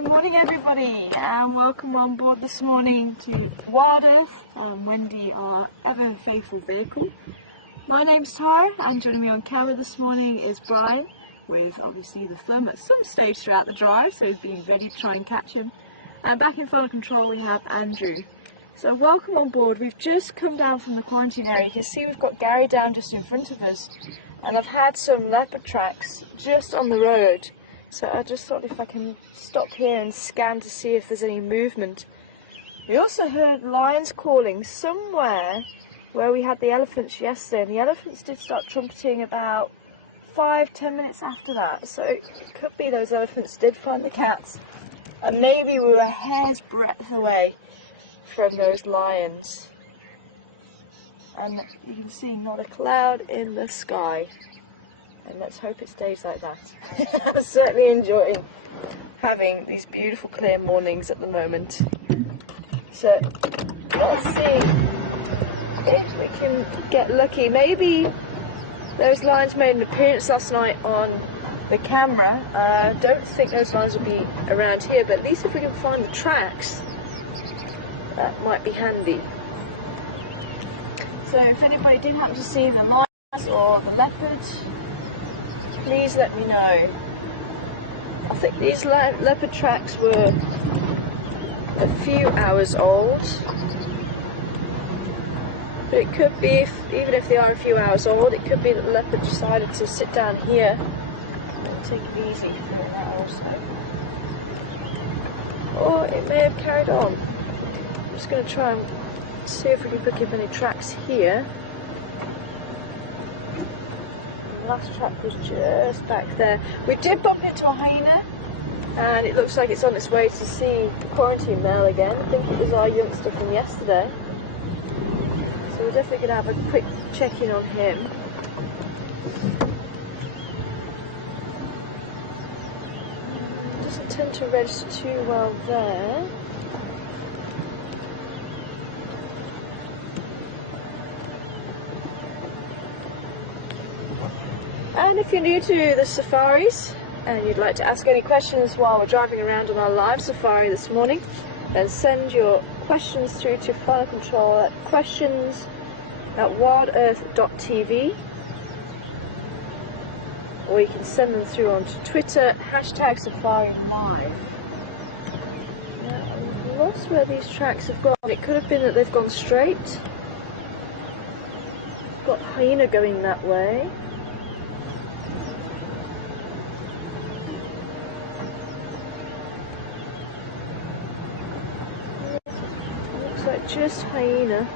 Good morning everybody and welcome on board this morning to Wild Earth and Wendy, our ever faithful vehicle. My name's Tara and joining me on camera this morning is Brian, with obviously the thumb at some stage throughout the drive, so he's being ready to try and catch him. And back in front of control we have Andrew. So welcome on board. We've just come down from the quarantine area. You can see we've got Gary down just in front of us, and I've had some leopard tracks just on the road. So I just thought if I can stop here and scan to see if there's any movement. We also heard lions calling somewhere where we had the elephants yesterday, and the elephants did start trumpeting about 5-10 minutes after that. So it could be those elephants did find the cats, and maybe we were a hair's breadth away from those lions. And you can see not a cloud in the sky. And let's hope it stays like that. I'm certainly enjoying having these beautiful clear mornings at the moment. So let's see if we can get lucky. Maybe those lions made an appearance last night on the camera. I don't think those lions will be around here, but at least if we can find the tracks, that might be handy. So if anybody did happen to see the lions or the leopard, please let me know. I think these leopard tracks were a few hours old, but it could be, even if they are a few hours old, it could be that the leopard decided to sit down here and take it easy for an hour or so. Or it may have carried on. I'm just going to try and see if we can pick up any tracks here. Last track was just back there. We did bump into a hyena, and it looks like it's on its way to see the quarantine male again. I think it was our youngster from yesterday. So we're definitely going to have a quick check-in on him. Doesn't tend to register too well there. And if you're new to the safaris and you'd like to ask any questions while we're driving around on our live safari this morning, then send your questions through to Final Control at questions@WildEarthTV, or you can send them through onto Twitter, #SafariLive. Now, I've lost where these tracks have gone. It could have been that they've gone straight. Got hyena going that way. Like just hyena.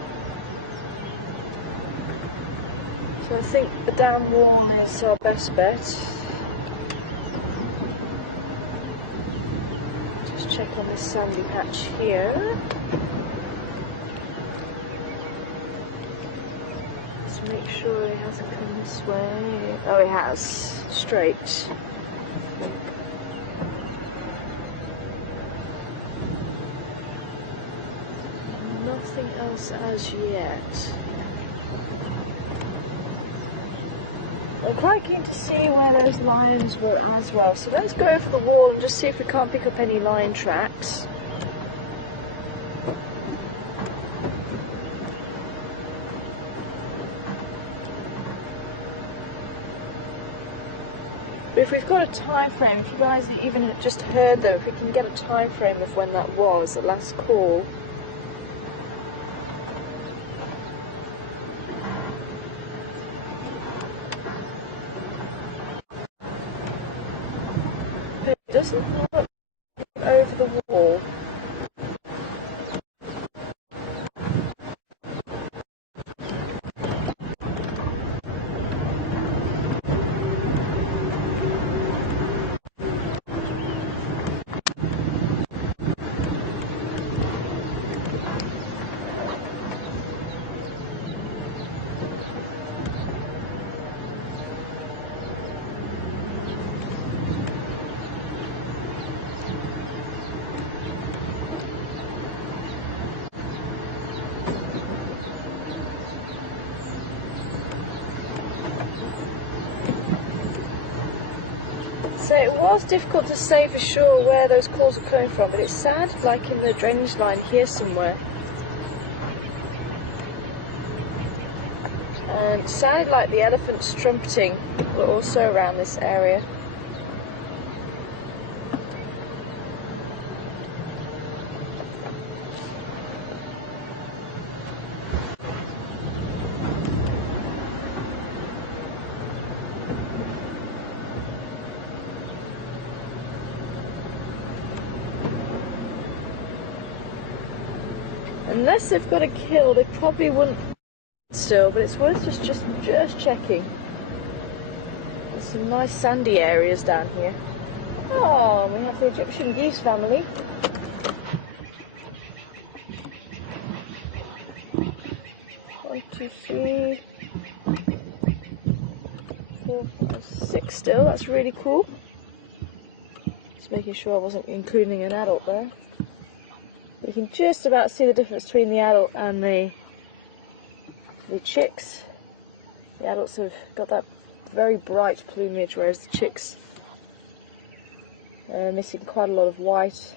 So I think the down wall is our best bet. Just check on this sandy patch here. Just make sure he hasn't come this way. Oh, he has. Straight. Nothing else as yet. I'm quite keen to see where those lions were as well, so let's go over the wall and just see if we can't pick up any lion tracks. But if we've got a time frame, if you guys even just heard them, if we can get a time frame of when that was, the last call. It doesn't look over the wall. was difficult to say for sure where those calls were coming from, but it sounded like in the drainage line here somewhere. And it sounded like the elephants trumpeting were also around this area. Unless they've got a kill, they probably wouldn't still, but it's worth just checking. There's some nice sandy areas down here. Oh, we have the Egyptian geese family. 1, 2, 3, 4, 5, 6 still, that's really cool. Just making sure I wasn't including an adult there. You can just about see the difference between the adult and the chicks. The adults have got that very bright plumage, whereas the chicks are missing quite a lot of white.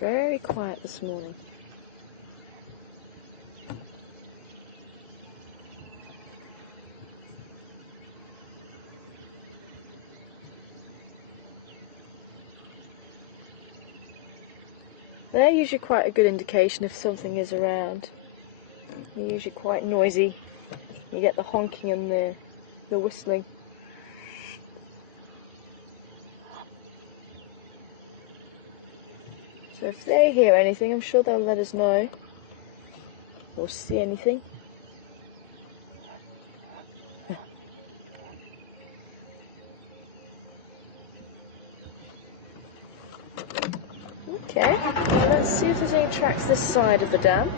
Very quiet this morning. They're usually quite a good indication if something is around. They're usually quite noisy. You get the honking and the whistling. So if they hear anything, I'm sure they'll let us know. Or see anything. Okay, let's see if there's any tracks this side of the dam.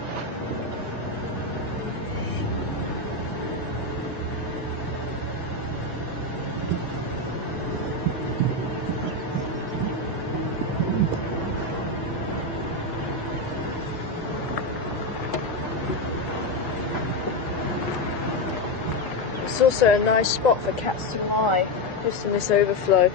It's also a nice spot for cats to lie, just in this overflow.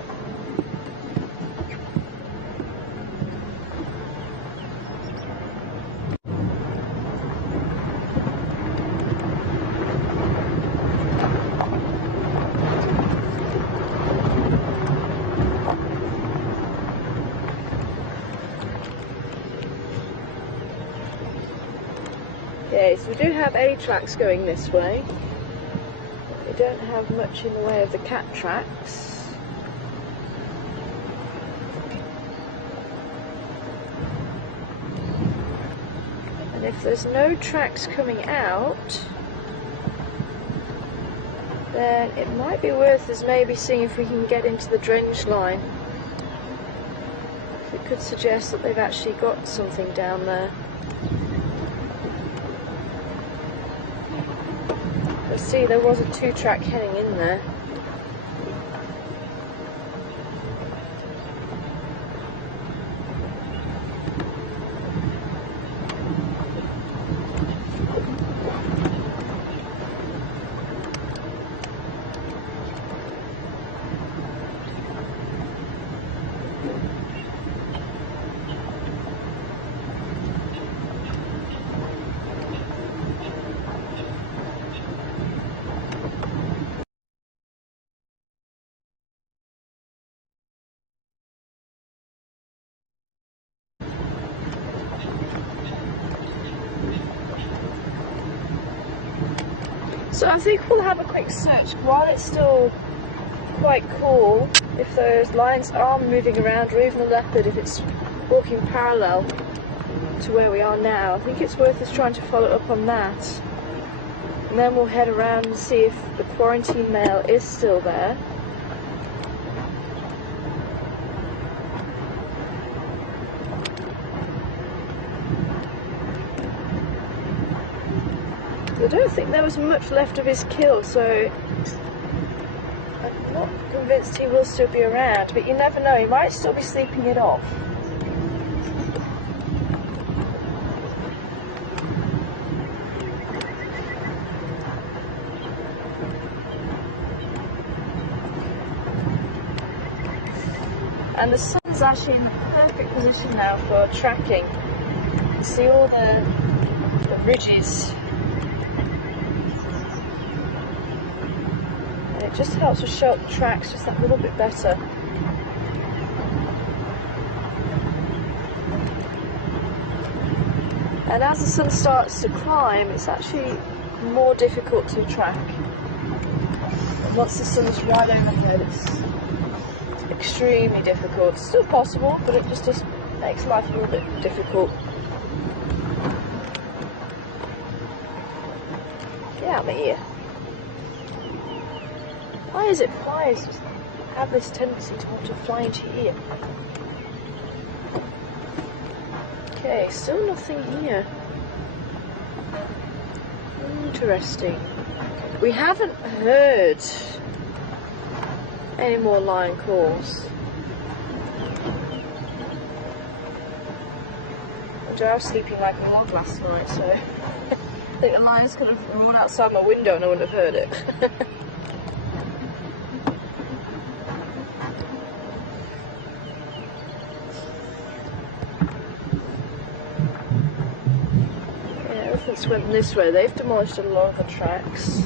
Okay, so we do have A tracks going this way. We don't have much in the way of the cat tracks. And if there's no tracks coming out, then it might be worth us maybe seeing if we can get into the drainage line. It could suggest that they've actually got something down there. See, there was a 2-track heading in there. So I think we'll have a quick search while it's still quite cool, if those lions are moving around, or even a leopard if it's walking parallel to where we are now. I think it's worth us trying to follow up on that. And then we'll head around and see if the quarantine male is still there. I don't think there was much left of his kill, so I'm not convinced he will still be around, but you never know, he might still be sleeping it off. And the sun's actually in the perfect position now for tracking. You see all the ridges. And it just helps to show up the tracks just that little bit better. And as the sun starts to climb, it's actually more difficult to track. And once the sun's right overhead, it's extremely difficult. It's still possible, but it just makes life a little bit difficult. Get out of my ear. Why is it flies have this tendency to want to fly into your ear? Okay, still nothing here. Interesting. We haven't heard any more lion calls. I was sleeping like a log last night, so I think the lions could have roared outside my window and I wouldn't have heard it. Yeah, everything's went this way. They've demolished a lot of the tracks.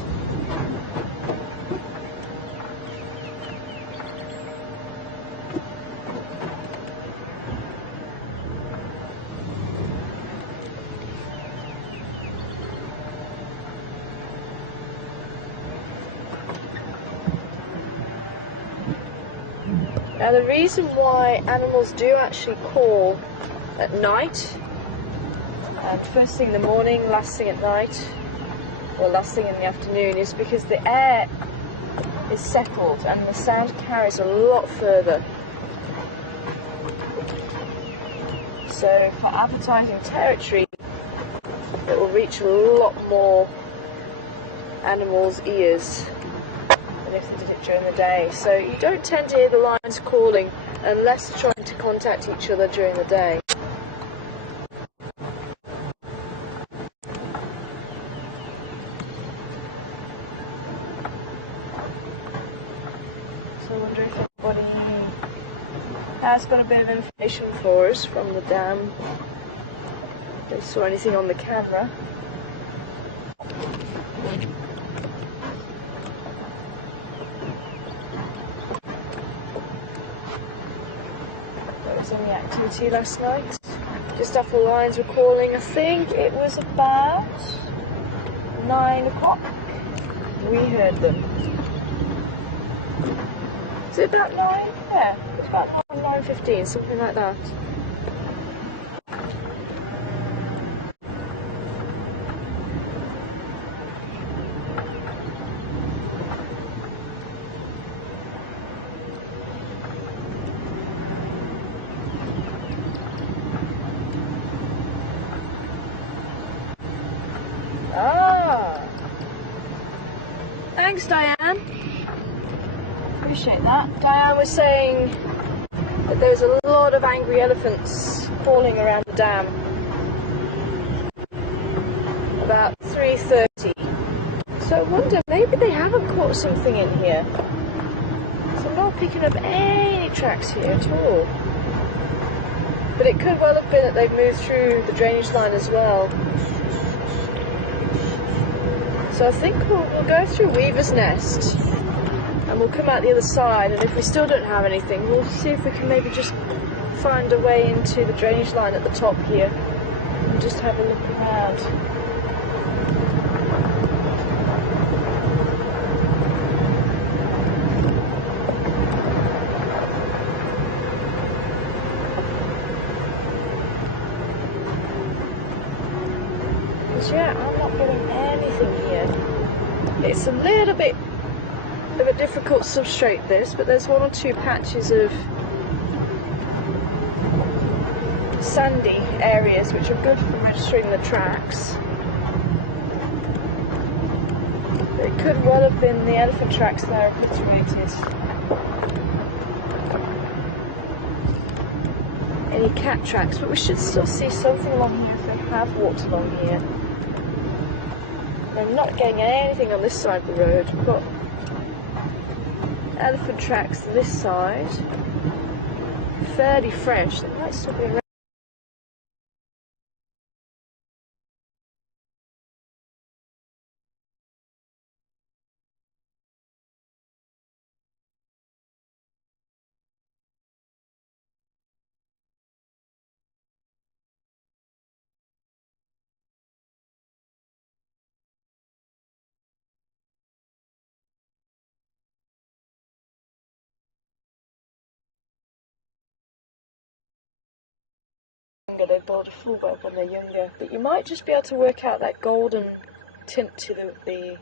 Now the reason why animals do actually call at night, first thing in the morning, last thing at night, or last thing in the afternoon, is because the air is settled and the sound carries a lot further. So for advertising territory, it will reach a lot more animals' ears than if they did it during the day. So you don't tend to hear the lions calling unless they're trying to contact each other during the day. So I wonder if anybody has got a bit of information for us from the dam. If they saw anything on the camera. Any activity last night, just after the lions were calling. I think it was about 9 o'clock we heard them. Is it about 9? Yeah, it's about 9:15, something like that. Ah, thanks, Diane. Appreciate that. Diane was saying that there's a lot of angry elephants crawling around the dam. About 3:30. So I wonder, maybe they haven't caught something in here. So I'm not picking up any tracks here at all. But it could well have been that they've moved through the drainage line as well. So I think we'll go through Weaver's Nest and we'll come out the other side, and if we still don't have anything, we'll see if we can maybe just find a way into the drainage line at the top here and just have a look around. Yeah, I'm not getting anything here. It's a little bit of a difficult substrate, this, but there's one or two patches of sandy areas which are good for registering the tracks. But it could well have been the elephant tracks that are obliterated. Any cat tracks, but we should still see something along here if they have walked along here. And I'm not getting anything on this side of the road. We've got elephant tracks this side, fairly fresh. They might still be around. They build a full web when they're younger, but you might just be able to work out that golden tint to the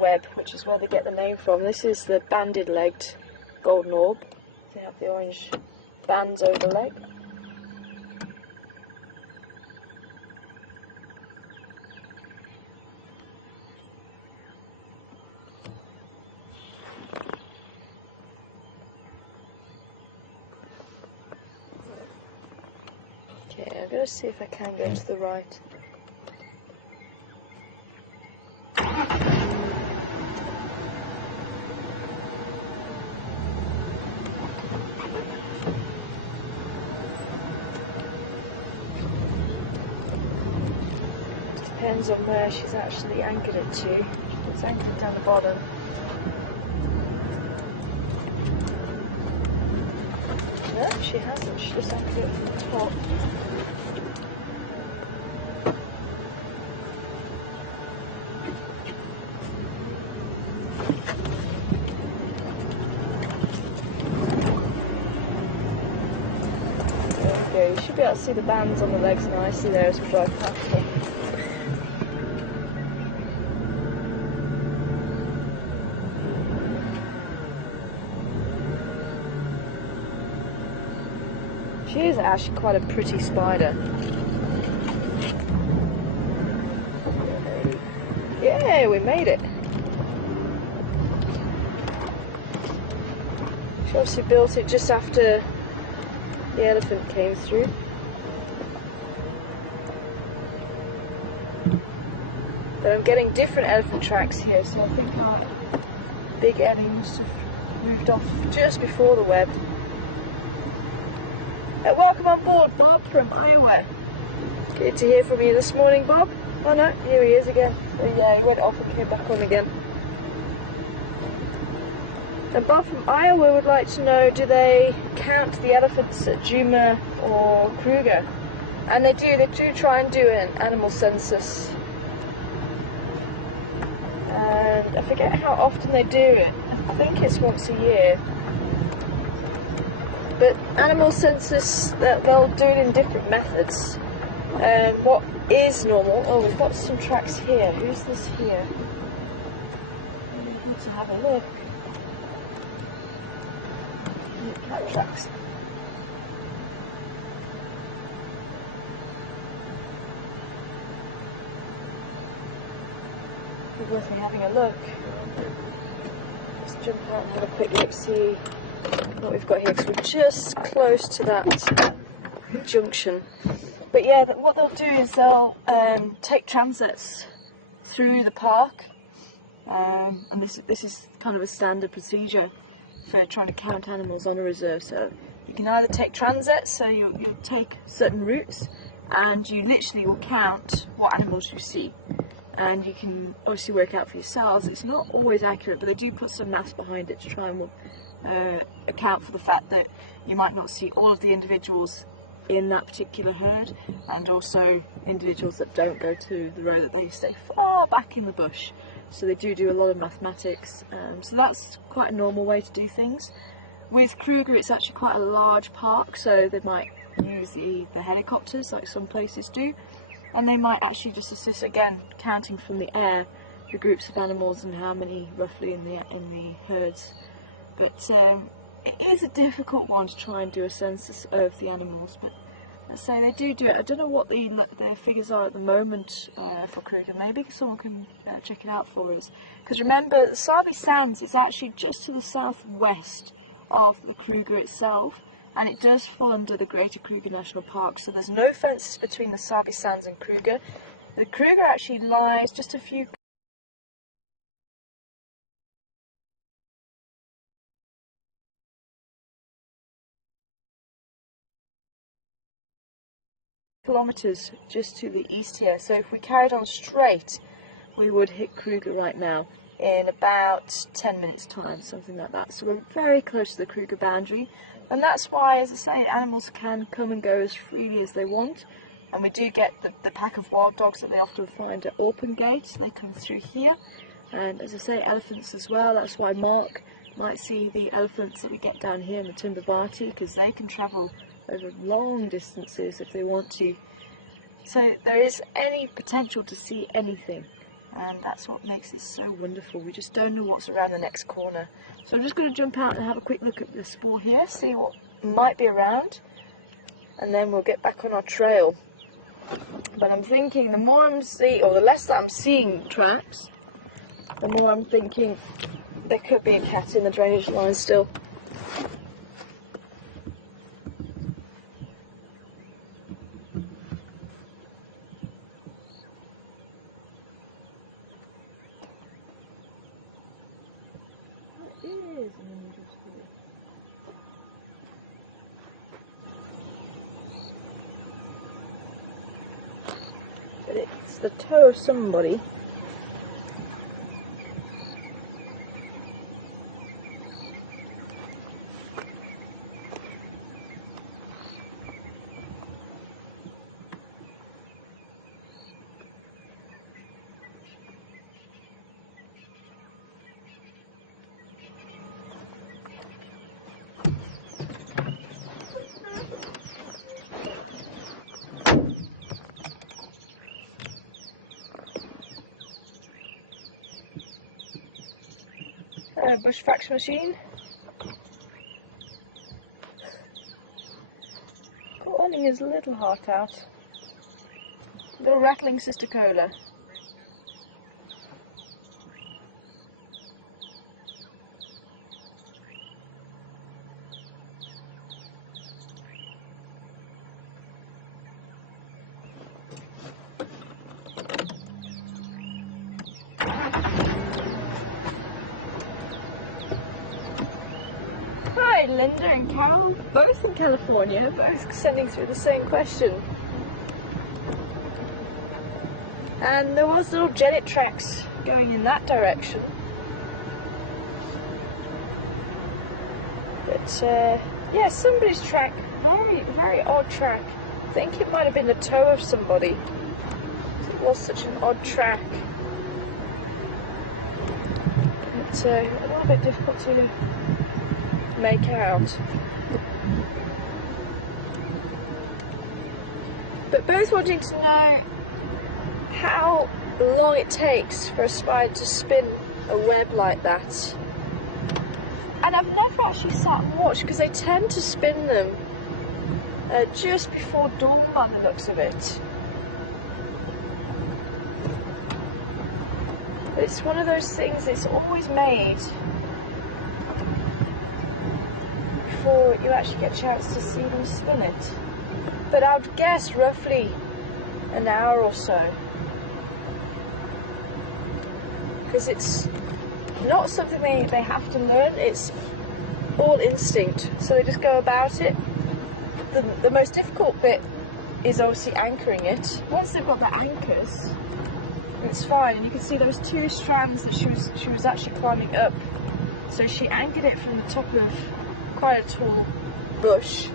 web, which is where they get the name from. This is the banded-legged golden orb. They have the orange bands over the leg. Okay, I'm going to see if I can go to the right. Depends on where she's actually anchored it to. It's anchored down the bottom. No, she hasn't. She just anchored it from the top. There we go. You should be able to see the bands on the legs nicely there as we drive past them. She is actually quite a pretty spider. Yeah, we made it. She obviously built it just after the elephant came through. But I'm getting different elephant tracks here, so I think our big Ellie must have moved off just before the web. Welcome on board, Bob from Iowa. Good to hear from you this morning, Bob. Oh no, here he is again. Oh yeah, he went off and came back on again. And Bob from Iowa would like to know, do they count the elephants at Djuma or Kruger? And they do try and do an animal census. And I forget how often they do it. I think it's once a year. But animal census, they'll do it in different methods. What is normal? Oh, we've got some tracks here. Who's this here? Let's have a look. Cat tracks. It's worth me having a look. Let's jump out and have a quick look, see what we've got here, because we're just close to that junction. But yeah, what they'll do is they'll take transits through the park, and this is kind of a standard procedure for trying to count animals on a reserve. So you can either take transits, so you'll take certain routes, and you literally will count what animals you see. And you can obviously work out for yourselves. It's not always accurate, but they do put some maths behind it to try and account for the fact that you might not see all of the individuals in that particular herd, and also individuals that don't go to the road, that they stay far back in the bush. So they do a lot of mathematics, so that's quite a normal way to do things. With Kruger, it's actually quite a large park, so they might use the helicopters like some places do, and they might actually just assist, again, counting from the air the groups of animals and how many roughly in the herds. But it is a difficult one to try and do a census of the animals, but let's say they do it. I don't know what their figures are at the moment for Kruger. Maybe someone can check it out for us. Because remember, the Sabi Sands is actually just to the southwest of the Kruger itself, and it does fall under the Greater Kruger National Park, so there's no fences between the Sabi Sands and Kruger. The Kruger actually lies just a few kilometers just to the east here. So if we carried on straight, we would hit Kruger right now in about 10 minutes time, something like that. So we're very close to the Kruger boundary, and that's why, as I say, animals can come and go as freely as they want. And we do get the pack of wild dogs that they often find at open gates. They come through here, and as I say, elephants as well. That's why Mark might see the elephants that we get down here in the Timbavati, because they can travel over long distances if they want to. So there is any potential to see anything, and that's what makes it so wonderful. We just don't know what's around the next corner. So I'm just going to jump out and have a quick look at the spoor here, see what might be around, and then we'll get back on our trail. But I'm thinking the more I'm seeing, or the less that I'm seeing tracks, the more I'm thinking there could be a cat in the drainage line still. But it's the toe of somebody. Bush fax machine. Calling his little heart out. Little rattling sister cola. Hi, Linda and Carol, both in California, both sending through the same question. And there was little jennet tracks going in that direction. But yeah, somebody's track, very odd track. I think it might have been the toe of somebody. It was such an odd track. It's a little bit difficult to make out. But both wanting to know how long it takes for a spider to spin a web like that. And I've never actually sat and watched, because they tend to spin them just before dawn by the looks of it. But it's one of those things that's always made before you actually get a chance to see them spin it. But I would guess roughly an hour or so. Because it's not something they have to learn, it's all instinct. So they just go about it. The most difficult bit is obviously anchoring it. Once they've got the anchors, it's fine. And you can see those two strands that she was actually climbing up. So she anchored it from the top of quite a tall bush.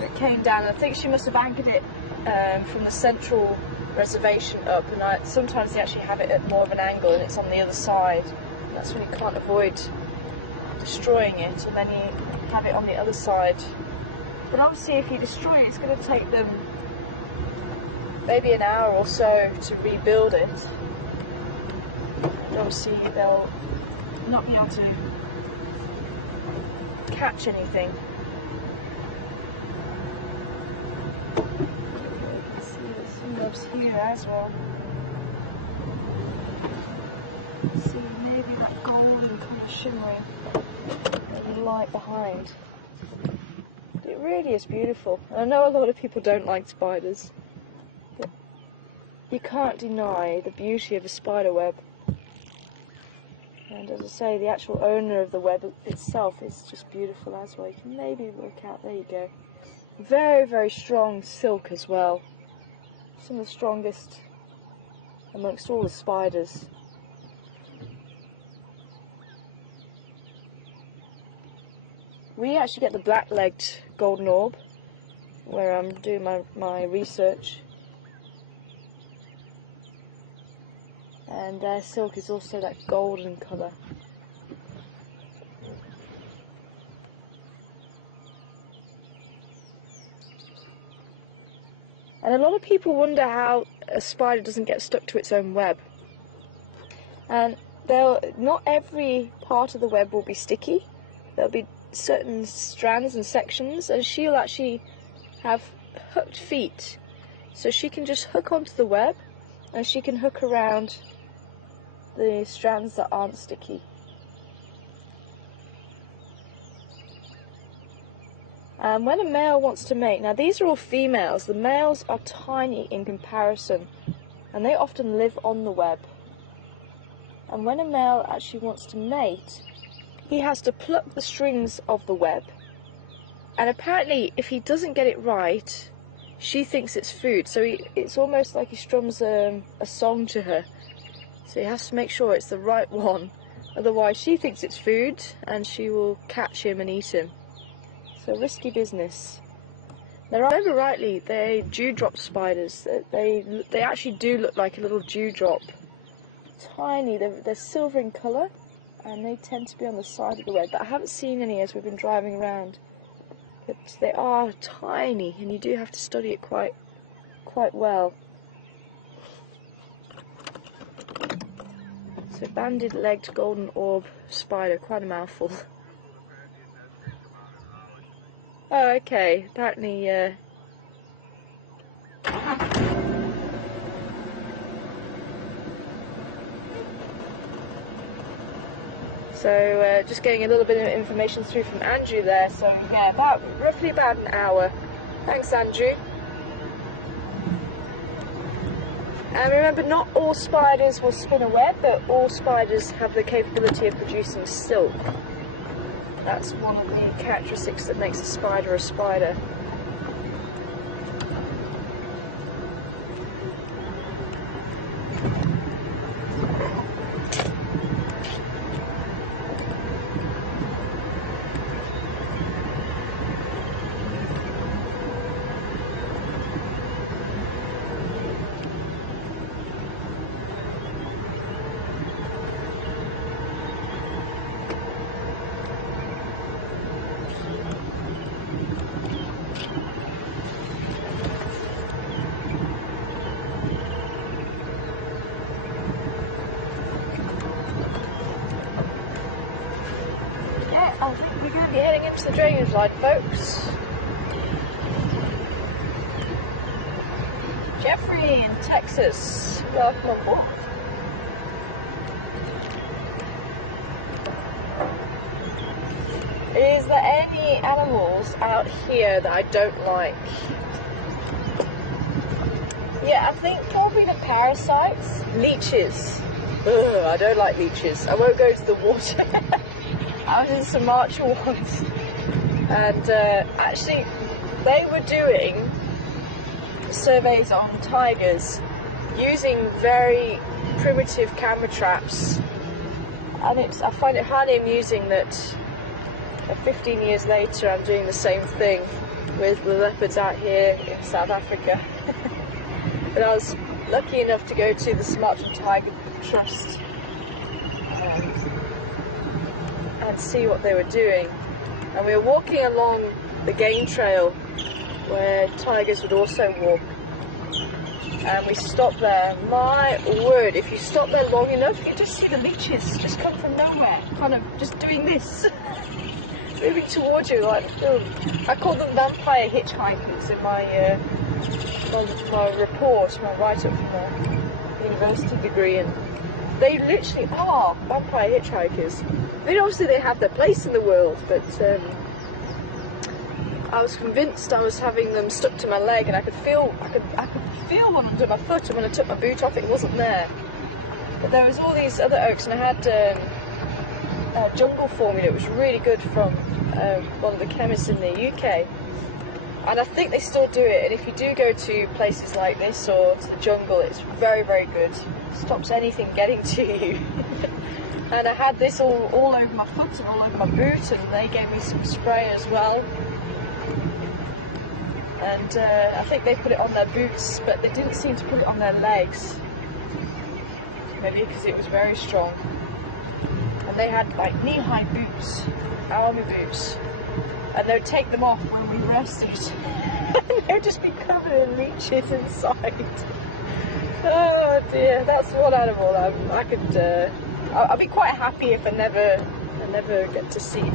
It came down. I think she must have anchored it from the central reservation up, and sometimes they actually have it at more of an angle and it's on the other side. And that's when you can't avoid destroying it, and then you have it on the other side. But obviously if you destroy it, it's going to take them maybe an hour or so to rebuild it. And obviously they'll not be able to catch anything. Loves here as well. See, maybe that golden kind of shimmering with the light behind. But it really is beautiful. And I know a lot of people don't like spiders, but you can't deny the beauty of a spider web. And as I say, the actual owner of the web itself is just beautiful as well. You can maybe work out, there you go. Very, very strong silk as well. Some of the strongest amongst all the spiders. We actually get the black-legged golden orb where I'm doing my research. And their silk is also that golden colour. And a lot of people wonder how a spider doesn't get stuck to its own web. And not every part of the web will be sticky. There'll be certain strands and sections, and she'll actually have hooked feet. So she can just hook onto the web, and she can hook around the strands that aren't sticky. And when a male wants to mate, now these are all females, the males are tiny in comparison, and they often live on the web. And when a male actually wants to mate, he has to pluck the strings of the web. And apparently, if he doesn't get it right, she thinks it's food. So it's almost like he strums a song to her. So he has to make sure it's the right one. Otherwise, she thinks it's food, and she will catch him and eat him. So risky business. There are, remember rightly, they're dewdrop spiders. They actually do look like a little dewdrop. Tiny. They're silver in colour, and they tend to be on the side of the web. But I haven't seen any as we've been driving around. But they are tiny, and you do have to study it quite well. So banded-legged golden orb spider, quite a mouthful. Oh, okay. Apparently, So just getting a little bit of information through from Andrew there. So yeah, roughly about an hour. Thanks, Andrew. And remember, not all spiders will spin a web, but all spiders have the capability of producing silk. That's one of the characteristics that makes a spider a spider. I think we're going to be heading into the drainage line, folks. Jeffrey in Texas, welcome on board. Is there any animals out here that I don't like? Yeah, I think probably the parasites. Leeches. Ugh, I don't like leeches. I won't go to the water. I was in Sumatra once, and actually they were doing surveys on tigers using very primitive camera traps, and I find it highly amusing that 15 years later I'm doing the same thing with the leopards out here in South Africa. But I was lucky enough to go to the Sumatra Tiger Trust and see what they were doing. And we were walking along the game trail where tigers would also walk, and we stopped there. My word, if you stop there long enough, you just see the leeches just come from nowhere, kind of just doing this, moving towards you like the film. I call them vampire hitchhikers in my report, my write-up from my university degree, and they literally are vampire hitchhikers. I mean, obviously they have their place in the world, but I was convinced I was having them stuck to my leg, and I could feel one under my foot, and when I took my boot off, it wasn't there. But there was all these other oaks, and I had jungle formula. It was really good from one of the chemists in the UK, and I think they still do it. And if you do go to places like this or to the jungle, it's very, very good. It stops anything getting to you. And I had this all over my foot and all over my boot, and they gave me some spray as well. And I think they put it on their boots, but they didn't seem to put it on their legs. Maybe because it was very strong. And they had like knee-high boots, army boots, and they'd take them off when we rested. And they'd just be covered in leeches inside. Oh dear, that's one animal I could. I'd be quite happy if I never get to see.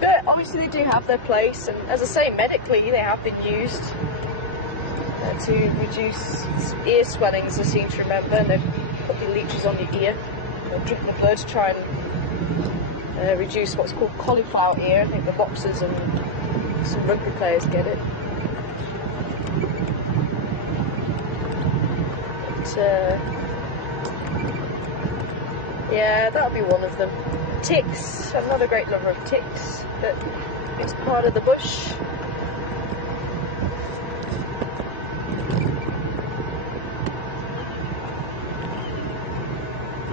But obviously they do have their place, and as I say, medically they have been used to reduce ear swellings, I seem to remember, and they've put the leeches on your ear, or drink the blood to try and reduce what's called cauliflower ear. I think the boxers and some rugby players get it. But, yeah, that'll be one of them. Ticks. I'm not a great lover of ticks, but it's part of the bush.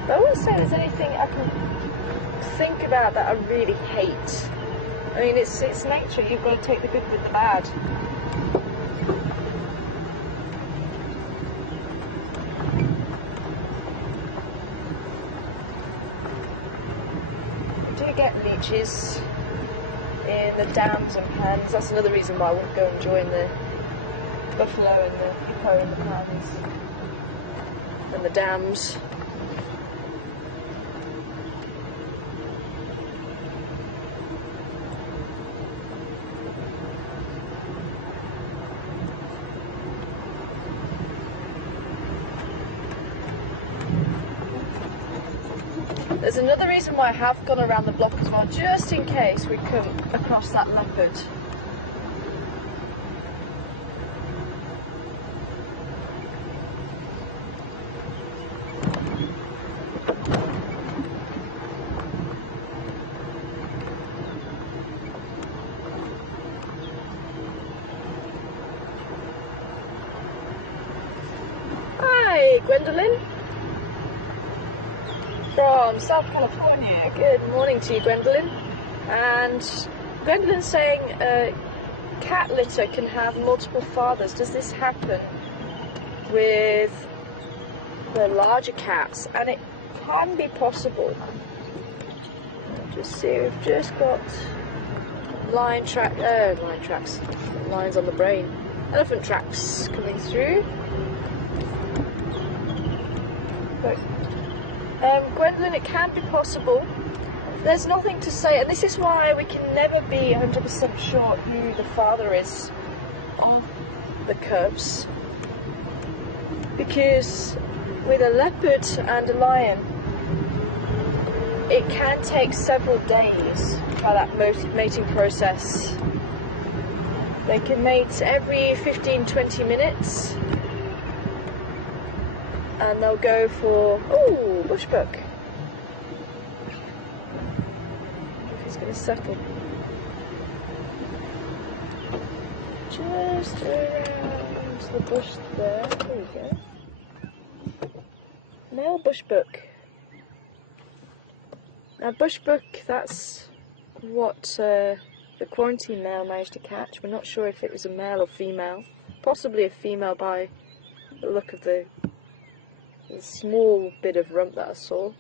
But I wouldn't say there's anything I can think about that I really hate. I mean, it's nature. You've got to take the good with the bad. Do get leeches in the dams and pens. That's another reason why I wouldn't go and join the buffalo and the hippo and the pens and the dams. There's another reason why I have gone around the block as well, just in case we come across that leopard. Hi, Gwendolyn. From South California. Good morning to you, Gwendolyn. And Gwendolyn's saying cat litter can have multiple fathers. Does this happen with the larger cats? And it can be possible. Just see, we've just got lines on the brain. Elephant tracks coming through. But Gwendolyn, it can be possible. There's nothing to say, and this is why we can never be 100% sure who the father is of the cubs. Because with a leopard and a lion, it can take several days by that mating process. They can mate every 15-20 minutes. And they'll go for, oh, bushbuck. If he's going to settle. Just around the bush there. There we go. Male bushbuck. Now bushbuck, that's what the quarantine male managed to catch. We're not sure if it was a male or female. Possibly a female by the look of the small bit of rump that I saw,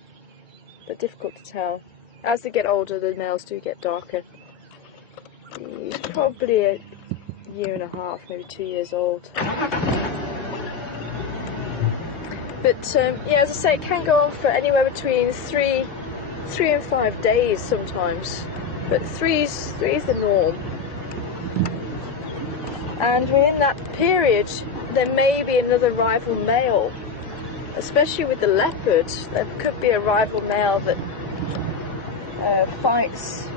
but difficult to tell. As they get older, the males do get darker. He's probably a year and a half, maybe 2 years old. But yeah, as I say, it can go on for anywhere between 3 and 5 days sometimes, but three's the norm. And within that period, there may be another rival male. Especially with the leopard, there could be a rival male that fights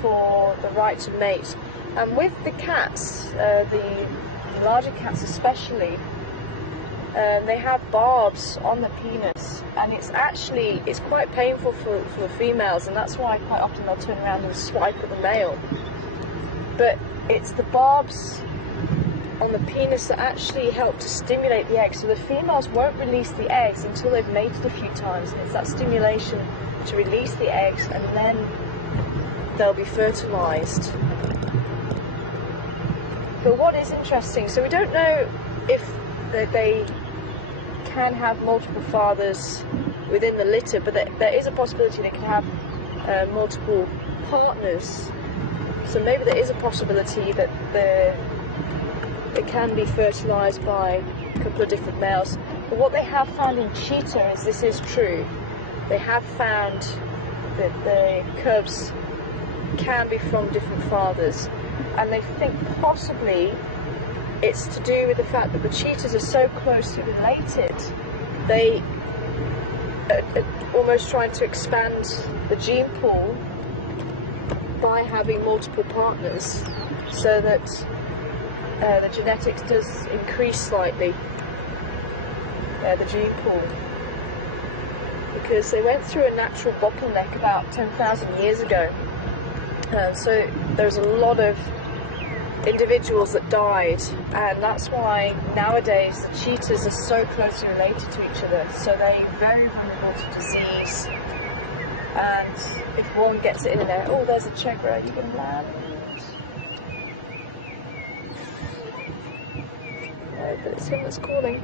for the right to mate. And with the cats, the larger cats especially, they have barbs on the penis, and it's quite painful for the females, and that's why quite often they'll turn around and swipe at the male. But it's the barbs on the penis that actually help to stimulate the eggs, so the females won't release the eggs until they've mated a few times, and it's that stimulation to release the eggs, and then they'll be fertilized. But what is interesting, so we don't know if they can have multiple fathers within the litter, but there is a possibility they can have multiple partners. So maybe there is a possibility that it can be fertilized by a couple of different males. But what they have found in cheetah is this is true. They have found that the cubs can be from different fathers, and they think possibly it's to do with the fact that the cheetahs are so closely related. They are almost trying to expand the gene pool by having multiple partners, so that the genetics does increase slightly, the gene pool, because they went through a natural bottleneck about 10,000 years ago. So there's a lot of individuals that died, and that's why nowadays the cheetahs are so closely related to each other, so they're very vulnerable to disease. And if one gets it in there, oh, there's a chegra, you can land. No, but it's him that's calling.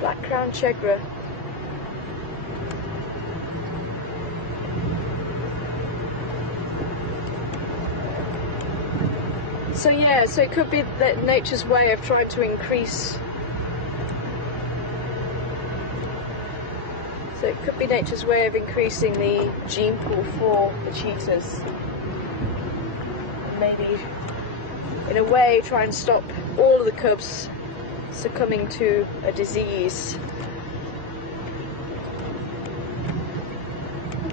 Black crown chegra. So yeah, so it could be that nature's way of trying to increase. So it could be nature's way of increasing the gene pool for the cheetahs. Maybe, in a way, try and stop all of the cubs succumbing to a disease.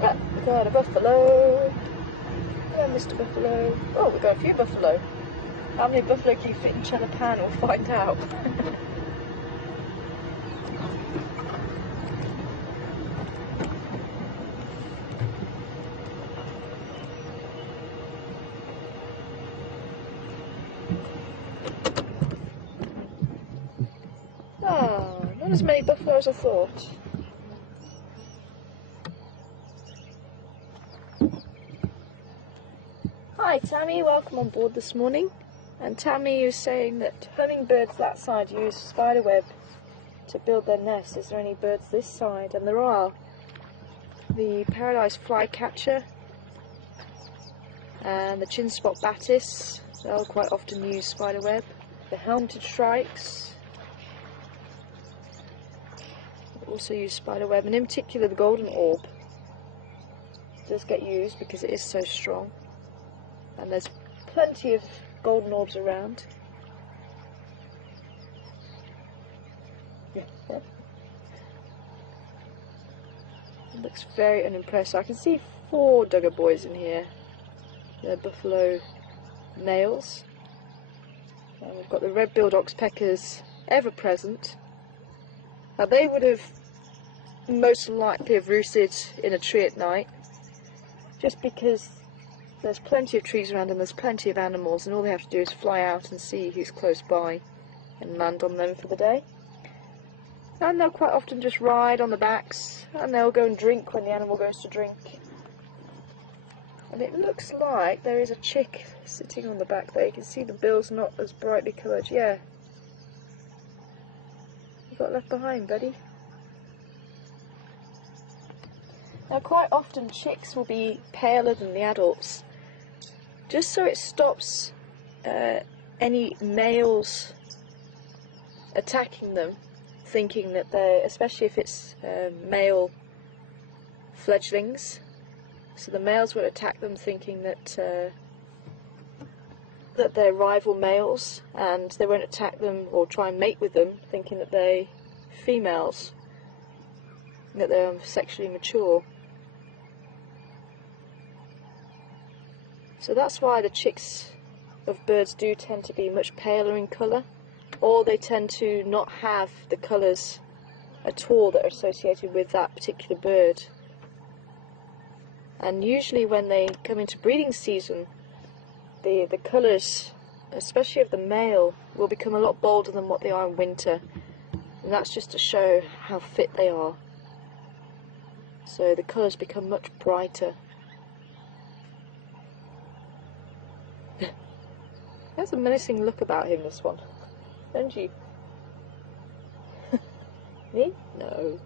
Ah, we got a buffalo. Hello, Mr. Buffalo. Oh, we got a few buffalo. How many buffalo can you fit in Cheddar Pan? We'll find out. Ah, not as many buffalo as I thought. Hi Tammy, welcome on board this morning. And Tammy is saying that hummingbirds that side use spiderweb to build their nests. Is there any birds this side? And there are. The paradise flycatcher and the chin spot battis, they'll quite often use spiderweb. The helmeted shrikes also use spiderweb, and in particular the golden orb does get used because it is so strong. And there's plenty of golden orbs around. It looks very unimpressed. I can see 4 duggar boys in here. They're buffalo males. And we've got the red-billed oxpeckers ever present. Now they would have most likely have roosted in a tree at night, just because there's plenty of trees around and there's plenty of animals, and all they have to do is fly out and see who's close by and land on them for the day. And they'll quite often just ride on the backs, and they'll go and drink when the animal goes to drink. And it looks like there is a chick sitting on the back there. You can see the bill's not as brightly coloured. Yeah. You got left behind, buddy. Now quite often chicks will be paler than the adults, just so it stops any males attacking them, thinking that they're, especially if it's male fledglings, so the males will attack them thinking that that they're rival males, and they won't attack them or try and mate with them thinking that they're females, that they're sexually mature. So that's why the chicks of birds do tend to be much paler in colour, or they tend to not have the colours at all that are associated with that particular bird. And usually when they come into breeding season, the colours, especially of the male, will become a lot bolder than what they are in winter, and that's just to show how fit they are. So the colours become much brighter. There's a menacing look about him, this one, don't you? Me? No.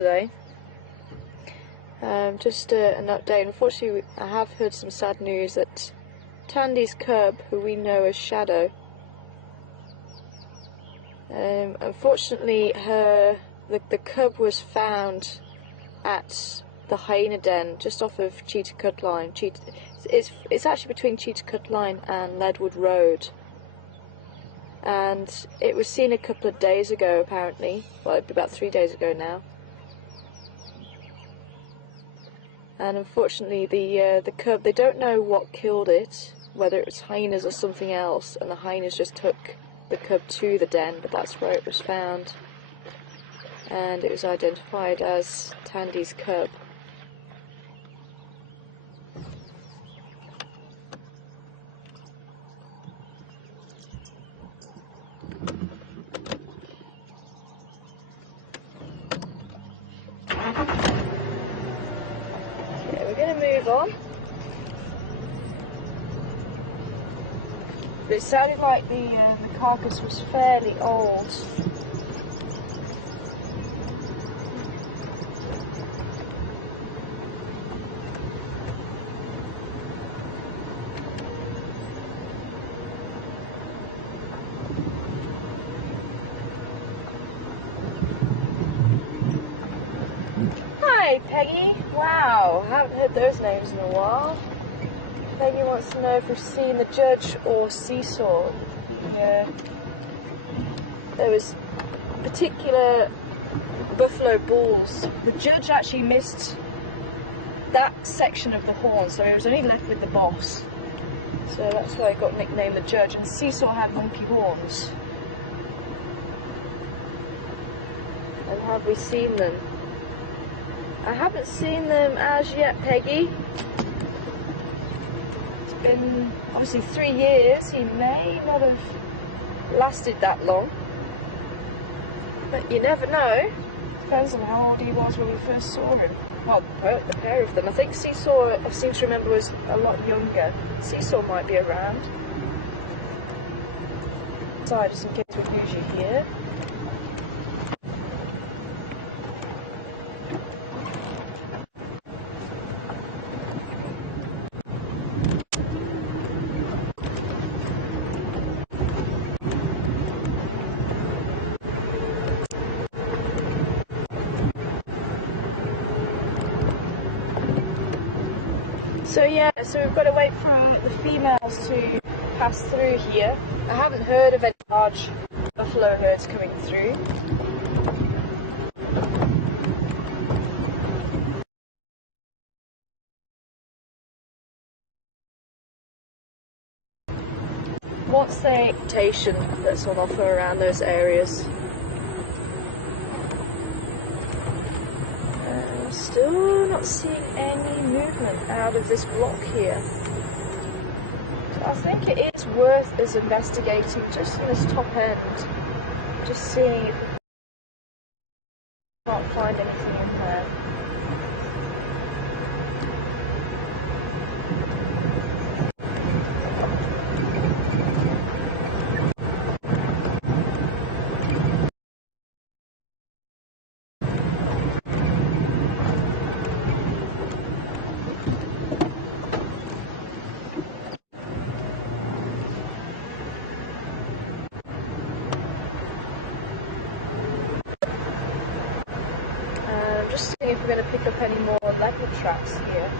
Today. Just an update. Unfortunately, I have heard some sad news that Tandy's cub, who we know as Shadow, unfortunately the cub was found at the hyena den just off of Cheetah Cut Line. It's actually between Cheetah Cut Line and Leadwood Road, and it was seen a couple of days ago apparently, well about 3 days ago now. And unfortunately the cub, they don't know what killed it, whether it was hyenas or something else, and the hyenas just took the cub to the den, but that's where it was found, and it was identified as Tandy's cub. Move on. But it sounded like the carcass was fairly old. Hi, Peggy. Wow, I haven't heard those names in a while. Peggy wants to know if we've seen the Judge or Seesaw. Yeah. There was particular buffalo bulls. The Judge actually missed that section of the horn, so he was only left with the boss. So that's why he got nicknamed the Judge. And Seesaw had monkey horns. And have we seen them? I haven't seen them as yet, Peggy. It's been obviously 3 years. He may not have lasted that long, but you never know. Depends on how old he was when we first saw him. Well, the pair of them. I think Seesaw, I seem to remember, was a lot younger. Seesaw might be around. Sorry, just in case we lose you here. So yeah, so we've got to wait for the females to pass through here. I haven't heard of any large buffalo herds coming through. What's the vegetation that's on offer around those areas? Still not seeing any movement out of this block here. So I think it is worth us investigating just in this top end. Just seeing if we can't find anything in there. if we're going to pick up any more leopard tracks here.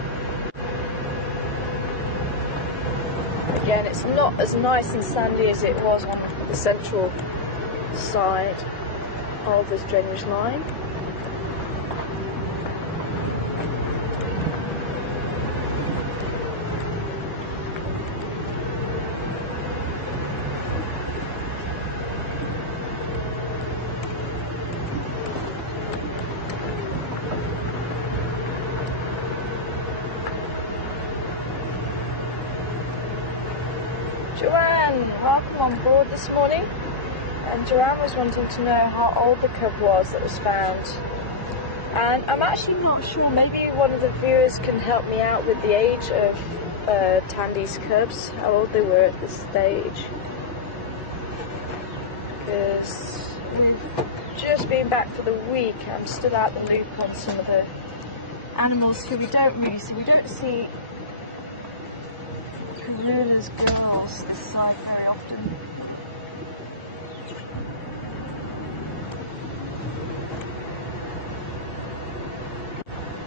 Again, it's not as nice and sandy as it was on the central side of this drainage line. Joanne, welcome on board this morning. And Joanne was wanting to know how old the cub was that was found. And I'm actually not sure, maybe one of the viewers can help me out with the age of Tandy's cubs, how old they were at this stage. Because we've just been back for the week, I'm still out the loop on some of the animals who we don't see gorillas, girls this side very often.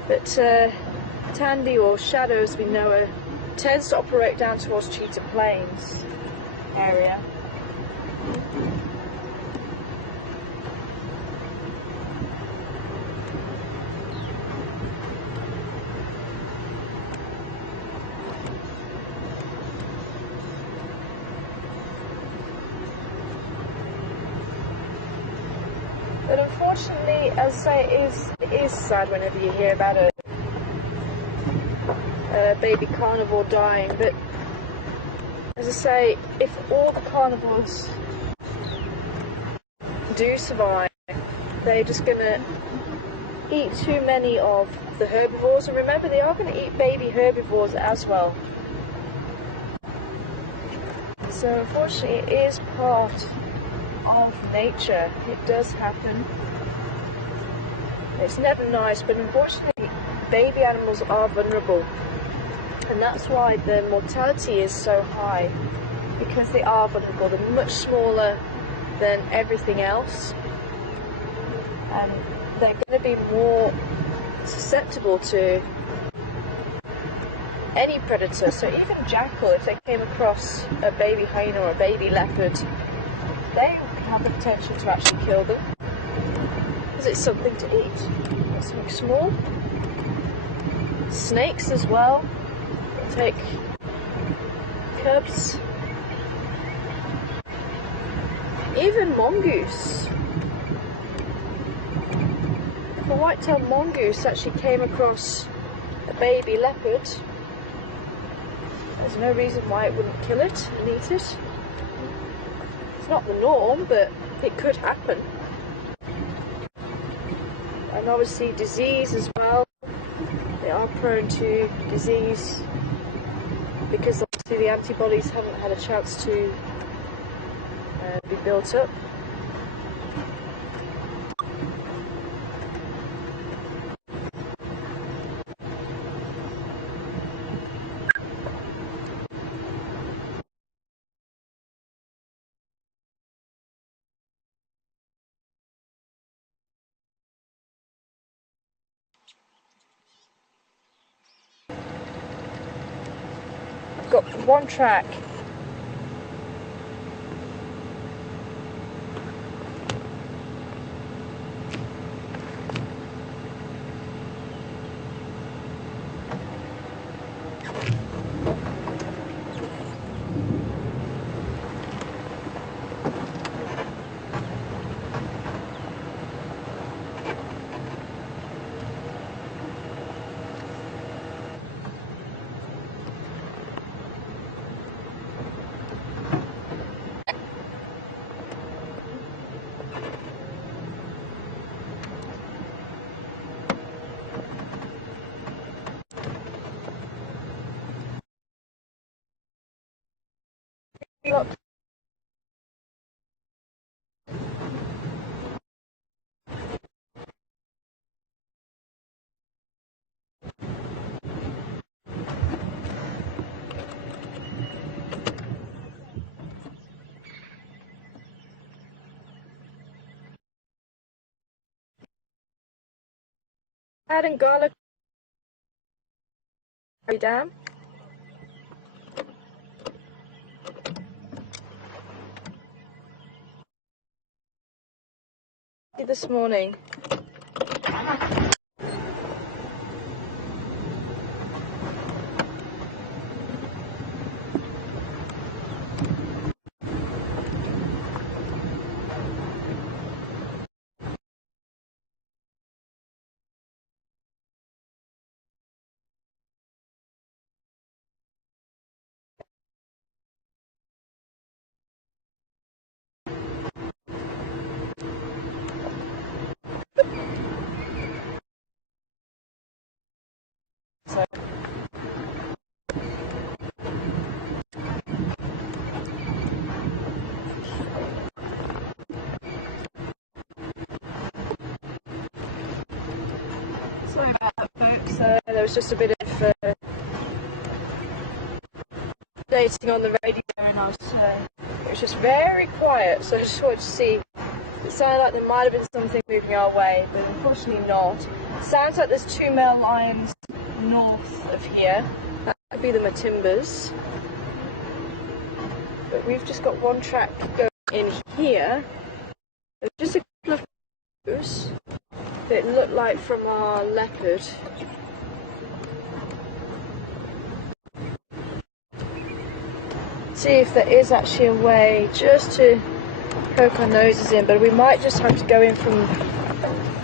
But Tandy, or Shadow as we know her, tends to operate down towards Cheetah Plains area. But unfortunately, as I say, it is sad whenever you hear about a baby carnivore dying. But as I say, if all the carnivores do survive, they're just going to eat too many of the herbivores. And remember, they are going to eat baby herbivores as well. So unfortunately, it is part of nature. It does happen. It's never nice, but unfortunately baby animals are vulnerable, and that's why the mortality is so high, because they are vulnerable. They're much smaller than everything else, and they're going to be more susceptible to any predator. So even jackal, if they came across a baby hyena or a baby leopard, they have the potential to actually kill them, because it's something to eat. It's something small. Snakes as well. They take cubs. Even mongoose. If a white-tailed mongoose actually came across a baby leopard, there's no reason why it wouldn't kill it and eat it. It's not the norm, but it could happen. And obviously disease as well. They are prone to disease because obviously the antibodies haven't had a chance to be built up. I've got one track. Look. and garlic dam. This morning. Sorry about that, folks. There was just a bit of updating on the radio, and it was just very quiet. So I just wanted to see. It sounded like there might have been something moving our way, but unfortunately not. It sounds like there's 2 male lions north of here. That could be the Matimbas. But we've just got one track going in here. There's just a couple of photos that look like from our leopard. See if there is actually a way just to poke our noses in, but we might just have to go in from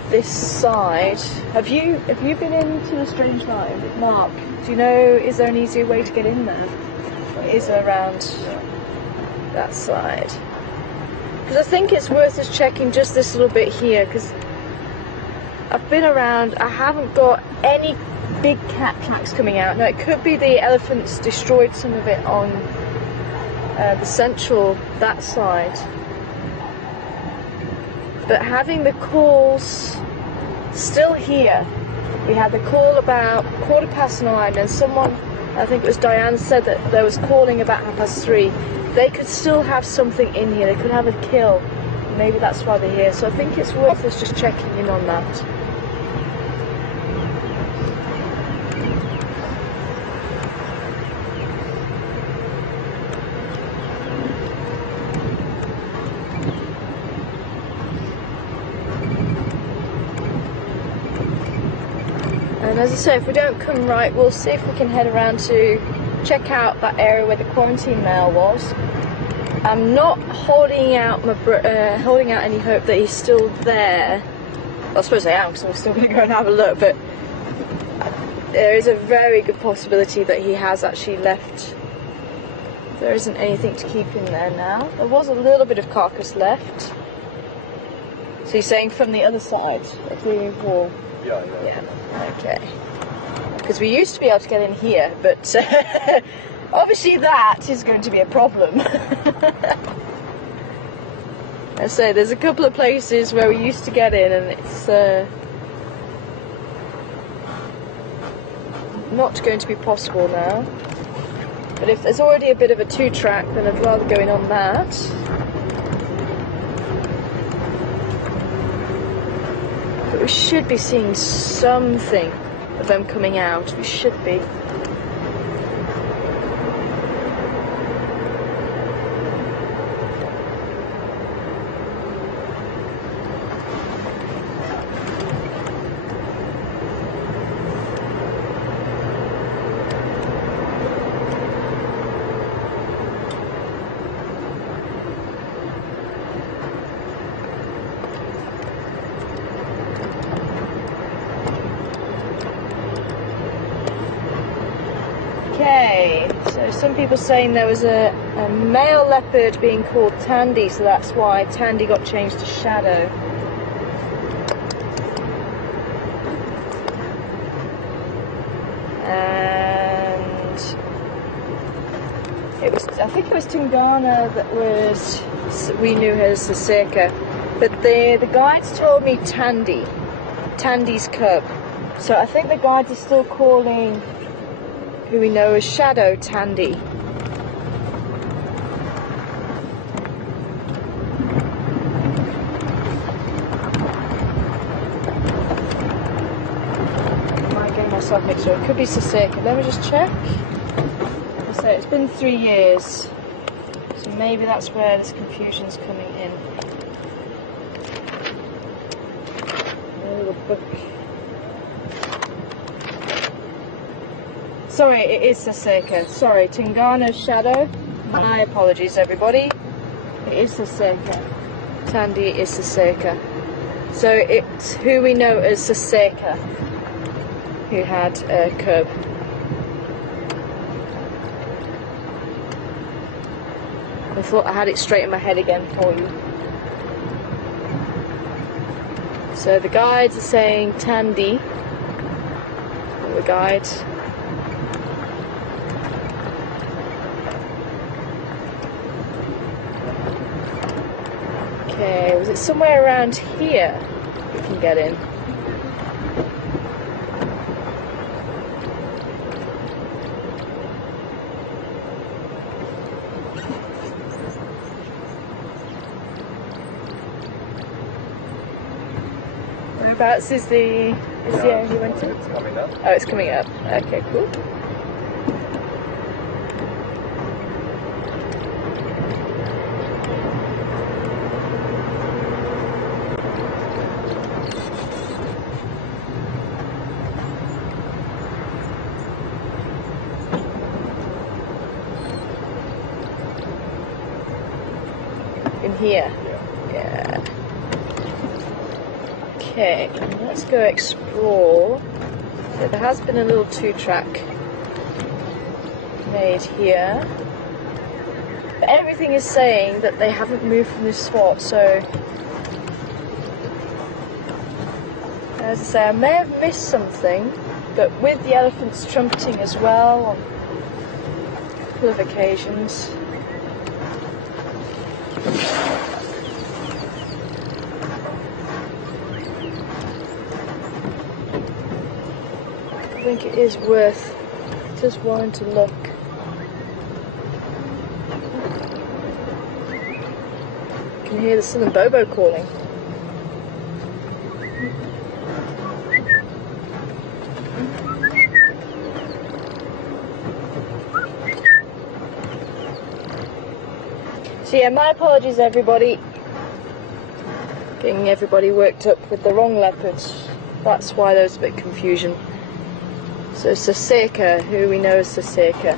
this side. Have you been into the strange line, Mark? Do you know, is there an easier way to get in there? Or is there around that side? Because I think it's worth us checking just this little bit here, because I've been around, I haven't got any big cat tracks coming out. Now it could be the elephants destroyed some of it on the central, that side. But having the calls still here, we had the call about 9:15, and someone, I think it was Diane, said that there was calling about 3:30. They could still have something in here, they could have a kill. Maybe that's why they're here. So I think it's worth us just checking in on that. And as I say, if we don't come right, we'll see if we can head around to check out that area where the quarantine male was. I'm not holding out any hope that he's still there. Well, I suppose I am, because I'm still going to go and have a look, but there is a very good possibility that he has actually left. There isn't anything to keep him there now. There was a little bit of carcass left. So you're saying from the other side of the wall? Yeah. Okay. Because we used to be able to get in here, but obviously that is going to be a problem. I say there's a couple of places where we used to get in, and it's not going to be possible now. But if there's already a bit of a 2-track, then I'd rather go in on that. But we should be seeing something of them coming out. We should be. Okay, so some people saying there was a male leopard being called Tandy, so that's why Tandy got changed to Shadow. And it was, I think it was Tingana that was, we knew her as the Seeker, but the guides told me Tandy's cub. So I think the guides are still calling who we know as Shadow Tandy. looks like it, so it could be Saseka. Let me just check. So it's been 3 years, so maybe that's where this confusion's coming in. Oh, the book. Sorry, it is Saseka. Sorry, Tingana's shadow. My apologies, everybody. It is Saseka. Tandy is Saseka. So it's who we know as Saseka who had a cub. I thought I had it straight in my head again for you. So the guides are saying Tandy. The guides. Okay, was it somewhere around here we can get in? Whereabouts is the area you went to? It's coming up. Oh, it's coming up. Okay, cool. In here? Yeah. Okay, let's go explore. So there has been a little 2-track made here. But everything is saying that they haven't moved from this spot, so as I say, I may have missed something, but with the elephants trumpeting as well on a couple of occasions. I think it is worth just wanting to look. You can hear the southern bobo calling. So yeah, my apologies everybody. Getting everybody worked up with the wrong leopards. That's why there was a bit of confusion. So Saseka, who we know as Saseka.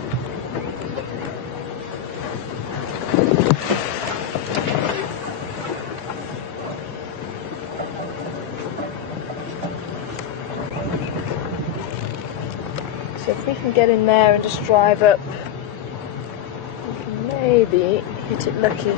So if we can get in there and just drive up, we can maybe hit it lucky.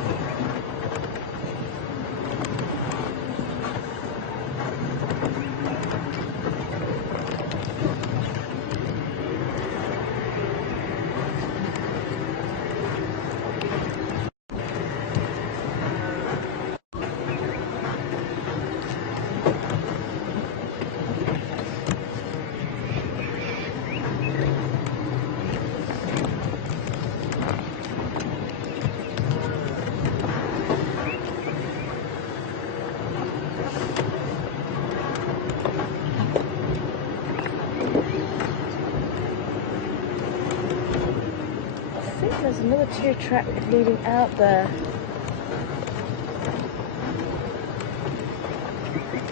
There's another 2-track leading out there.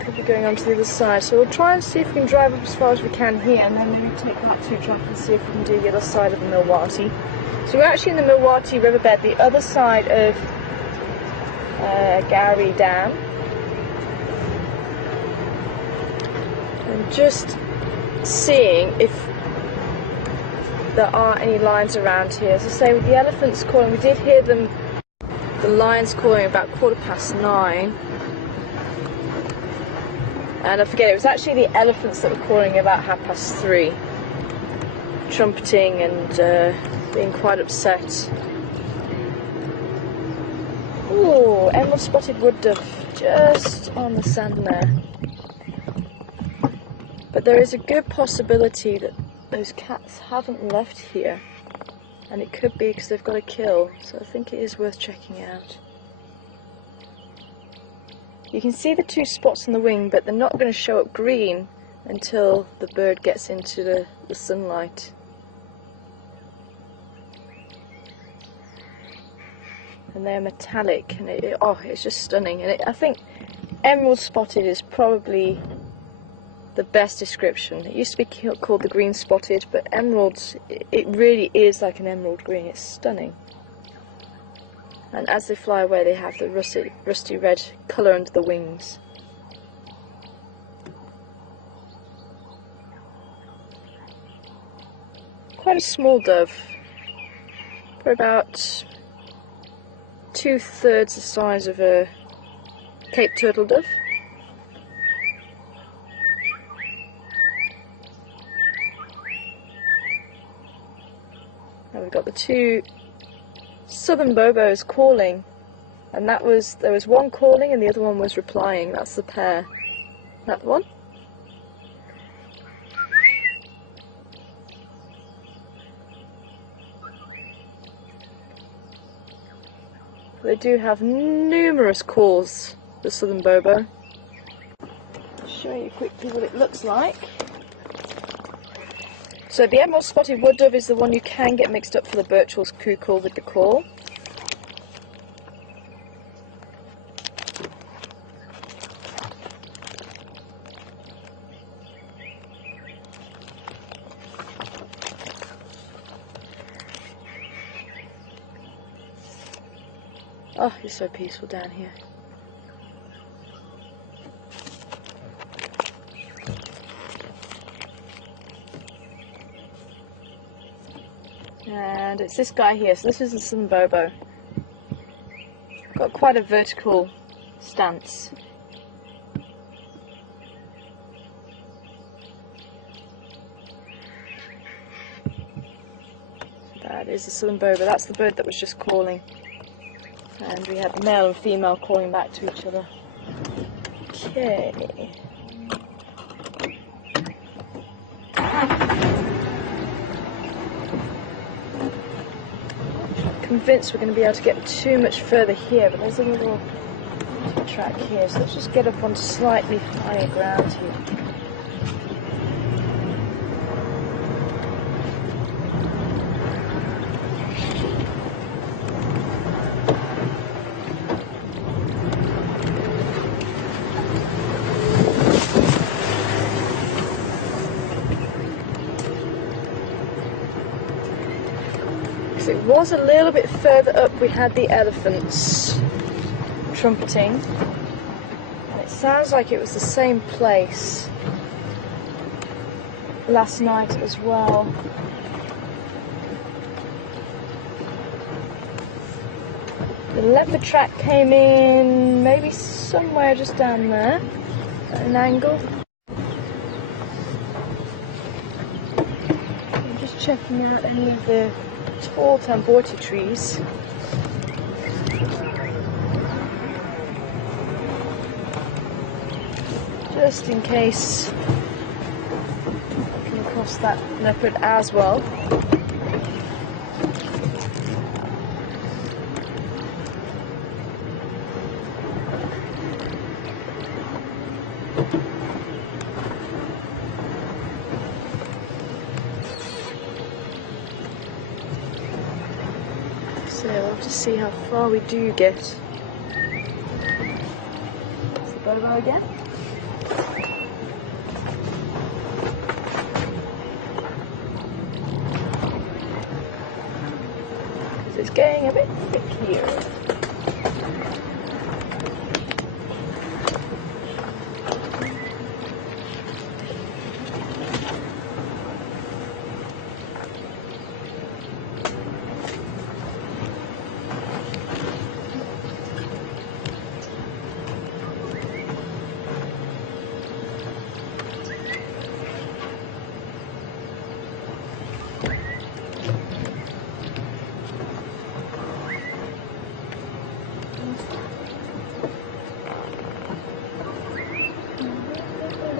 Could be going on to the other side. So we'll try and see if we can drive up as far as we can here, and then maybe take that 2-track and see if we can do the other side of the Milwati. So we're actually in the Milwati riverbed, the other side of Gowrie Dam. And just seeing if there are any lines around here. As I say, with the elephants calling, we did hear them, the lions calling about 9:15. And I forget, it was actually the elephants that were calling about 3:30. Trumpeting and being quite upset. Ooh, emerald spotted wood dove just on the sand there. But there is a good possibility that those cats haven't left here, and it could be because they've got a kill, so I think it is worth checking out. You can see the 2 spots on the wing, but they're not going to show up green until the bird gets into the sunlight. And they're metallic, and it's just stunning. And I think emerald spotted is probably the best description. It used to be called the green spotted, but emeralds, it really is like an emerald green. It's stunning. And as they fly away, they have the rusty red colour under the wings. Quite a small dove, for about 2/3 the size of a Cape turtle dove. And we've got the two southern bobos calling, and there was one calling and the other one was replying. That's the pair. That one. They do have numerous calls, the southern bobo. I'll show you quickly what it looks like. So the emerald spotted wood dove is the one you can get mixed up for the Birchall's cuckoo with the call. Oh, it's so peaceful down here. And it's this guy here, so this is the southern bobo. Got quite a vertical stance. That is the southern bobo, that's the bird that was just calling. And we had the male and female calling back to each other. Okay. Convinced we're going to be able to get too much further here, but there's a little track here, so let's just get up on slightly higher ground here. It was a little bit further up we had the elephants trumpeting, and it sounds like it was the same place last night as well. The leopard track came in maybe somewhere just down there at an angle. I'm just checking out any of the tall tamborti trees. Just in case I come across that leopard as well. So we'll have to see how far we do get. It's the bobo again. Because it's getting a bit thick here.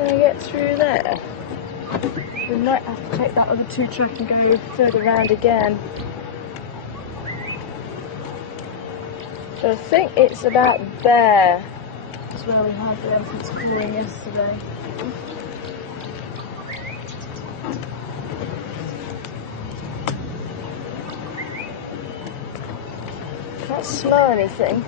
Get through there. We might have to take that other two track and go further round again. So I think it's about there. That's where we had the elephants calling yesterday. Can't smell anything.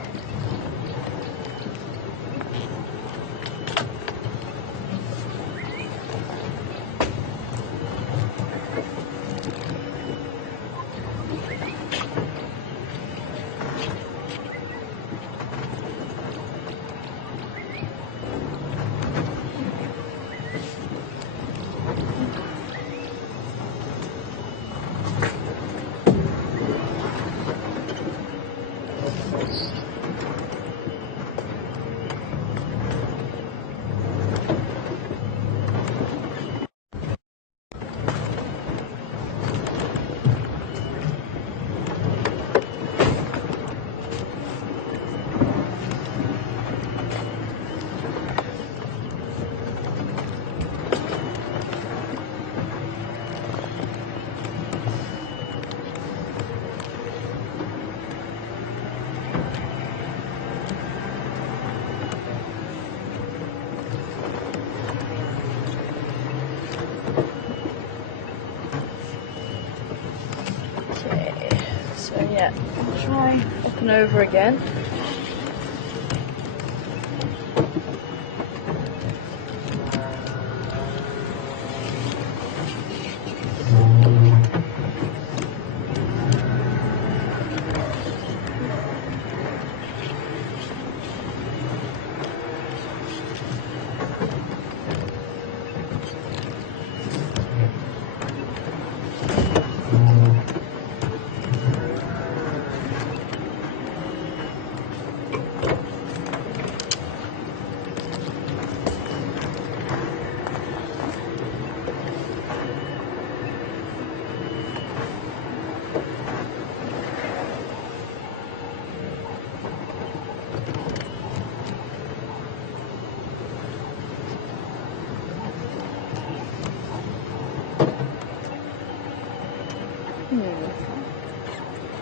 So yeah, I'll try up and over again.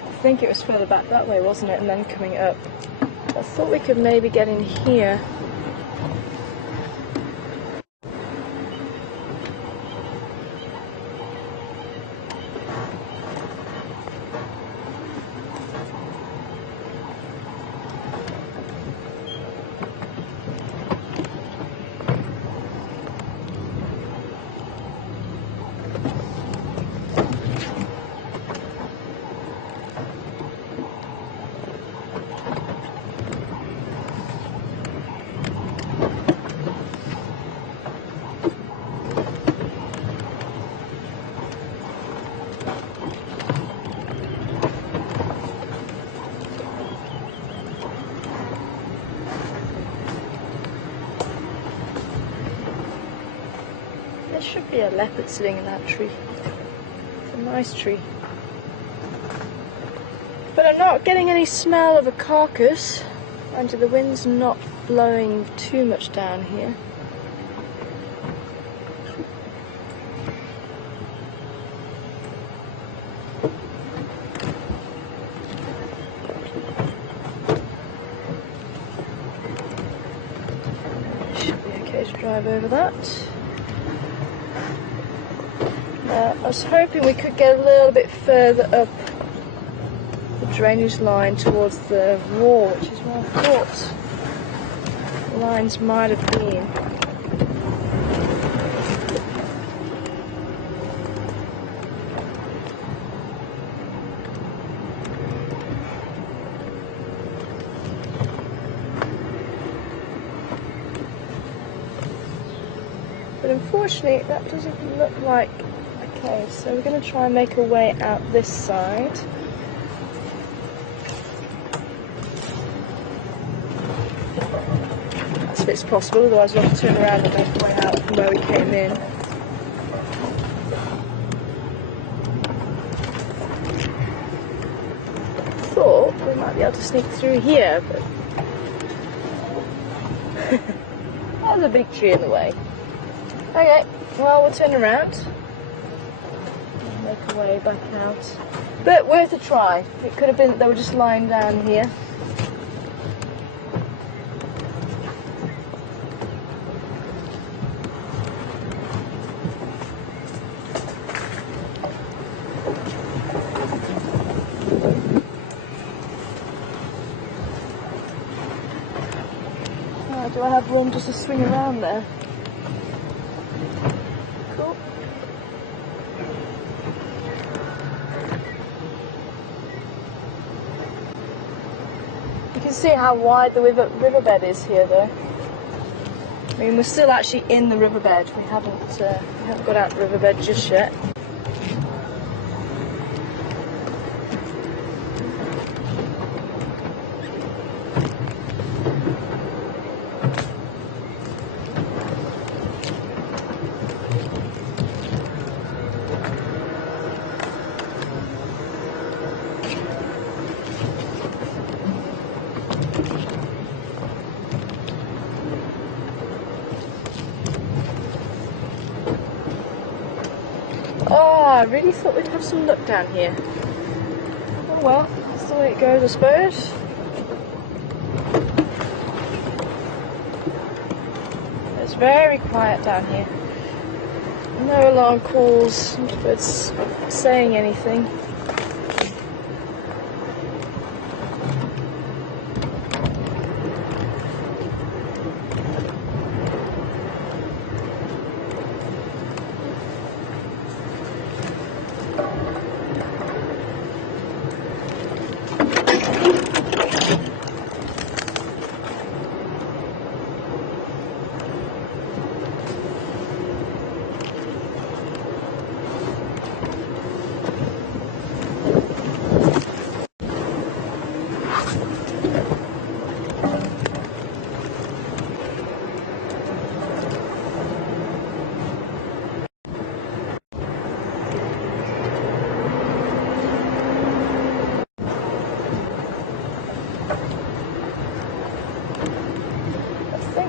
I think it was further back that way, wasn't it? And then coming up. I thought we could maybe get in here. There should be a leopard sitting in that tree. It's a nice tree. But I'm not getting any smell of a carcass. And the wind's not blowing too much down here. Should be okay to drive over that. I was hoping we could get a little bit further up the drainage line towards the wall, which is where I thought the lines might have been. But unfortunately, that doesn't look like. Okay, so we're going to try and make a way out this side. That's if it's possible, otherwise we'll have to turn around and make a way out from where we came in. Thought we might be able to sneak through here, but there's a big tree in the way. Okay, well we'll turn around. Make a way back out. But worth a try. It could have been that they were just lying down here. Do I have room just to swing around there? Cool. You can see how wide the riverbed is here though. I mean, we're still actually in the riverbed. We haven't got out the riverbed just yet. Oh, I really thought we'd have some luck down here. Oh well, that's the way it goes, I suppose. It's very quiet down here. No alarm calls, no birds saying anything.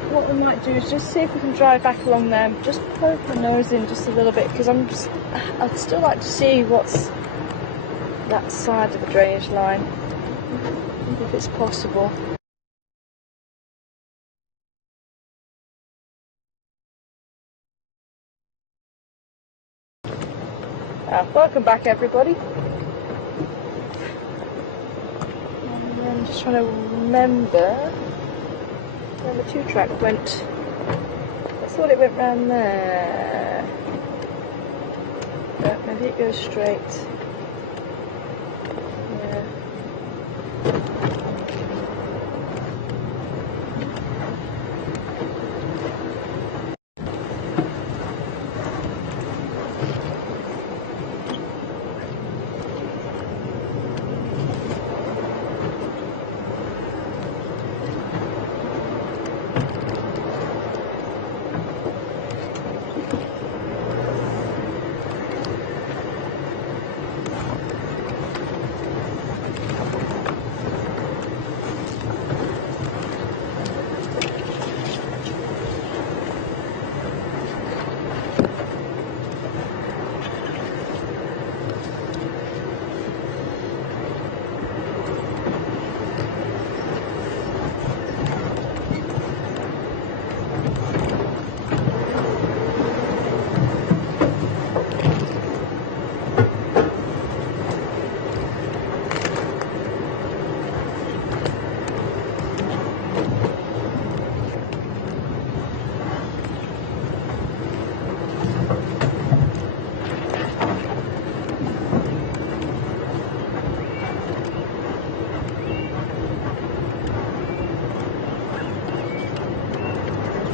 What we might do is just see if we can drive back along there, just poke my nose in just a little bit, because I'd still like to see what's that side of the drainage line, if it's possible. Welcome back everybody. And I'm just trying to remember where the 2-track went. I thought it went round there. No, maybe it goes straight. Yeah.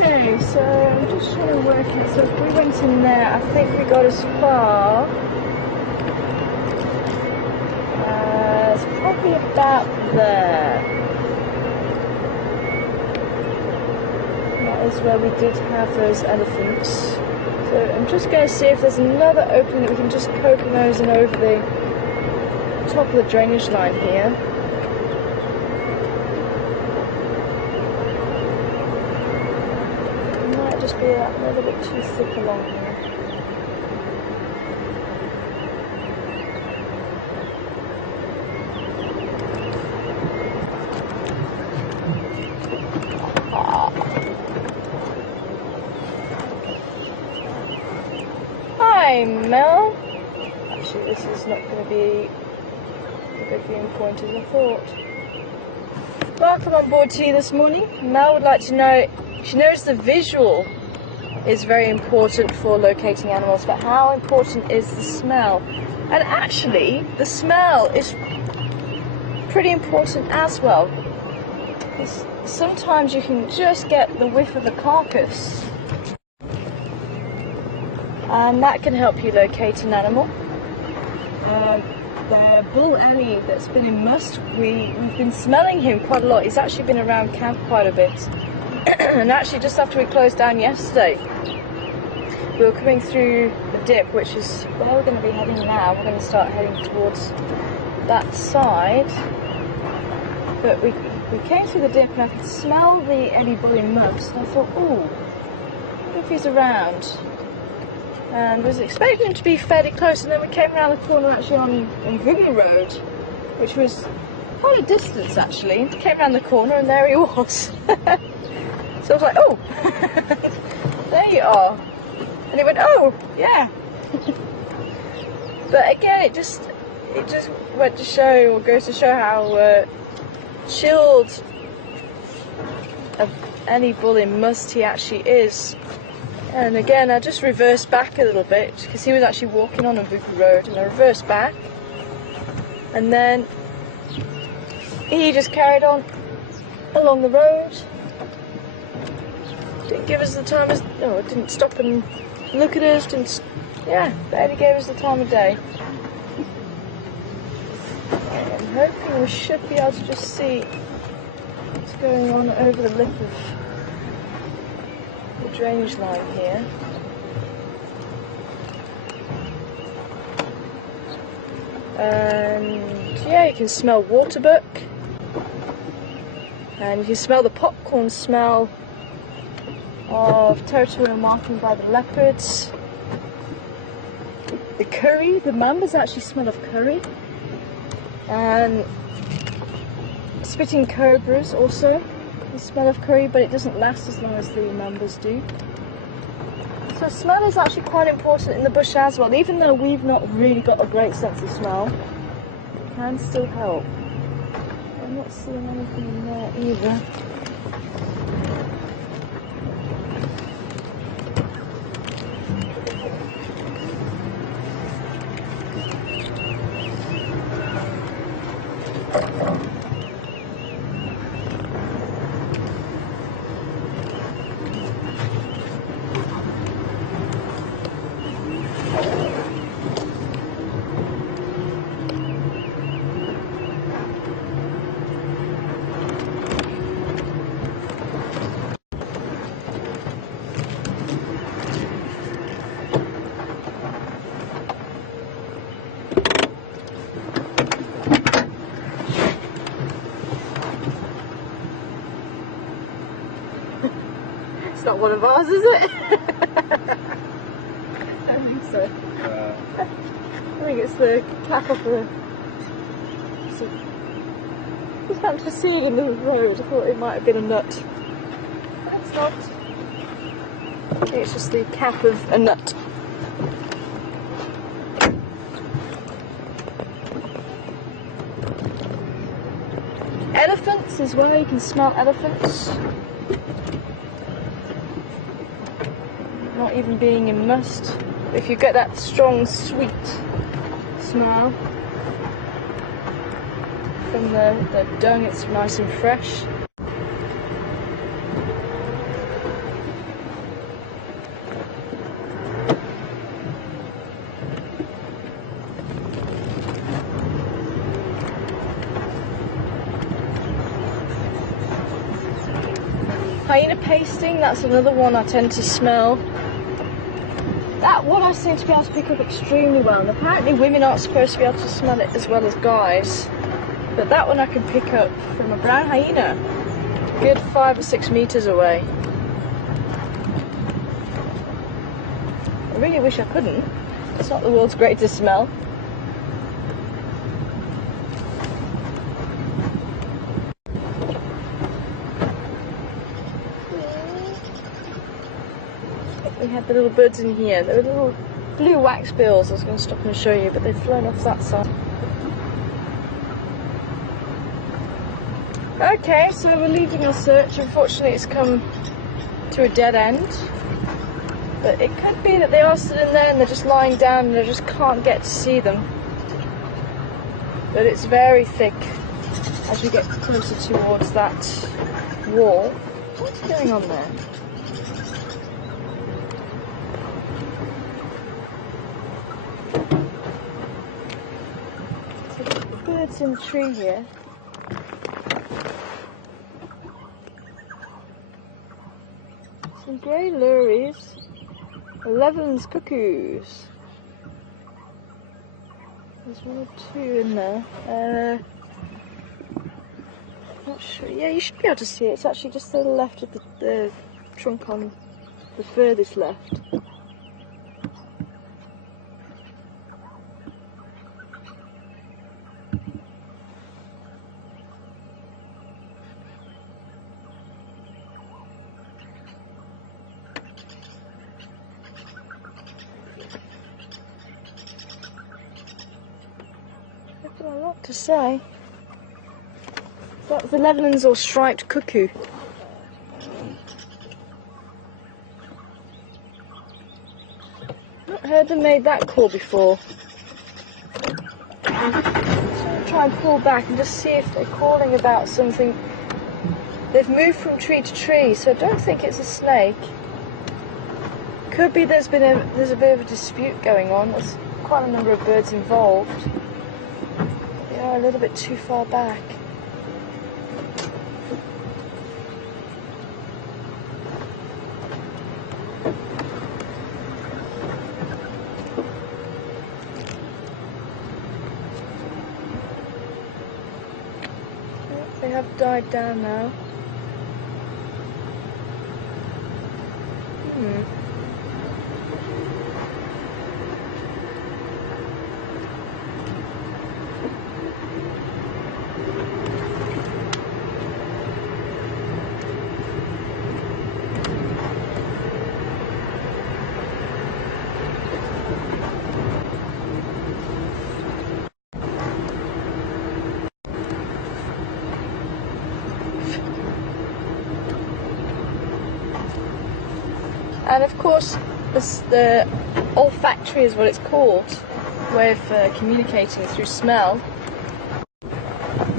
Okay, so I'm just trying to work out, so if we went in there, I think we got as far as probably about there. That is where we did have those elephants. So I'm just going to see if there's another opening that we can just poke a nose in over the top of the drainage line here. Just be a little bit too thick along here. Hi, Mel. Actually, this is not going to be a good viewing point as I thought. welcome on board to you this morning. Mel would like to know, she knows the visual is very important for locating animals, but how important is the smell? And actually, the smell is pretty important as well. Because sometimes you can just get the whiff of the carcass, and that can help you locate an animal. The bull ellie that's been in must, we've been smelling him quite a lot. He's actually been around camp quite a bit. And actually just after we closed down yesterday, we were coming through the dip, which is where we're going to be heading now. We're going to start heading towards that side. But we came through the dip and I could smell the ellie bull in must, and I thought, ooh, I wonder if he's around. And was expecting him to be fairly close, and then we came around the corner actually on Vigar Road, which was quite a distance actually. Came around the corner and there he was. So I was like, oh, there you are. And he went, oh, yeah. But again, it just went to show, or goes to show how chilled any bull in must he actually is. And again, I just reversed back a little bit because he was actually walking on a Vigar Road, and I reversed back, and then he just carried on along the road. Didn't give us the time, didn't stop and look at us, barely gave us the time of day. I'm hoping we should be able to just see what's going on over the lip of the drainage line here. And yeah, you can smell waterbuck, and you can smell the popcorn smell of territorial marking by the leopards. The curry, the mambas actually smell of curry, and spitting cobras also the smell of curry, but it doesn't last as long as the mambas do. So smell is actually quite important in the bush as well. Even though we've not really got a great sense of smell, it can still help. I'm not seeing anything in there either. It's not one of ours, is it? I don't think so. I think it's the cap of the... Just happened to see in the road. I thought it might have been a nut. It's not. I think it's just the cap of a nut. Elephants as well, you can smell elephants. Not even being in must. If you get that strong sweet smell from the dung, it's nice and fresh. Hyena pasting, that's another one I tend to smell. That one I seem to be able to pick up extremely well, and apparently women aren't supposed to be able to smell it as well as guys. But that one I can pick up from a brown hyena, a good 5 or 6 meters away. I really wish I couldn't. It's not the world's greatest smell. We had the little birds in here. There were little blue wax bills. I was going to stop and show you, but they've flown off that side. Okay, so we're leaving our search. Unfortunately, it's come to a dead end. But it could be that they are still in there and they're just lying down and I just can't get to see them. But it's very thick as we get closer towards that wall. What's going on there? Birds in the tree here. Some grey lories, 11's cuckoos. There's one or two in there. Not sure. Yeah, you should be able to see it. It's actually just to the left of the trunk on the furthest left. I've got a lot to say. That's the Lebanon's or striped cuckoo. Not heard them made that call before. So I'll try and pull back and just see if they're calling about something. They've moved from tree to tree, so I don't think it's a snake. Could be there's a bit of a dispute going on. There's quite a number of birds involved. They are a little bit too far back. They have died down now. And of course, the olfactory is what it's called, way of communicating through smell,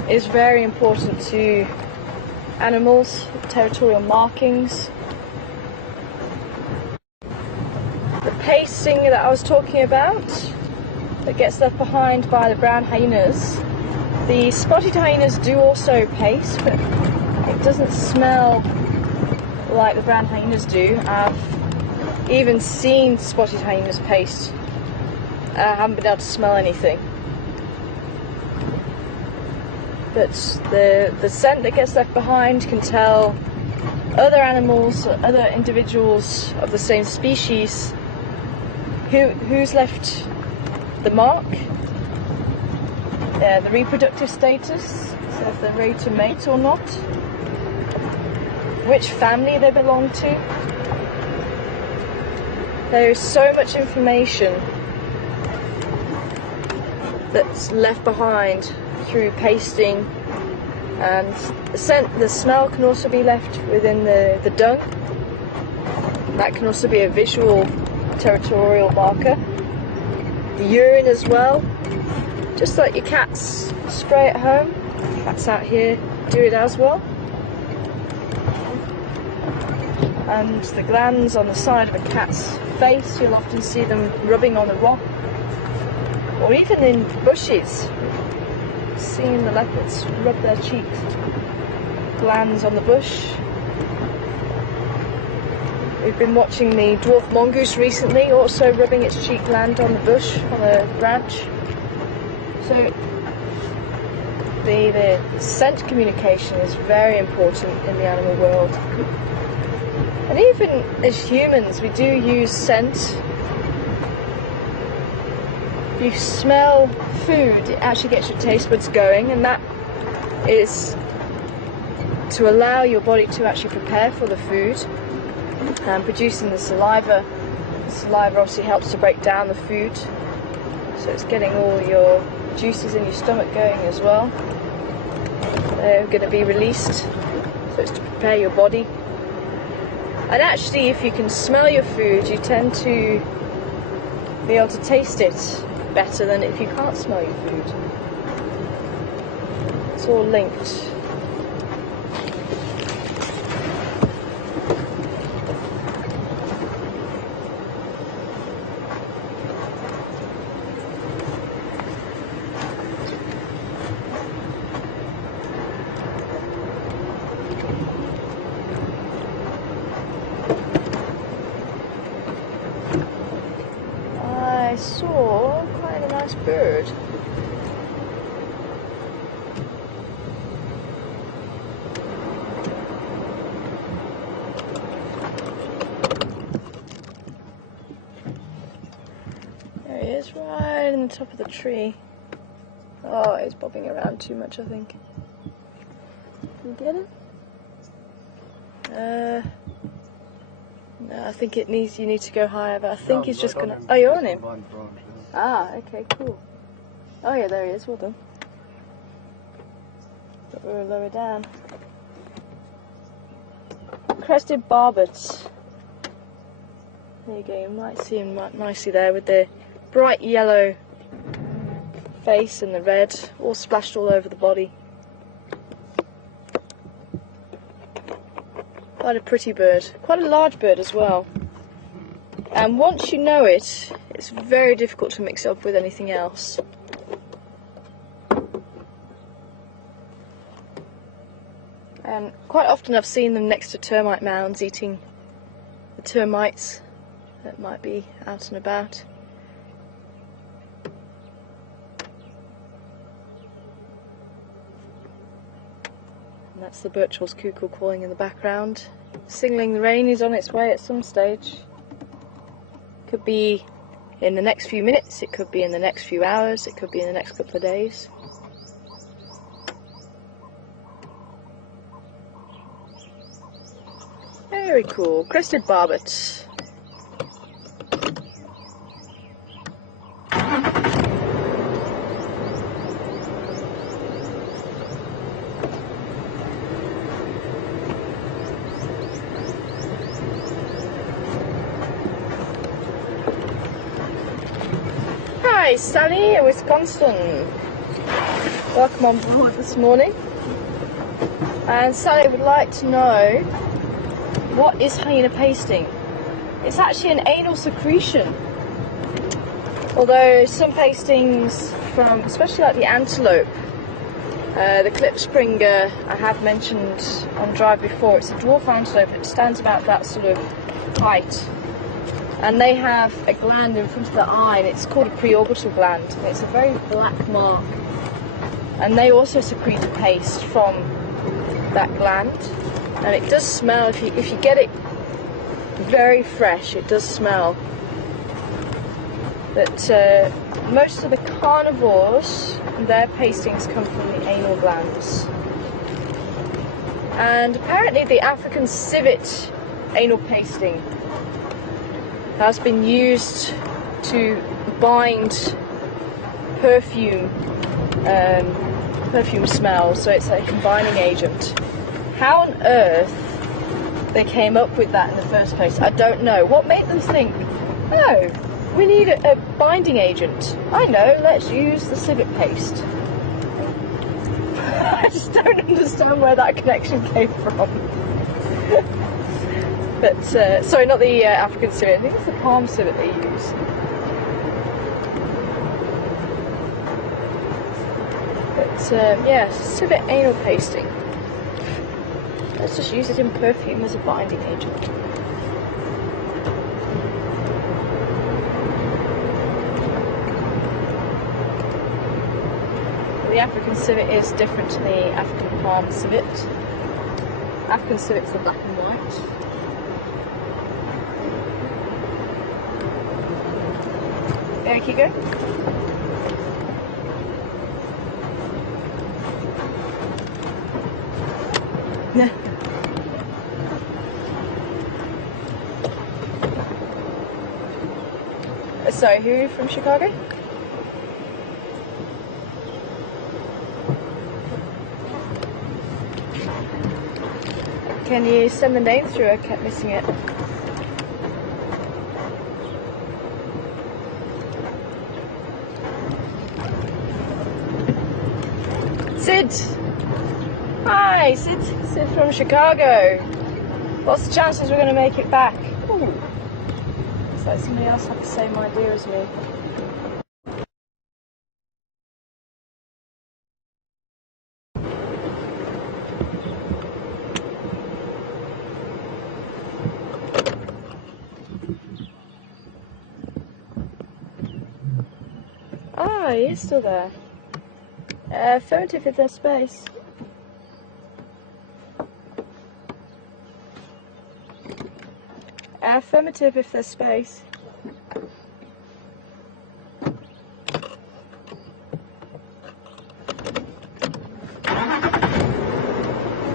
is very important to animals, territorial markings. The pasting that I was talking about, that gets left behind by the brown hyenas. The spotted hyenas do also paste, but it doesn't smell like the brown hyenas do. I've even seen spotted hyenas paste. I haven't been able to smell anything. But the scent that gets left behind can tell other animals, other individuals of the same species, who's left the mark, the reproductive status, so if they're ready to mate or not, which family they belong to. There is so much information that's left behind through pasting, and the smell can also be left within the dung. That can also be a visual territorial marker. The urine as well, just like your cats spray at home, cats out here do it as well. And the glands on the side of a cat's face, you'll often see them rubbing on the rock, or even in bushes, seeing the leopards rub their cheeks, glands on the bush. We've been watching the dwarf mongoose recently, also rubbing its cheek gland on the bush, on a branch. So the scent communication is very important in the animal world. And even as humans, we do use scent. If you smell food, it actually gets your taste buds going, and that is to allow your body to actually prepare for the food, and producing the saliva. The saliva obviously helps to break down the food, so it's getting all your juices in your stomach going as well. going to be released. So it's to prepare your body. And actually, if you can smell your food, you tend to be able to taste it better than if you can't smell your food. It's all linked. I saw quite a nice bird. There he is, right in the top of the tree. Oh, he's bobbing around too much, I think. Can you get him? No, I think you need to go higher, but I think he's just gonna... Oh, you're on him? Ah, okay, cool. Oh yeah, there he is, well done. But we're lower down. Crested barbet. There you go, you might see him nicely there with the bright yellow face and the red all splashed all over the body. Quite a pretty bird, quite a large bird as well. And once you know it, it's very difficult to mix it up with anything else. And quite often I've seen them next to termite mounds eating the termites that might be out and about. And that's the Birchall's cuckoo calling in the background, signalling the rain is on its way at some stage. Could be in the next few minutes, it could be in the next few hours, it could be in the next couple of days. Very cool, crested barbet. Hi, Sally in Wisconsin. Welcome on board this morning. And Sally would like to know, what is hyena pasting? It's actually an anal secretion. Although some pastings from, especially like the antelope, the klipspringer I have mentioned on drive before, it's a dwarf antelope, it stands about that sort of height. And they have a gland in front of the eye, and it's called a preorbital gland. And it's a very black mark. And they also secrete a paste from that gland. And it does smell, if you get it very fresh, it does smell. But most of the carnivores, their pastings come from the anal glands. And apparently the African civet anal pasting has been used to bind perfume smell, so it's a combining agent. How on earth they came up with that in the first place, I don't know. What made them think, oh, we need a binding agent? I know, let's use the civet paste. I just don't understand where that connection came from. But, sorry, not the African civet, I think it's the palm civet they use. But, yeah, civet anal pasting. Let's just use it in perfume as a binding agent. The African civet is different to the African palm civet. African civets are black and white. There, keep going. Sorry, who from Chicago? Can you send the name through? I kept missing it. Sid! Hi, Sid from Chicago. What's the chances we're going to make it back? Ooh. Looks like somebody else had the same idea as me. Ah, he is still there. Affirmative if there's space. Affirmative if there's space.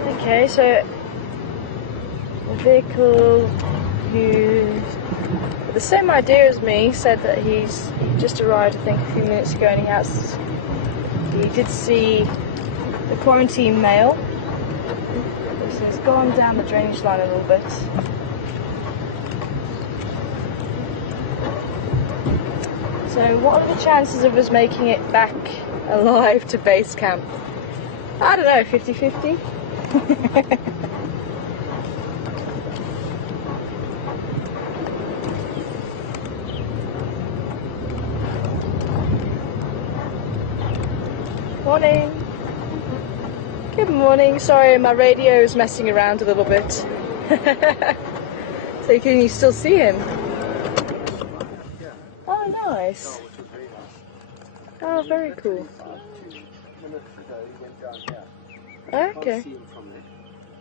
Okay, so the vehicle who's the same idea as me said that he just arrived, I think, a few minutes ago, and he did see the quarantine mail. So it's gone down the drainage line a little bit. So what are the chances of us making it back alive to base camp? I don't know, 50-50? Morning. Good morning. Sorry, my radio is messing around a little bit. So can you still see him? Oh, nice. Oh, very cool. Okay.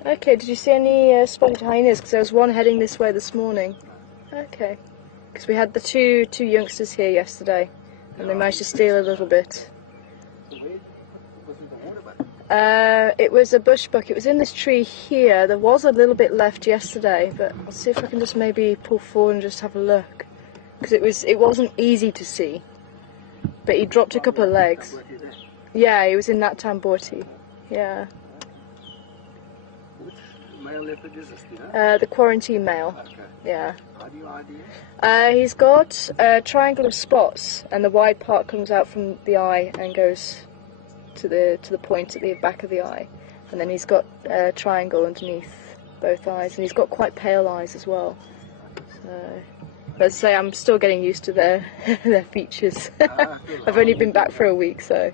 Okay, did you see any spotted hyenas? Because there was one heading this way this morning. Okay. Because we had the two youngsters here yesterday, and they managed to steal a little bit. It was a bush buck. It was in this tree here. There was a little bit left yesterday, but I'll see if I can just maybe pull forward and just have a look. Because it wasn't easy to see. But he dropped a couple of legs. Yeah, he was in that tamborti. Yeah. Which male leopard is this? The quarantine male. Yeah. He's got a triangle of spots, and the wide part comes out from the eye and goes to the point at the back of the eye, and then he's got a triangle underneath both eyes, and he's got quite pale eyes as well. So, let's say I'm still getting used to their features. I've only been back for a week, so.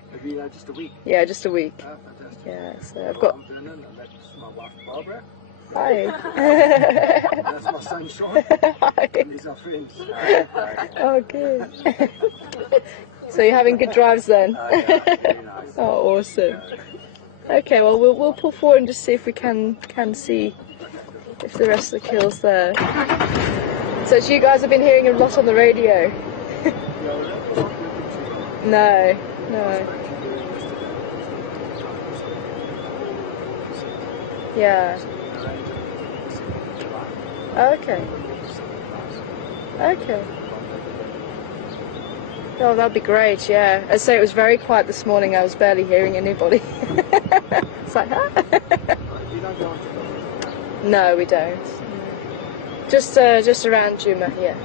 Just a week? Yeah, just a week. Fantastic. Yeah, so I've got. I'm Brennan, and that's my wife Barbara. Hi. That's my son Sean. Hi. And these are friends. Oh, good. So you're having good drives then? Yeah, very nice. Oh, awesome. Okay, well we'll pull forward and just see if we can see if the rest of the kill's there. So you guys have been hearing a lot on the radio? No. Yeah. Okay. Oh, that'd be great, yeah. I'd say it was very quiet this morning. I was barely hearing anybody. It's like, huh? No, we don't. Just around Djuma, yeah.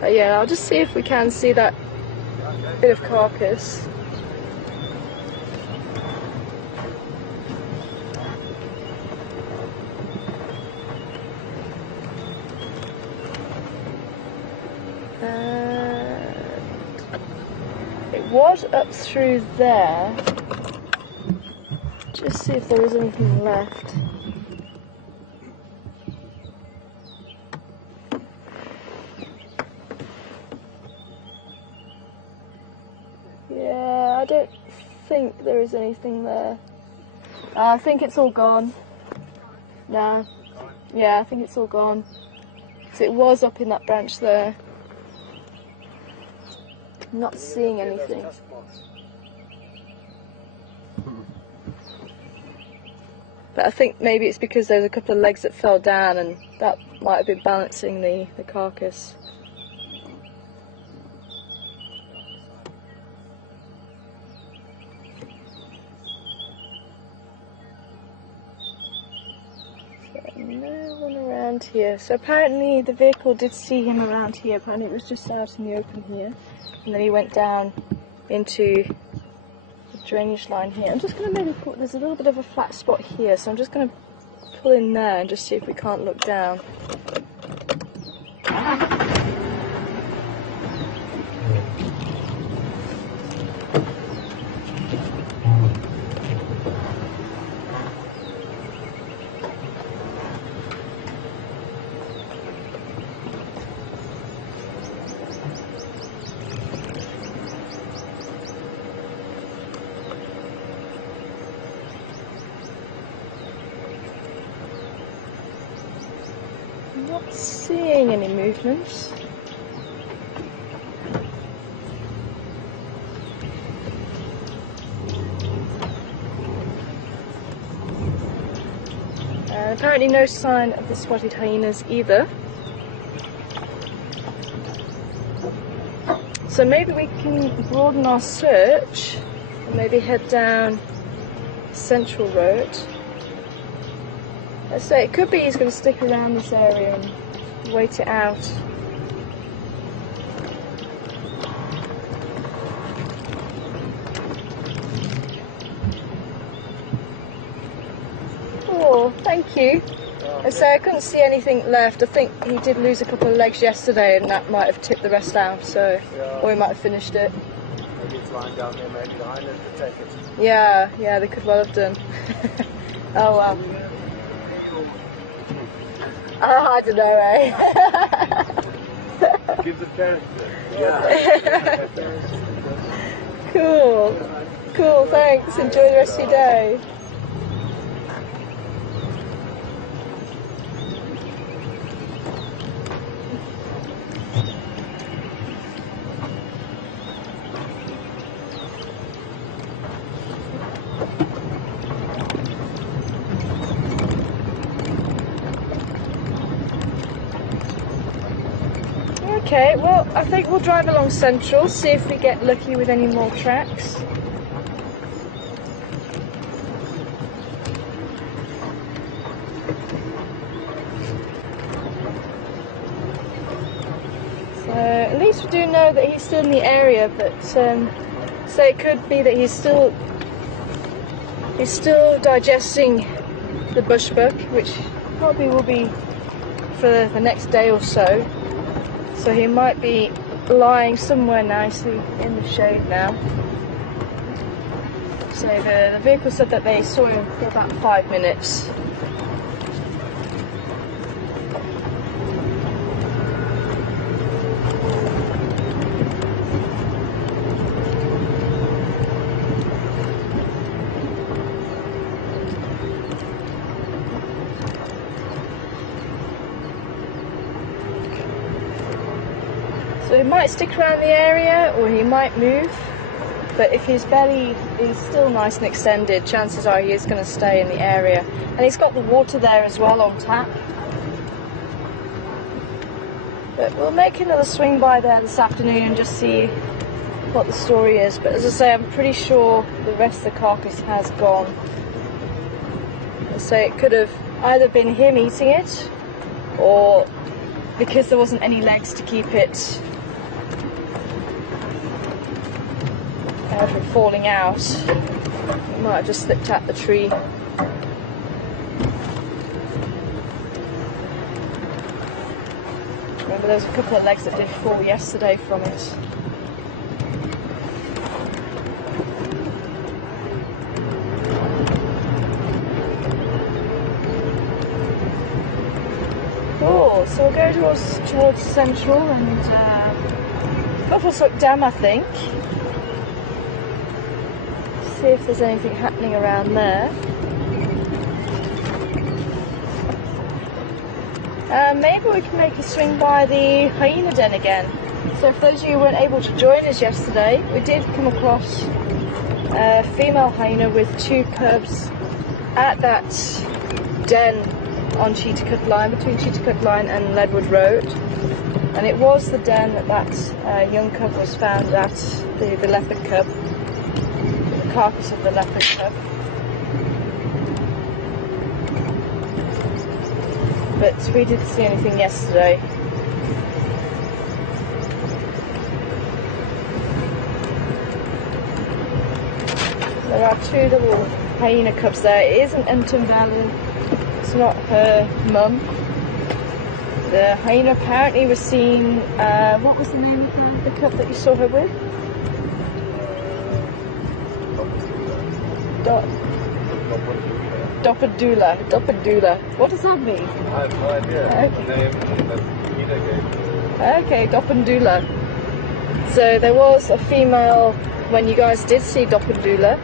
But yeah, I'll just see if we can see that bit of carcass. It was up through there. Just see if there is anything left. Yeah, I don't think there is anything there. I think it's all gone. Nah. Yeah, I think it's all gone. So it was up in that branch there. I'm not seeing anything. But I think maybe it's because there's a couple of legs that fell down, and that might have been balancing the carcass. But no one around here. So apparently the vehicle did see him around here. Apparently it was just out in the open here. And then he went down into the drainage line here. I'm just going to maybe put, there's a little bit of a flat spot here, so I'm just going to pull in there and just see if we can't look down. Not seeing any movements. And apparently no sign of the spotted hyenas either. So maybe we can broaden our search and maybe head down Central Road. So it could be he's going to stick around this area and wait it out. Oh, thank you. So I couldn't see anything left. I think he did lose a couple of legs yesterday and that might have tipped the rest out, so, or he might have finished it. Maybe it's lying down there, maybe the hyenas could take it. Yeah, they could well have done. Oh well. Oh, I don't know, eh? Gives it character. Yeah. Cool, thanks. Enjoy the rest of your day. Okay, well, I think we'll drive along Central, see if we get lucky with any more tracks. So at least we do know that he's still in the area, but so it could be that he's still digesting the bushbuck, which probably will be for the next day or so. So he might be lying somewhere nicely in the shade now. So the vehicle said that they saw him for about 5 minutes. So he might stick around the area or he might move, but if his belly is still nice and extended, chances are he is going to stay in the area. And he's got the water there as well on tap. But we'll make another swing by there this afternoon and just see what the story is. But as I say, I'm pretty sure the rest of the carcass has gone. So it could have either been him eating it, or because there wasn't any legs to keep it from falling out, it might have just slipped out the tree. Remember, there was a couple of legs that did fall yesterday from it. Cool, so we'll go towards Central and go for a look down, I think. See if there's anything happening around there. Maybe we can make a swing by the hyena den again. So for those of you who weren't able to join us yesterday, we did come across a female hyena with 2 cubs at that den on Cheetah Line, between Cheetah Line and Leadwood Road. And it was the den that young cub was found at, the leopard cub. Carcass of the leopard cub. but we didn't see anything yesterday. There are two little hyena cubs there. It isn't Entenbella, it's not her mum. The hyena apparently was seen, what was the name of the cub that you saw her with? Doppendula. What does that mean? I have no idea. Okay, Doppendula. So there was a female when you guys did see Doppendula,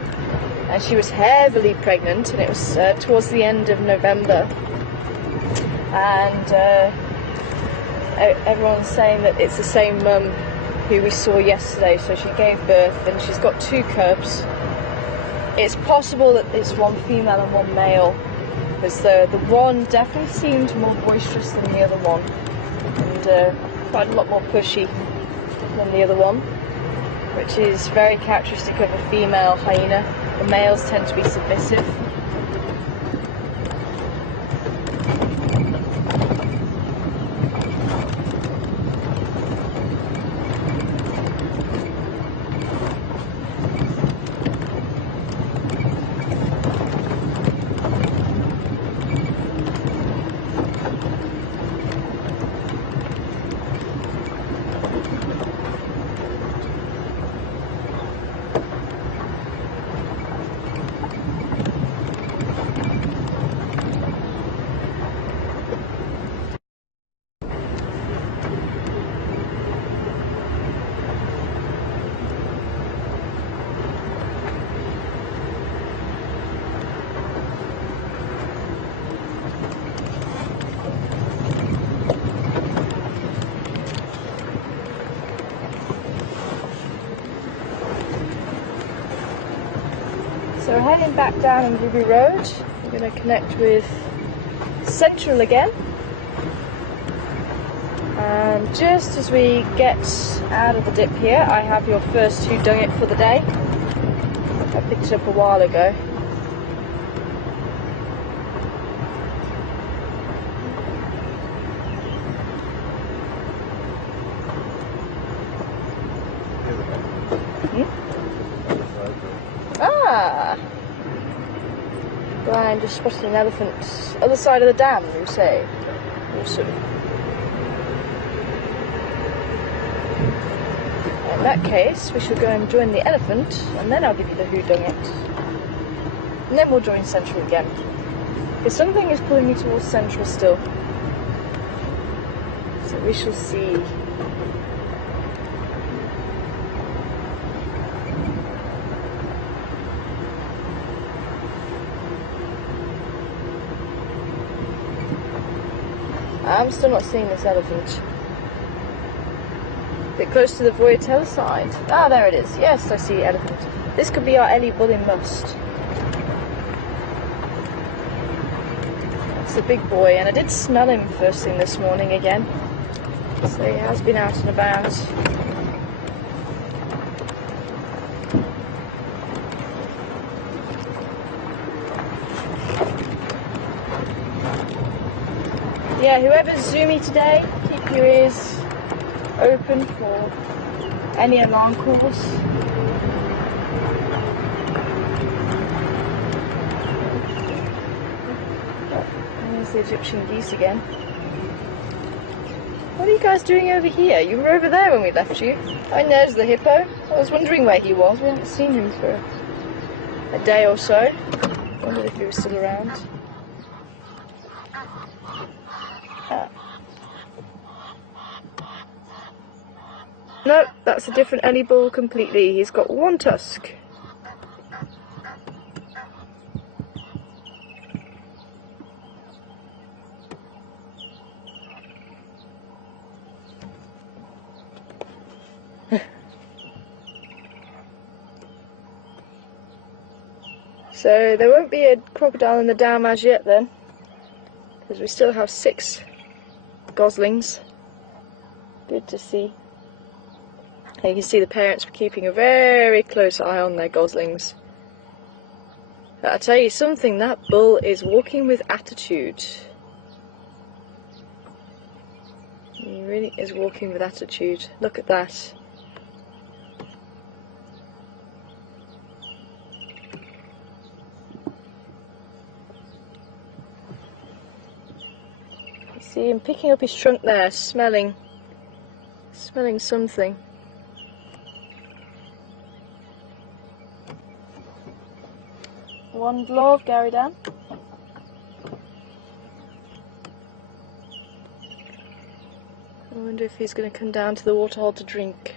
and she was heavily pregnant, and it was towards the end of November. And everyone's saying that it's the same mum who we saw yesterday, so she gave birth and she's got two cubs. It's possible that it's one female and one male, because the one definitely seemed more boisterous than the other one, and quite a lot more pushy than the other one, which is very characteristic of a female hyena. The males tend to be submissive. So we're heading back down on Ruby Road. We're going to connect with Central again. And just as we get out of the dip here, I have your first whodunit for the day. I picked it up a while ago. Ah! Brian just spotted an elephant other side of the dam, you say? Awesome. In that case, we shall go and join the elephant, and then I'll give you the whodunit. And then we'll join Central again. Because something is pulling me towards Central still. So we shall see. I'm still not seeing this elephant. A bit close to the Voyatella side. Ah, there it is. Yes, I see elephant. This could be our Ellie bull in must. That's a big boy, and I did smell him first thing this morning again. So he has been out and about. Yeah, whoever's zoomy today, keep your ears open for any alarm calls. Oh, there's the Egyptian geese again. What are you guys doing over here? You were over there when we left you. I know there's the hippo. I was wondering where he was. We haven't seen him for a day or so. Wondered if he was still around. No, that's a different Ellie bull completely. He's got one tusk. So there won't be a crocodile in the dam as yet then, because we still have 6 goslings. Good to see. And you can see the parents were keeping a very close eye on their goslings. But I tell you something, that bull is walking with attitude. He really is walking with attitude. Look at that. You see him picking up his trunk there, smelling something. One glove, Gary Dan. I wonder if he's going to come down to the waterhole to drink.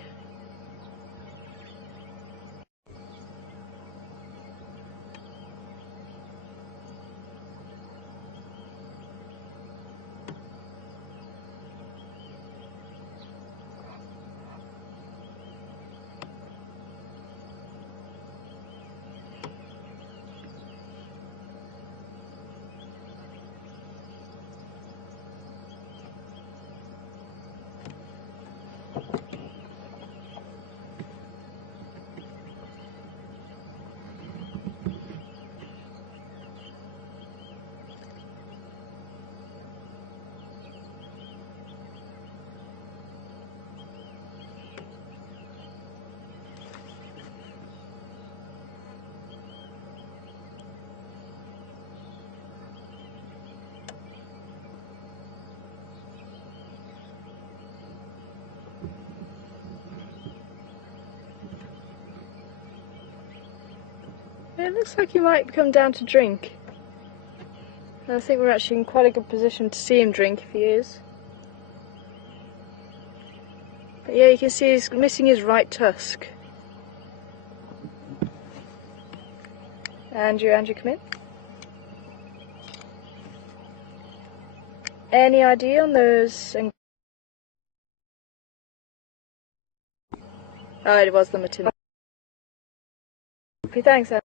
It looks like he might come down to drink. I think we're actually in quite a good position to see him drink if he is. But yeah, you can see he's missing his right tusk. Andrew, come in. Any idea on those? Oh, it was the Matilda. Okay, thanks, Andrew.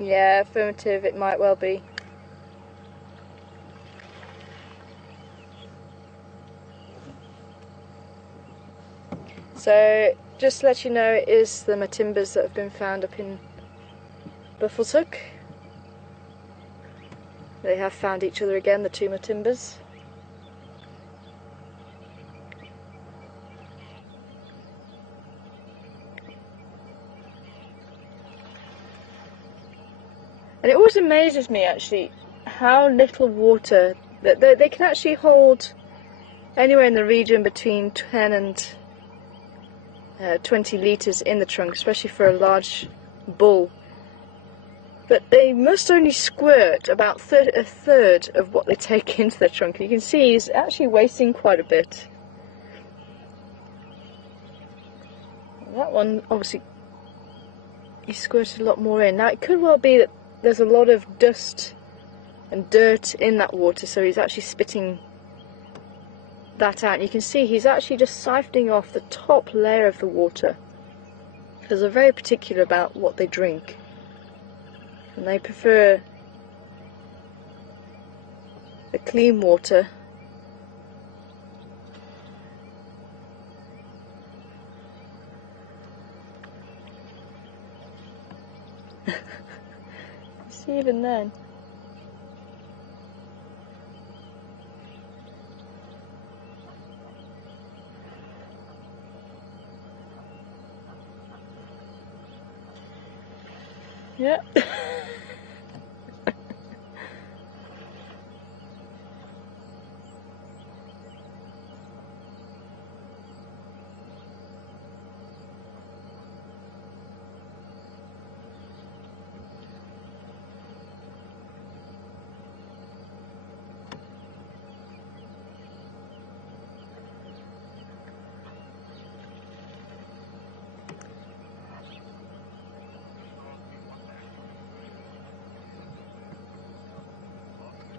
Yeah, affirmative, it might well be. So, just to let you know, it is the Matimbas that have been found up in Buffelshoek. They have found each other again, the two Matimbas. And it always amazes me actually how little water that they can actually hold anywhere in the region between 10 and 20 litres in the trunk, especially for a large bull. But they must only squirt about a third of what they take into the trunk. You can see he's actually wasting quite a bit. That one, obviously, he squirted a lot more in. Now, it could well be that there's a lot of dust and dirt in that water, so he's actually spitting that out. And you can see he's actually just siphoning off the top layer of the water, because they're very particular about what they drink. And they prefer the clean water. See, even then. Yeah.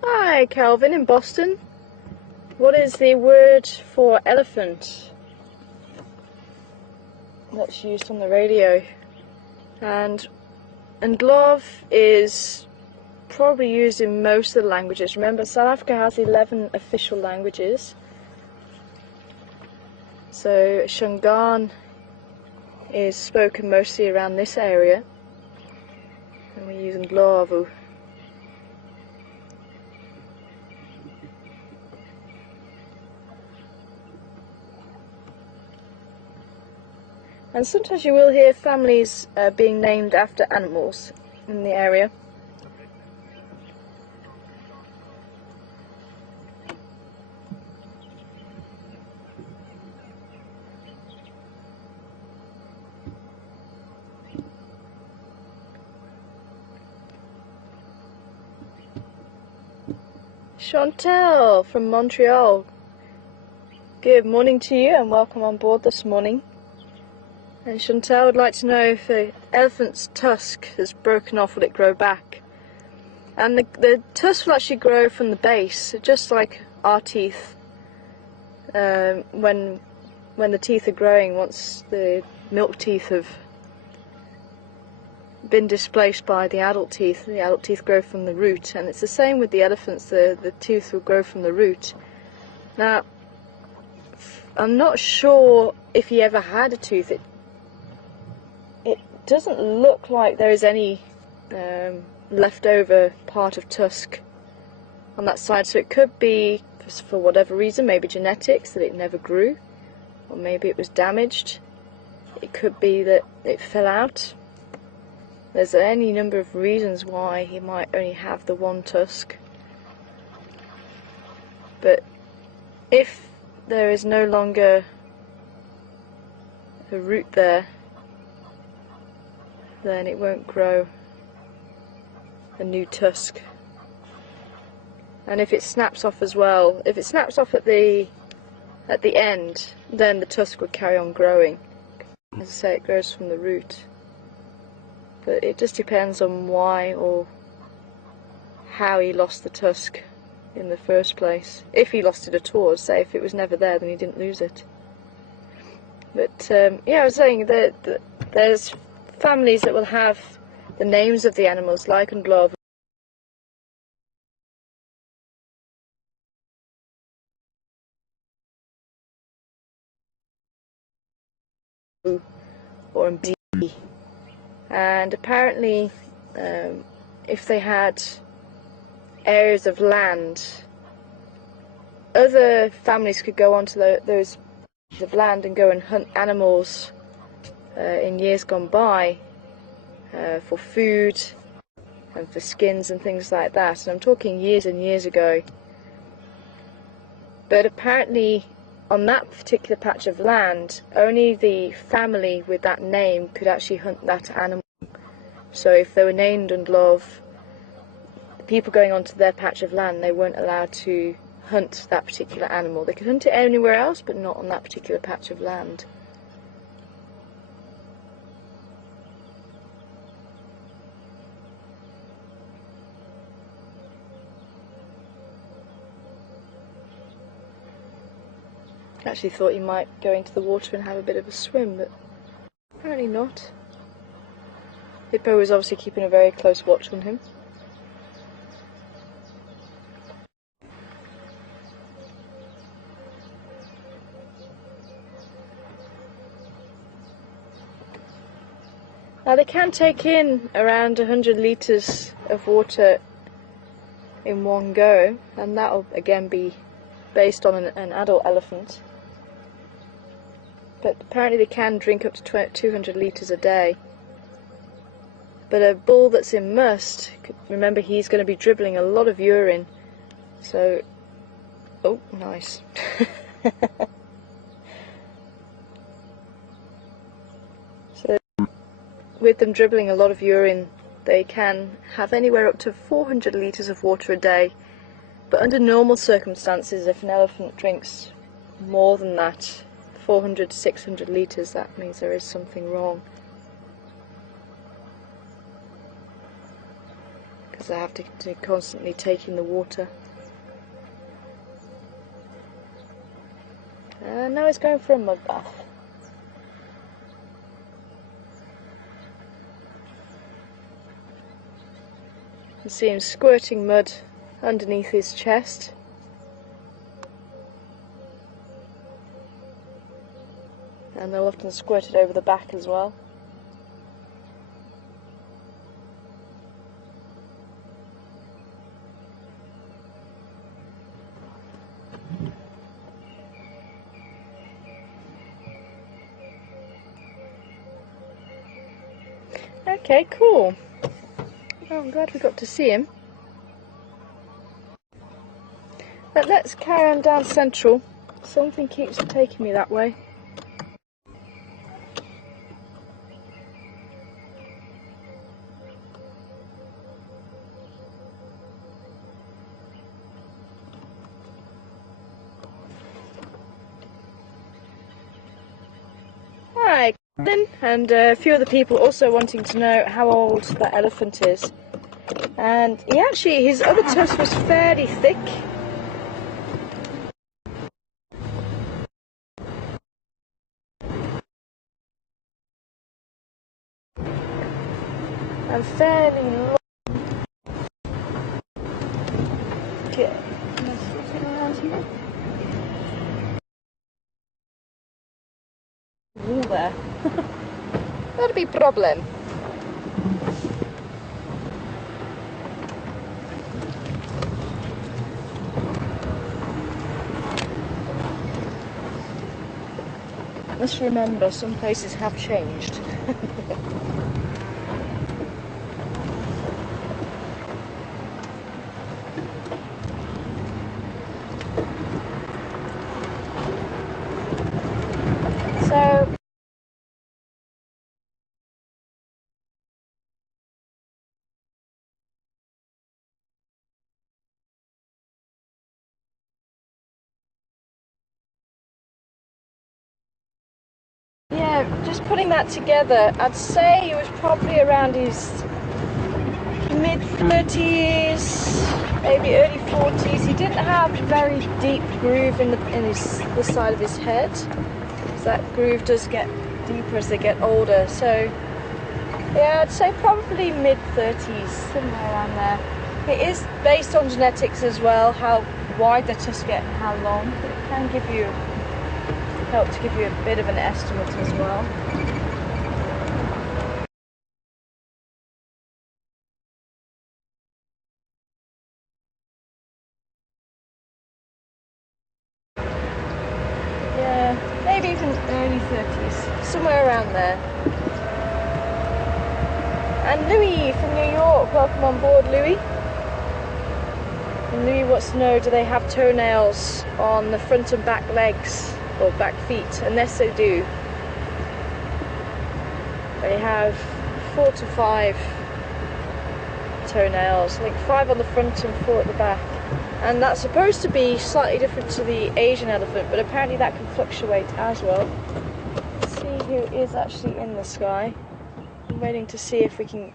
Hi, Calvin in Boston. What is the word for elephant that's used on the radio? And Ndlovu is probably used in most of the languages. Remember, South Africa has 11 official languages. So Shangaan is spoken mostly around this area, and we use Ndlovu. And sometimes you will hear families being named after animals in the area. Chantal from Montreal, good morning to you and welcome on board this morning. And Chantal would like to know if the elephant's tusk has broken off, will it grow back? And the tusk will actually grow from the base, just like our teeth. When the teeth are growing, once the milk teeth have been displaced by the adult teeth grow from the root, and it's the same with the elephants, the tooth will grow from the root. Now, I'm not sure if he ever had a tooth. It doesn't look like there is any leftover part of tusk on that side, so it could be, for whatever reason, maybe genetics, that it never grew, or maybe it was damaged. It could be that it fell out. There's any number of reasons why he might only have the one tusk. But if there is no longer a root there, then it won't grow a new tusk. And if it snaps off as well, if it snaps off at the end, then the tusk will carry on growing. As I say, it grows from the root. But it just depends on why or how he lost the tusk in the first place. If he lost it at all, say if it was never there, then he didn't lose it. But yeah, I was saying that there's families that will have the names of the animals, like Ndlovu, or Mbidi. And apparently, if they had areas of land, other families could go onto those of land and go and hunt animals in years gone by for food and for skins and things like that. And I'm talking years and years ago. But apparently, on that particular patch of land, only the family with that name could actually hunt that animal. So if they were named Ndlovu, the people going onto their patch of land, they weren't allowed to hunt that particular animal. They could hunt it anywhere else, but not on that particular patch of land. I actually thought he might go into the water and have a bit of a swim, but apparently not. Hippo was obviously keeping a very close watch on him. Now they can take in around 100 litres of water in one go, and that will again be based on an adult elephant. But apparently they can drink up to 200 litres a day. But a bull that's in must, remember he's going to be dribbling a lot of urine. So, oh, nice. So, with them dribbling a lot of urine, they can have anywhere up to 400 litres of water a day. But under normal circumstances, if an elephant drinks more than that, 400 to 600 litres, that means there is something wrong. Because they have to constantly take in the water. And now he's going for a mud bath. can see him squirting mud underneath his chest. And they'll often squirt it over the back as well. Okay, cool. Oh, I'm glad we got to see him. But let's carry on down Central. Something keeps taking me that way. Hi, Colin, and a few other people also wanting to know how old that elephant is. And his other tusk was fairly thick. And fairly long. Okay. Around here. Wall there. That'll be a problem. Let's remember, some places have changed. So, yeah, just putting that together, I'd say he was probably around his mid-30s, maybe early 40s. He didn't have a very deep groove in the side of his head. That groove does get deeper as they get older. So, yeah, I'd say probably mid-30s, somewhere around there. It is based on genetics as well, how wide the tusks get and how long. But it can help to give you a bit of an estimate as well. Yeah, maybe even early 30s, somewhere around there. And Louis from New York, welcome on board, Louis. And Louis wants to know, do they have toenails on the front and back legs or back feet? And yes, they do. They have 4 to 5 toenails, I think 5 on the front and 4 at the back. And that's supposed to be slightly different to the Asian elephant, but apparently that can fluctuate as well. Let's see who is actually in the sky. I'm waiting to see if we can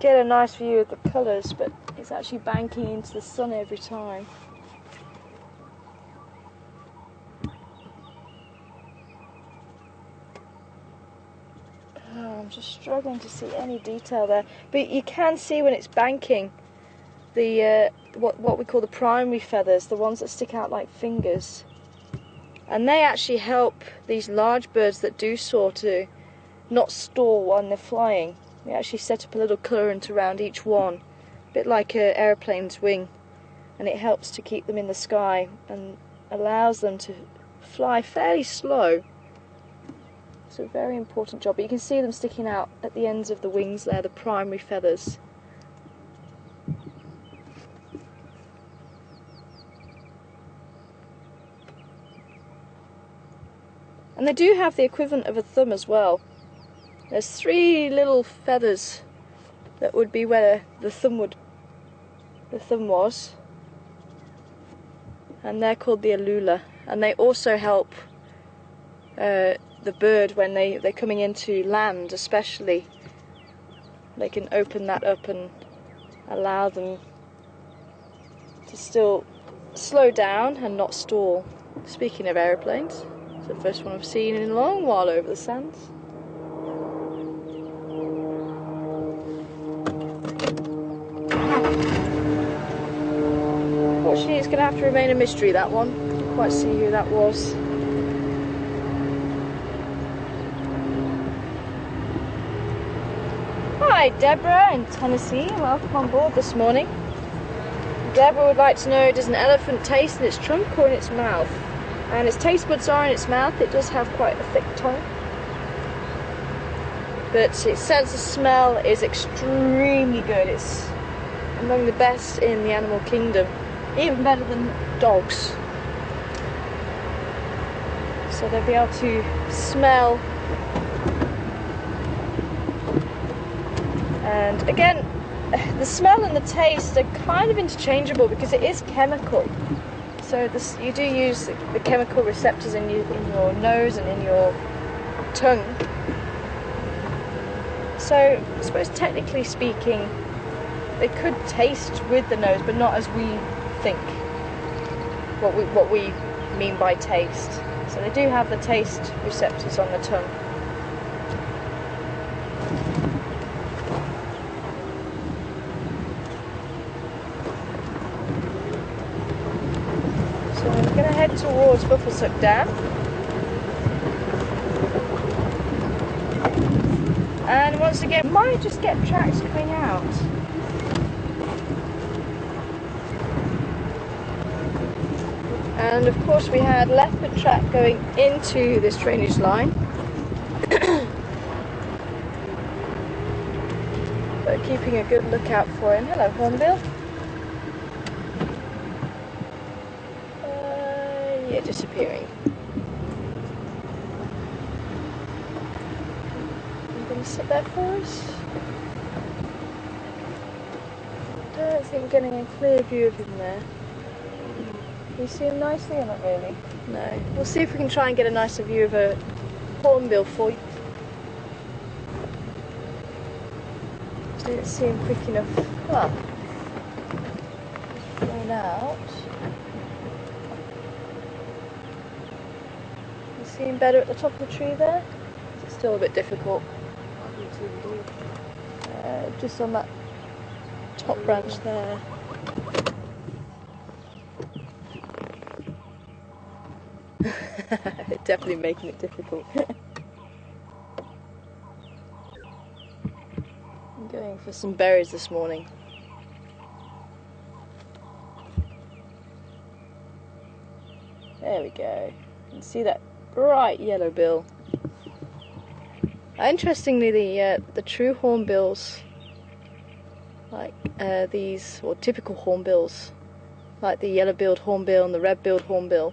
get a nice view of the colours, but it's actually banking into the sun every time. Oh, I'm just struggling to see any detail there, but you can see when it's banking the what we call the primary feathers, the ones that stick out like fingers, and they actually help these large birds that do soar to not stall when they're flying. They actually set up a little current around each one, a bit like an aeroplane's wing, and it helps to keep them in the sky and allows them to fly fairly slow. It's a very important job. But you can see them sticking out at the ends of the wings there, the primary feathers. And they do have the equivalent of a thumb as well. There's 3 little feathers that would be where the thumb was, and they're called the alula. And they also help the bird when they're coming into land, especially. They can open that up and allow them to still slow down and not stall. Speaking of aeroplanes, it's the first one I've seen in a long while over the sands. Unfortunately, it's going to have to remain a mystery, that one. Didn't quite see who that was. Hi, Deborah in Tennessee. Welcome on board this morning. Deborah would like to know, does an elephant taste in its trunk or in its mouth? And its taste buds are in its mouth. It does have quite a thick tongue. But its sense of smell is extremely good. It's among the best in the animal kingdom. Even better than dogs. So they'll be able to smell. And again, the smell and the taste are kind of interchangeable because it is chemical. So you do use the chemical receptors in your nose and in your tongue. So I suppose technically speaking, they could taste with the nose, but not as we think. What we mean by taste. So they do have the taste receptors on the tongue. So I'm going to head towards Bufflesuck Dam. And once again, might just get tracks coming out. And of course we had leopard track going into this drainage line. But keeping a good lookout for him. Hello, Hornbill. Yeah, disappearing. Sit there for us. I don't think we're getting a clear view of him there. Can you see him nicely or not really? No. We'll see if we can try and get a nicer view of a hornbill for you. Didn't see him quick enough. Well, he's flown out. You see him better at the top of the tree there? It's still a bit difficult. Just on that top branch there. Definitely making it difficult. I'm going for some berries this morning. There we go. You can see that bright yellow bill. Interestingly, the true hornbills, like these, or typical hornbills, like the yellow-billed hornbill and the red-billed hornbill,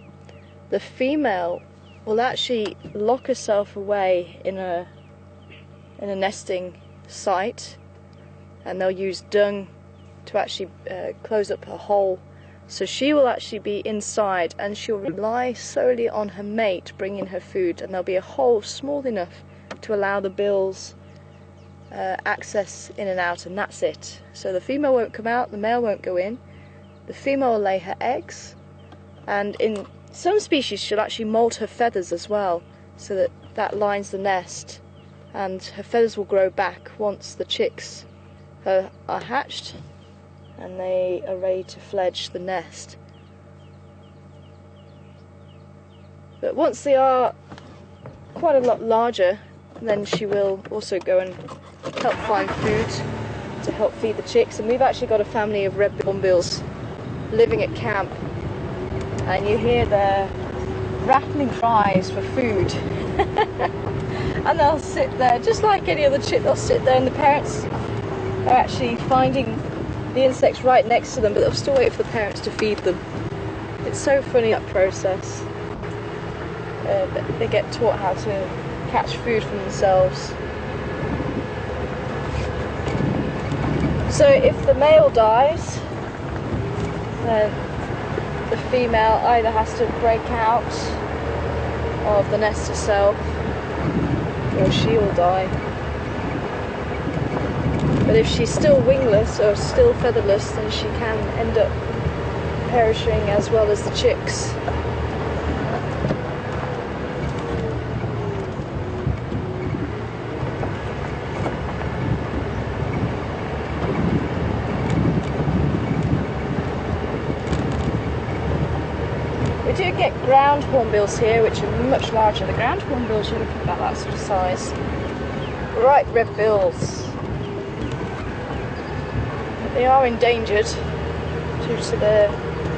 the female will actually lock herself away in a nesting site, and they'll use dung to actually close up her hole. So she will actually be inside, and she'll rely solely on her mate bringing her food, and there'll be a hole small enough to allow the bills access in and out, and that's it. So the female won't come out, the male won't go in. The female will lay her eggs, and in some species she'll actually moult her feathers as well, so that lines the nest, and her feathers will grow back once the chicks are hatched and they are ready to fledge the nest. But once they are quite a lot larger, then she will also go and help find food to help feed the chicks. And we've actually got a family of red hornbills living at camp, and you hear their rattling cries for food. And they'll sit there just like any other chick. They'll sit there, and the parents are actually finding the insects right next to them, but they'll still wait for the parents to feed them. It's so funny, that process. They get taught how to catch food for themselves. So if the male dies, then the female either has to break out of the nest herself, or she will die. But if she's still wingless or still featherless, then she can end up perishing as well as the chicks. ground hornbills here, which are much larger. The ground hornbills, you're looking about that sort of size. Bright red bills. But they are endangered due to the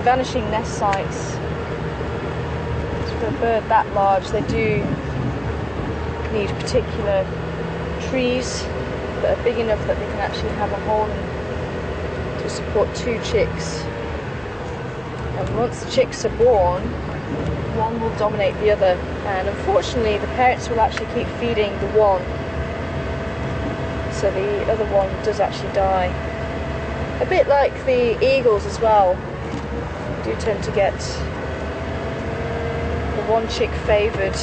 vanishing nest sites. For a bird that large, they do need particular trees that are big enough that they can actually have a hole to support 2 chicks. And once the chicks are born, one will dominate the other, and unfortunately the parents will actually keep feeding the one, so the other one does actually die. A bit like the eagles as well, do tend to get the one chick favoured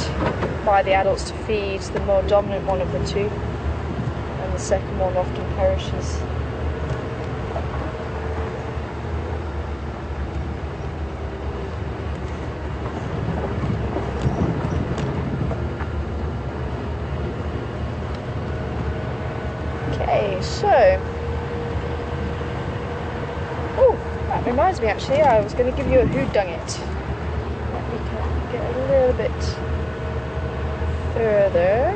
by the adults to feed the more dominant one of the two, and the second one often perishes. Okay, so that reminds me, actually, I was going to give you a whodunit. Let me get a little bit further.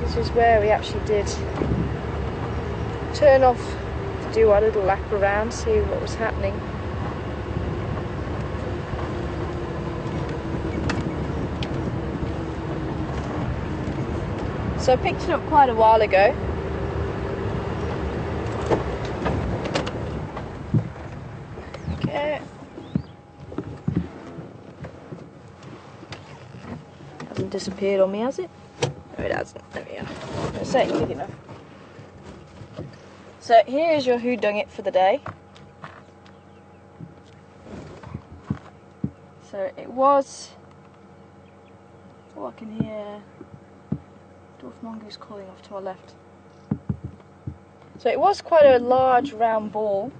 This is where we actually did turn off to do our little lap around, see what was happening. So I picked it up quite a while ago. Okay. Hasn't disappeared on me, has it? No, it hasn't. There we are. It's certainly big enough. So here is your whodunit for the day. So it was... Oh, I can hear dwarf mongoose calling off to our left. So it was quite a large round ball,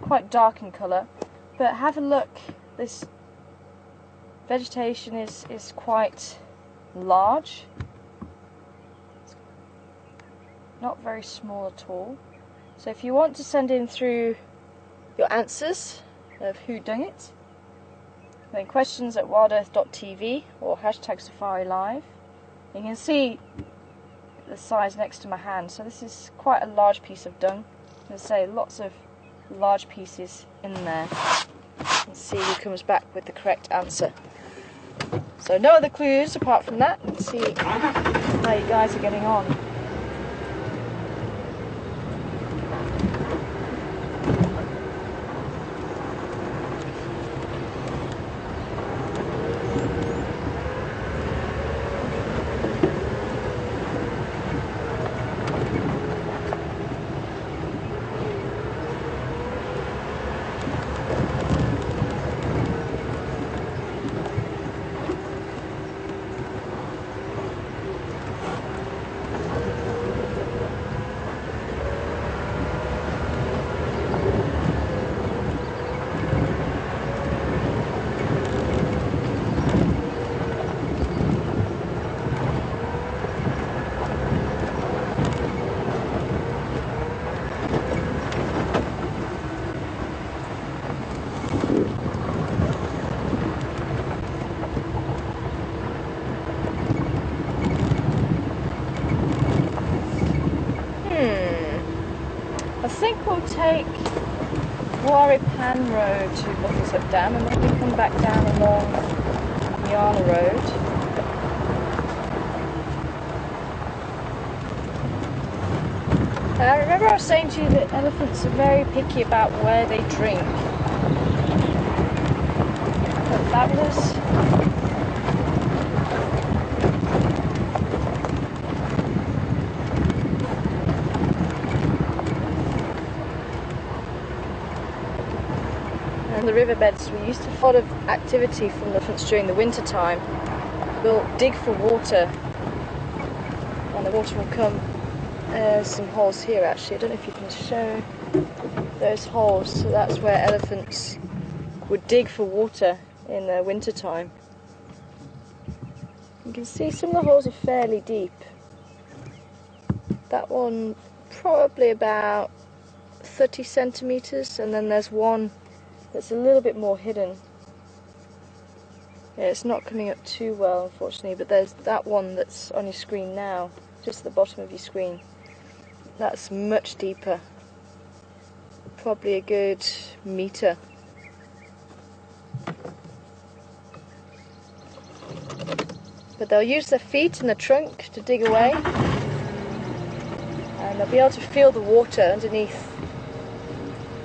quite dark in colour, but have a look, this vegetation is quite large, it's not very small at all. So if you want to send in through your answers of whodunit, then questions at WildEarthTV or #SafariLive. You can see the size next to my hand, so this is quite a large piece of dung. As I say, lots of large pieces in there. Let's see who comes back with the correct answer. So no other clues apart from that. Let's see how you guys are getting on. I think we'll take Pan Road to Buckles Up Dam and maybe come back down along Yana Road. I remember I was saying to you that elephants are very picky about where they drink. But that was... And the riverbeds, we used to have a lot of activity from elephants during the winter time. We'll dig for water and the water will come. There's some holes here actually, I don't know if you can show those holes. So that's where elephants would dig for water in the winter time. You can see some of the holes are fairly deep. That one probably about 30 centimetres, and then there's one that's a little bit more hidden. Yeah, it's not coming up too well, unfortunately, but there's that one that's on your screen now, just at the bottom of your screen. That's much deeper. Probably a good meter. But they'll use their feet and the trunk to dig away. And they'll be able to feel the water underneath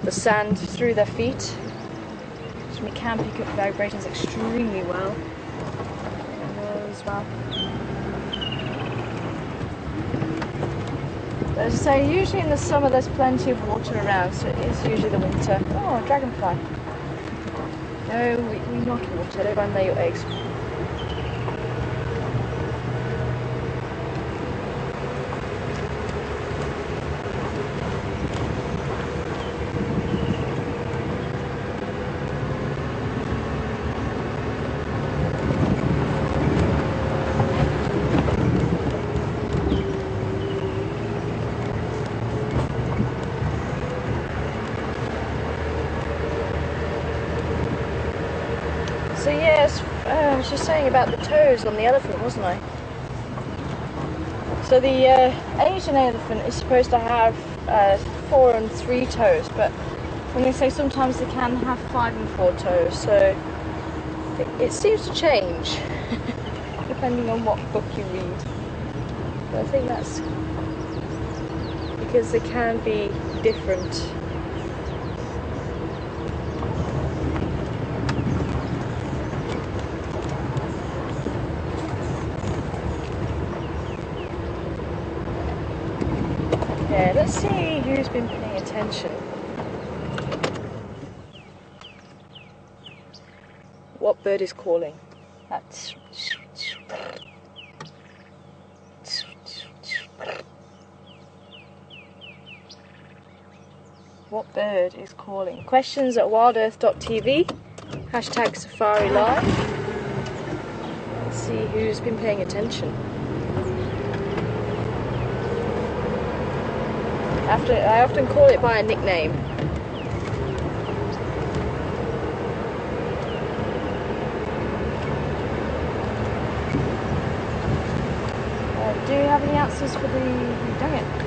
the sand through their feet. So we can pick up vibrations extremely well. As well. But as I say, usually in the summer there's plenty of water around, so it is usually the winter. Oh, dragonfly. No, we not water, don't go and lay your eggs. So yes, I was just saying about the toes on the elephant, wasn't I? So the Asian elephant is supposed to have 4 and 3 toes, but when they say sometimes they can have 5 and 4 toes, so it seems to change depending on what book you read. But I think that's because they can be different. Yeah, let's see who's been paying attention. What bird is calling? That's... What bird is calling? Questions at WildEarthTV, hashtag Safari Live. Let's see who's been paying attention. I often call it by a nickname. Do you have any answers for the whodunit?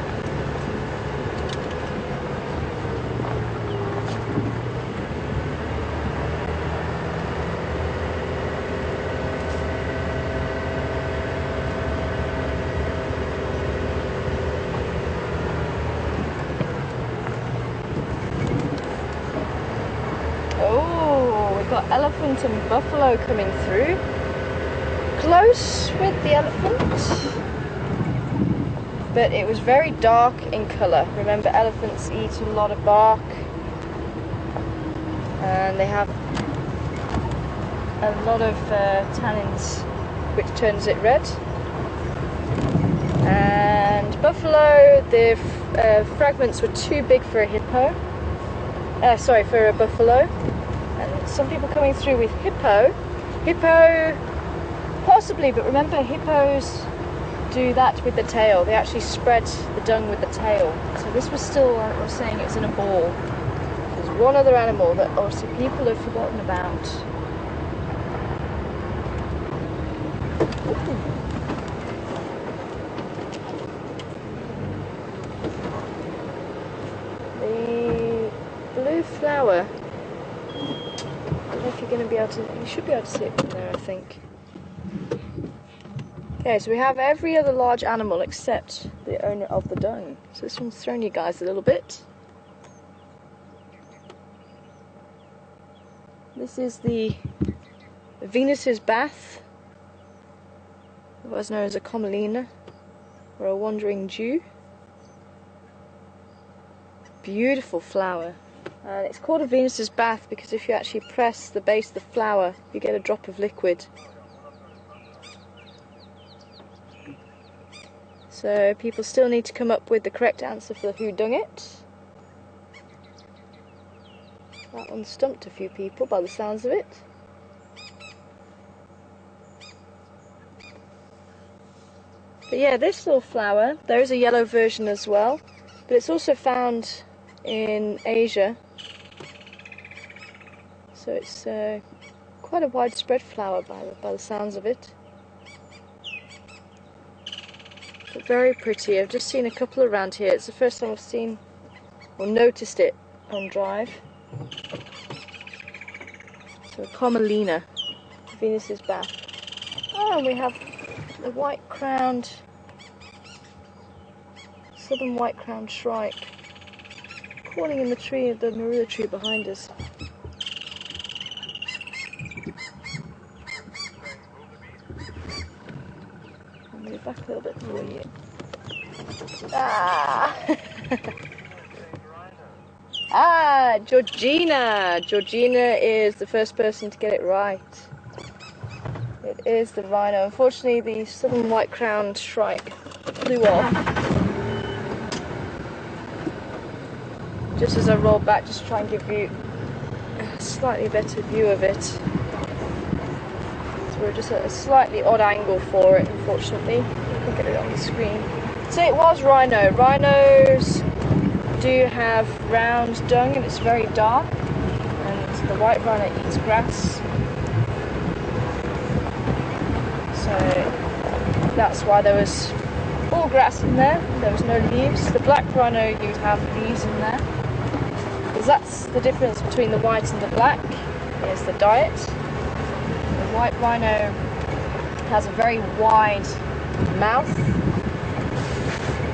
Oh, we've got elephant and buffalo coming through. Close with the elephant, but it was very dark in colour. Remember, elephants eat a lot of bark and they have a lot of tannins which turns it red. And buffalo, the fragments were too big for a hippo. For a buffalo. And some people coming through with hippo. Hippo, possibly, but remember hippos do that with the tail. They actually spread the dung with the tail. So this was still, I was saying, it's in a ball. There's one other animal that obviously people have forgotten about. The blue flower. I don't know if you're going to be able to, you should be able to see it from there, I think. Okay, so we have every other large animal except the owner of the dung. So this one's thrown you guys a little bit. This is the Venus's bath, otherwise known as a commelina or a wandering Jew. Beautiful flower. And it's called a Venus's bath because if you actually press the base of the flower, you get a drop of liquid. So people still need to come up with the correct answer for the whodunit. That one stumped a few people by the sounds of it. But yeah, this little flower, there is a yellow version as well, but it's also found in Asia. So it's quite a widespread flower by the sounds of it. But very pretty. I've just seen a couple around here. It's the first time I've seen or noticed it on drive. So Commelina, Venus's bath. Oh, and we have the white-crowned, southern white-crowned shrike calling in the tree, the marula tree behind us. I'll move back a little bit for you. Ah! Ah, Georgina! Georgina is the first person to get it right. It is the rhino. Unfortunately, the southern white-crowned shrike flew off. Just as I roll back, just try and give you a slightly better view of it. So we're just at a slightly odd angle for it, unfortunately. Look at it on the screen. So it was rhino. Rhinos do have round dung and it's very dark, and the white rhino eats grass, so that's why there was all grass in there. There was no leaves. The black rhino, you'd have leaves in there, because that's the difference between the white and the black, is the diet. The white rhino has a very wide mouth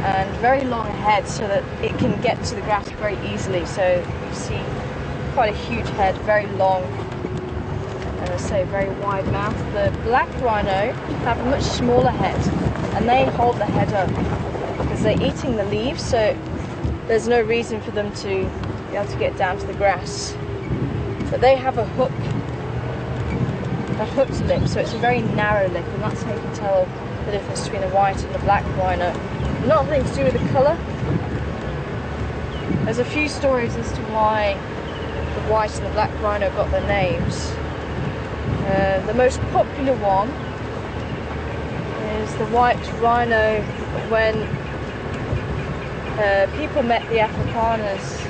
and very long head, so that it can get to the grass very easily. So you see quite a huge head, very long, and I say very wide mouth. The black rhino have a much smaller head, and they hold the head up because they're eating the leaves, so there's no reason for them to be able to get down to the grass. But they have a hooked lip, so it's a very narrow lip, and that's how you can tell the difference between the white and the black rhino. Nothing to do with the colour. There's a few stories as to why the white and the black rhino got their names. The most popular one is the white rhino. When people met the Afrikaners,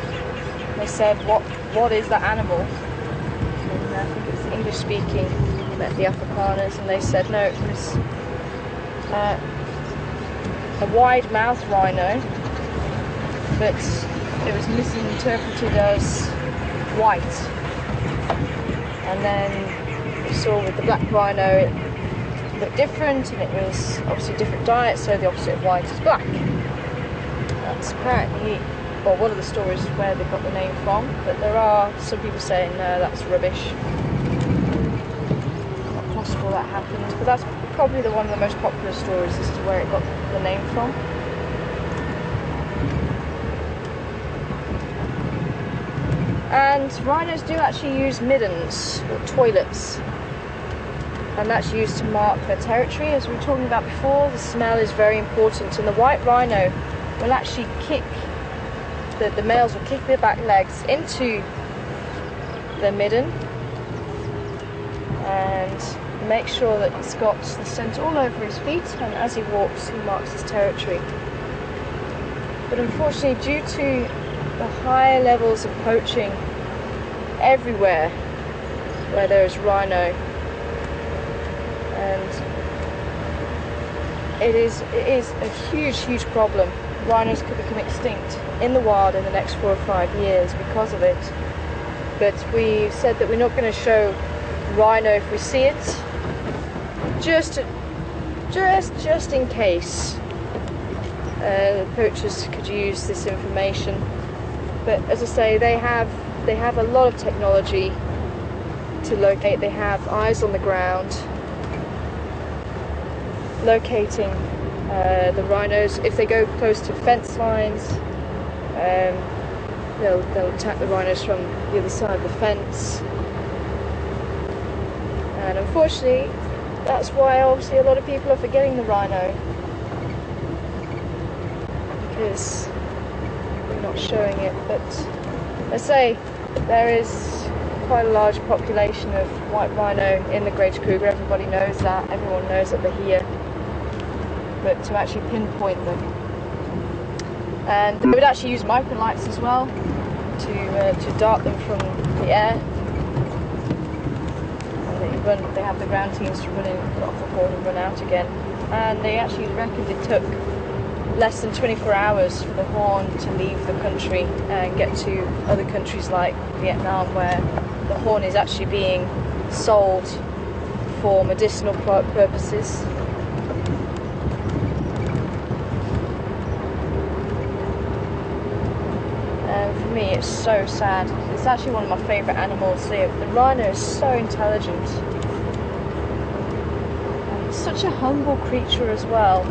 they said, what is that animal? And I think it's English speaking, met the Afrikaners, and they said no, it was a wide-mouthed rhino, but it was misinterpreted as white. And then we saw with the black rhino it looked different, and it was obviously a different diet, so the opposite of white is black. That's apparently, well, one of the stories is where they got the name from, but there are some people saying no, that's rubbish. Not possible that happened, but that's probably one of the most popular stories as to where it got the name from. And rhinos do actually use middens, or toilets, and that's used to mark their territory. As we were talking about before, the smell is very important, and the white rhino will actually kick, the males will kick their back legs into the midden and make sure that he's got the scent all over his feet, and as he walks he marks his territory. But unfortunately, due to the high levels of poaching everywhere where there is rhino, and it is a huge problem. Rhinos could become extinct in the wild in the next 4 or 5 years because of it. But we said that we're not going to show rhino if we see it, just in case the poachers could use this information. But as I say, they have a lot of technology to locate. They have eyes on the ground, locating the rhinos. If they go close to fence lines, they'll attack the rhinos from the other side of the fence. And unfortunately, that's why obviously a lot of people are forgetting the rhino, because we're not showing it. But I say there is quite a large population of white rhino in the Greater Kruger. Everybody knows that. Everyone knows that they're here. But to actually pinpoint them, and they would actually use microlights as well to dart them from the air. run. They have the ground teams to run in, get off the horn and run out again. And they actually reckoned it took less than 24 hours for the horn to leave the country and get to other countries like Vietnam, where the horn is actually being sold for medicinal purposes. For me, it's so sad. It's actually one of my favourite animals. The rhino is so intelligent. And it's such a humble creature as well.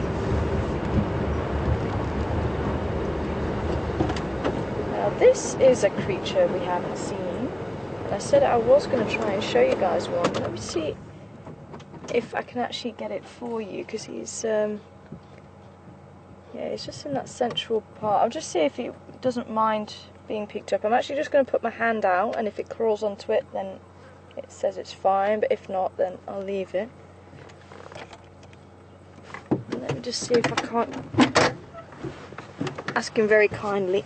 Now this is a creature we haven't seen. And I said I was going to try and show you guys one. Let me see if I can actually get it for you, because he's yeah, he's just in that central part. I'll just see if he doesn't mind being picked up. I'm actually just going to put my hand out, and if it crawls onto it, then it says it's fine, but if not, then I'll leave it. And let me just see if I can't ask him very kindly.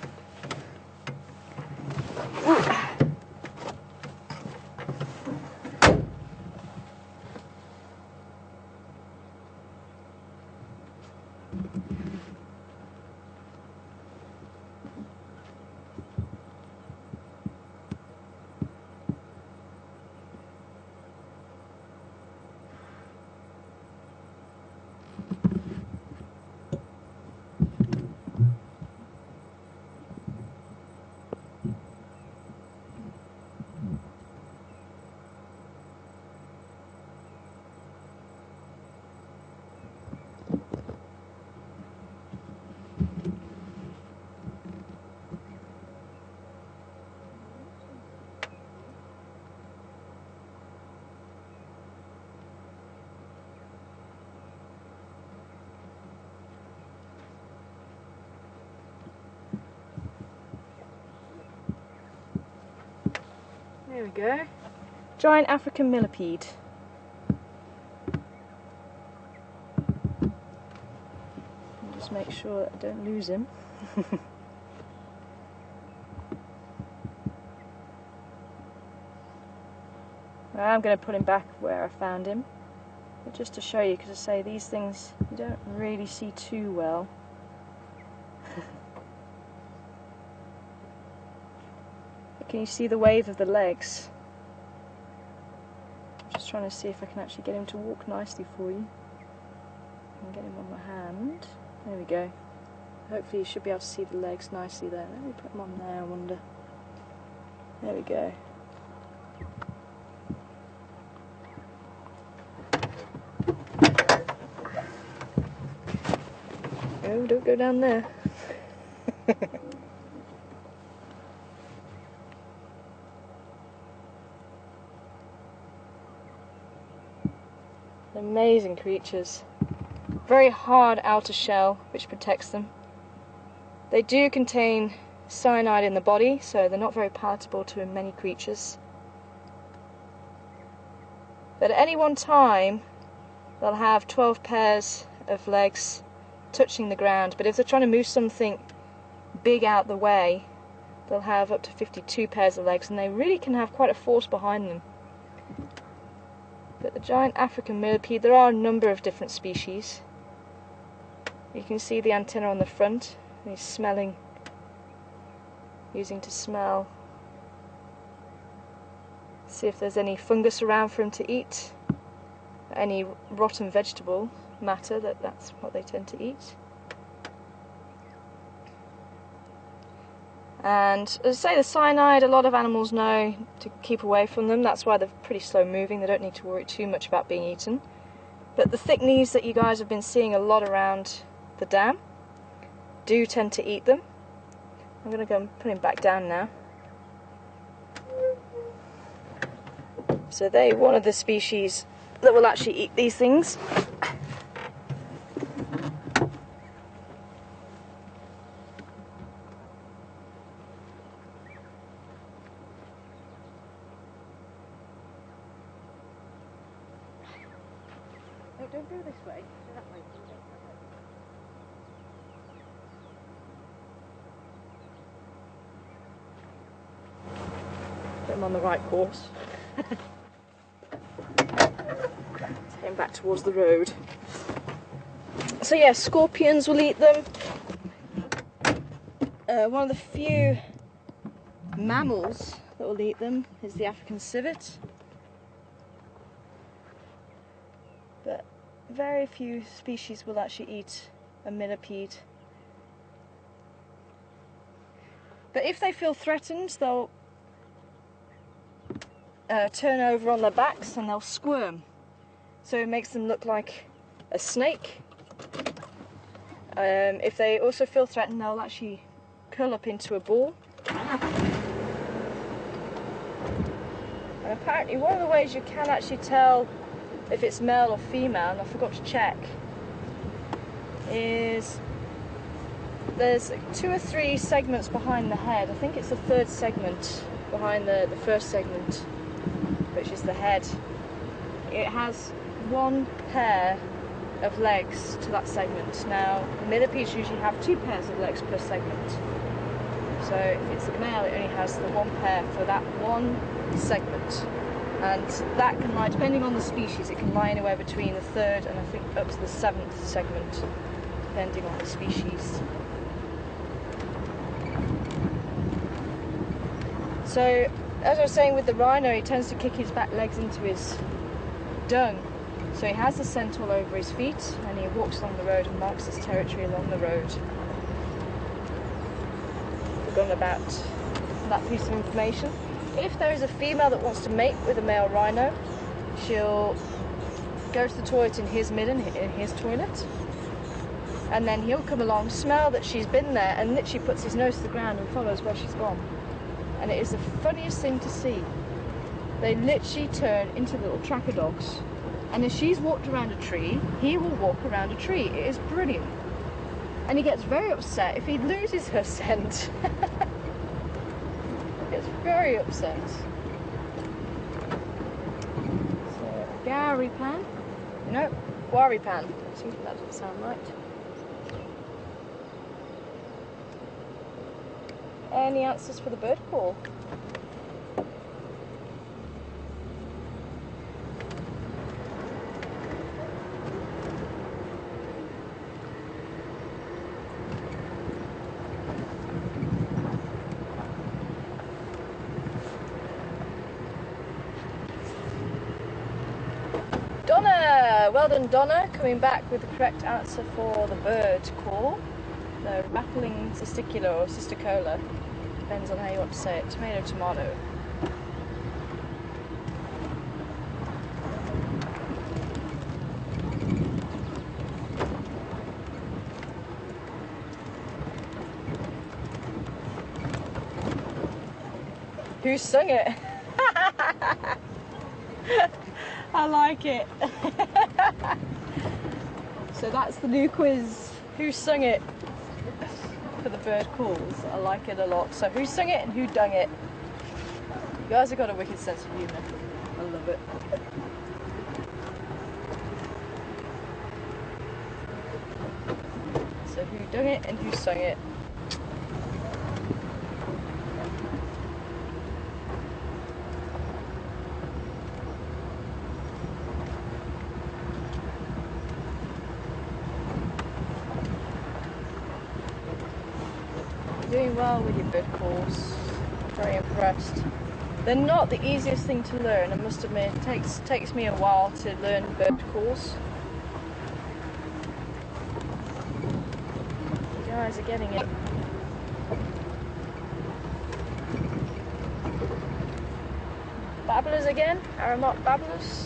Ooh. There we go. Giant African millipede. Just make sure that I don't lose him. I'm going to put him back where I found him. But just to show you, because I say these things you don't really see too well. Can you see the wave of the legs? I'm just trying to see if I can actually get him to walk nicely for you. I can get him on my hand. There we go. Hopefully you should be able to see the legs nicely there. Let me put him on there, I wonder. There we go. Oh, don't go down there. Amazing creatures. Very hard outer shell which protects them. They do contain cyanide in the body, so they're not very palatable to many creatures. But at any one time they'll have 12 pairs of legs touching the ground, but if they're trying to move something big out the way, they'll have up to 52 pairs of legs, and they really can have quite a force behind them. But the giant African millipede, there are a number of different species. You can see the antenna on the front, and he's smelling, using to smell. See if there's any fungus around for him to eat, any rotten vegetable matter, that's what they tend to eat. And as I say, the cyanide, a lot of animals know to keep away from them. That's why they're pretty slow moving. They don't need to worry too much about being eaten. But the thick knees that you guys have been seeing a lot around the dam do tend to eat them. I'm going to go and put him back down now. So they're one of the species that will actually eat these things. No, don't go this way. Go that way. Put him on the right course. back towards the road. So yeah, scorpions will eat them. One of the few mammals that will eat them is the African civet. But very few species will actually eat a millipede. But if they feel threatened, they'll turn over on their backs and they'll squirm. So it makes them look like a snake. If they also feel threatened, they'll actually curl up into a ball. And apparently one of the ways you can actually tell if it's male or female, and I forgot to check, is there's 2 or 3 segments behind the head. I think it's the 3rd segment behind the first segment, which is the head. It has 1 pair of legs to that segment. Now, millipedes usually have 2 pairs of legs per segment. So if it's a male, it only has the 1 pair for that 1 segment. And that can lie, depending on the species, it can lie anywhere between the 3rd and I think up to the 7th segment, depending on the species. So, as I was saying with the rhino, he tends to kick his back legs into his dung. So he has the scent all over his feet, and he walks along the road and marks his territory along the road. Forgotten about that piece of information. If there is a female that wants to mate with a male rhino, she'll go to the toilet in his midden, in his toilet, and then he'll come along, smell that she's been there, and literally puts his nose to the ground and follows where she's gone. And it is the funniest thing to see. They literally turn into little tracker dogs. And if she's walked around a tree, he will walk around a tree. It is brilliant. And he gets very upset if he loses her scent. He gets very upset. So, Gary pan? No, Wari pan. See, that doesn't sound right. Any answers for the bird call? Donna! Well done, Donna, coming back with the correct answer for the bird call. The rattling cisticola or cisticola. Depends on how you want to say it. Tomato, tomato. Who sung it? I like it. So that's the new quiz. Who sung it? For the bird calls. I like it a lot. So who sung it and who dung it? You guys have got a wicked sense of humour. I love it. So who dung it and who sung it? Doing well with your bird calls. Very impressed. They're not the easiest thing to learn, I must admit. It takes me a while to learn bird calls. You guys are getting it. Babblers again? Aramot babblers?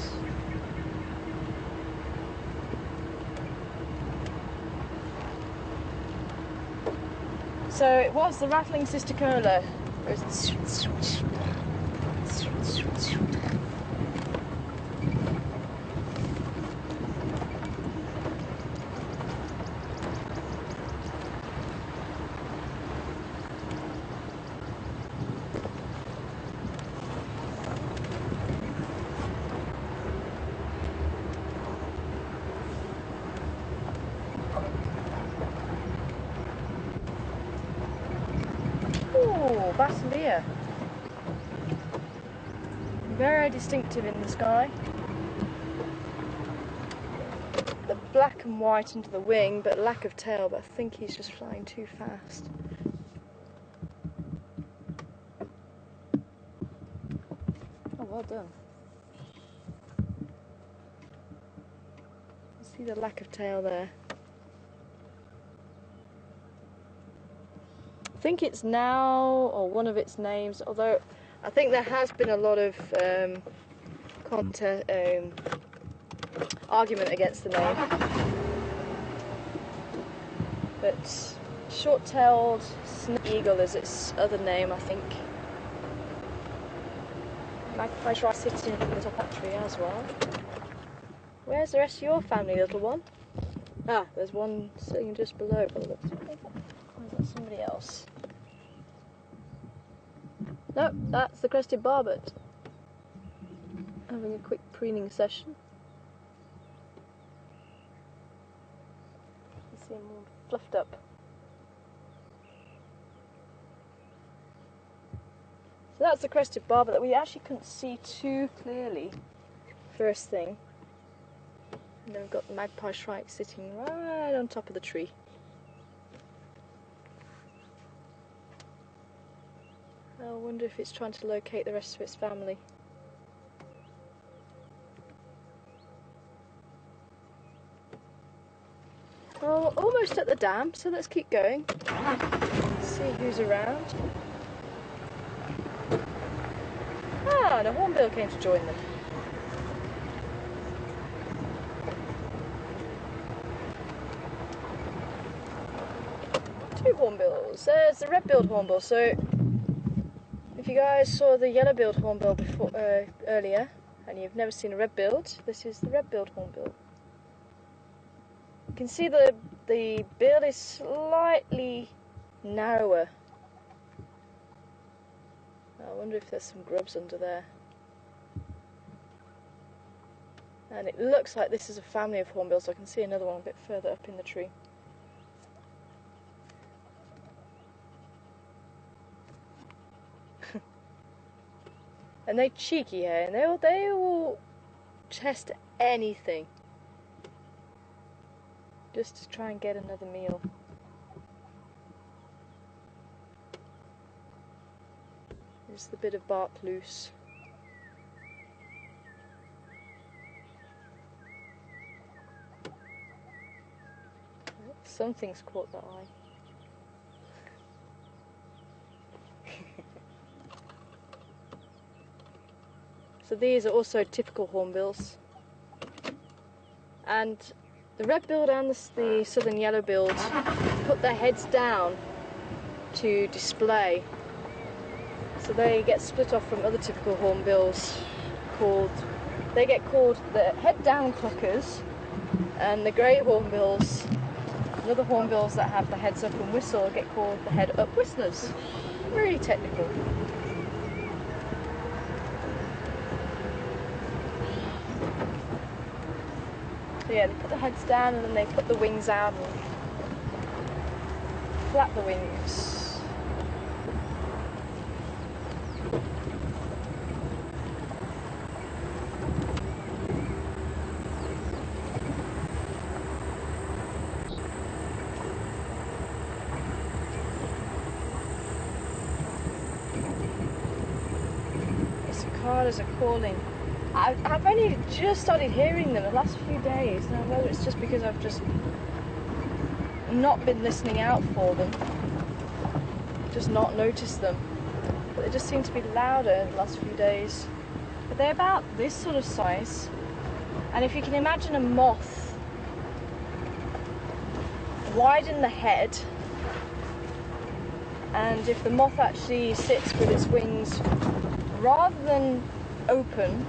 So it was the rattling cisticola. It was Basilia. Very distinctive in the sky. black and white under the wing, but lack of tail, but I think he's just flying too fast. Oh, well done. See the lack of tail there. I think it's now, or one of its names, although I think there has been a lot of argument against the name. But short-tailed snake eagle is its other name, I think. Magpie try sitting in the top of that tree as well. Where's the rest of your family, little one? Ah, there's one sitting just below by the looks of it. Or is that somebody else? No, that's the crested barbet. Having a quick preening session. You see him all fluffed up. So that's the crested barbet that we actually couldn't see too clearly first thing. And then we've got the magpie shrike sitting right on top of the tree. I wonder if it's trying to locate the rest of its family. Well, almost at the dam, so let's keep going. See who's around. Ah, and a hornbill came to join them. Two hornbills. There's the red-billed hornbill. So, if you guys saw the yellow-billed hornbill before earlier, and you've never seen a red-billed, this is the red-billed hornbill. You can see the bill is slightly narrower. I wonder if there's some grubs under there. And it looks like this is a family of hornbills, so I can see another one a bit further up in the tree. And they're cheeky here, and they will test anything just to try and get another meal. There's the bit of bark loose. Something's caught that eye. So these are also typical hornbills. And the red-billed and the southern yellow-billed put their heads down to display. So they get split off from other typical hornbills they get called the head-down cluckers, and the grey hornbills, and other hornbills that have the heads up and whistle, get called the head-up whistlers. Really technical. So yeah, they put the heads down and then they put the wings out and flap the wings. Cicadas are calling. I've only just started hearing them the last few days. Now whether it's just because I've just not been listening out for them, just not noticed them, but they just seem to be louder the last few days. But they're about this sort of size, and if you can imagine a moth, widen the head, and if the moth actually sits with its wings rather than open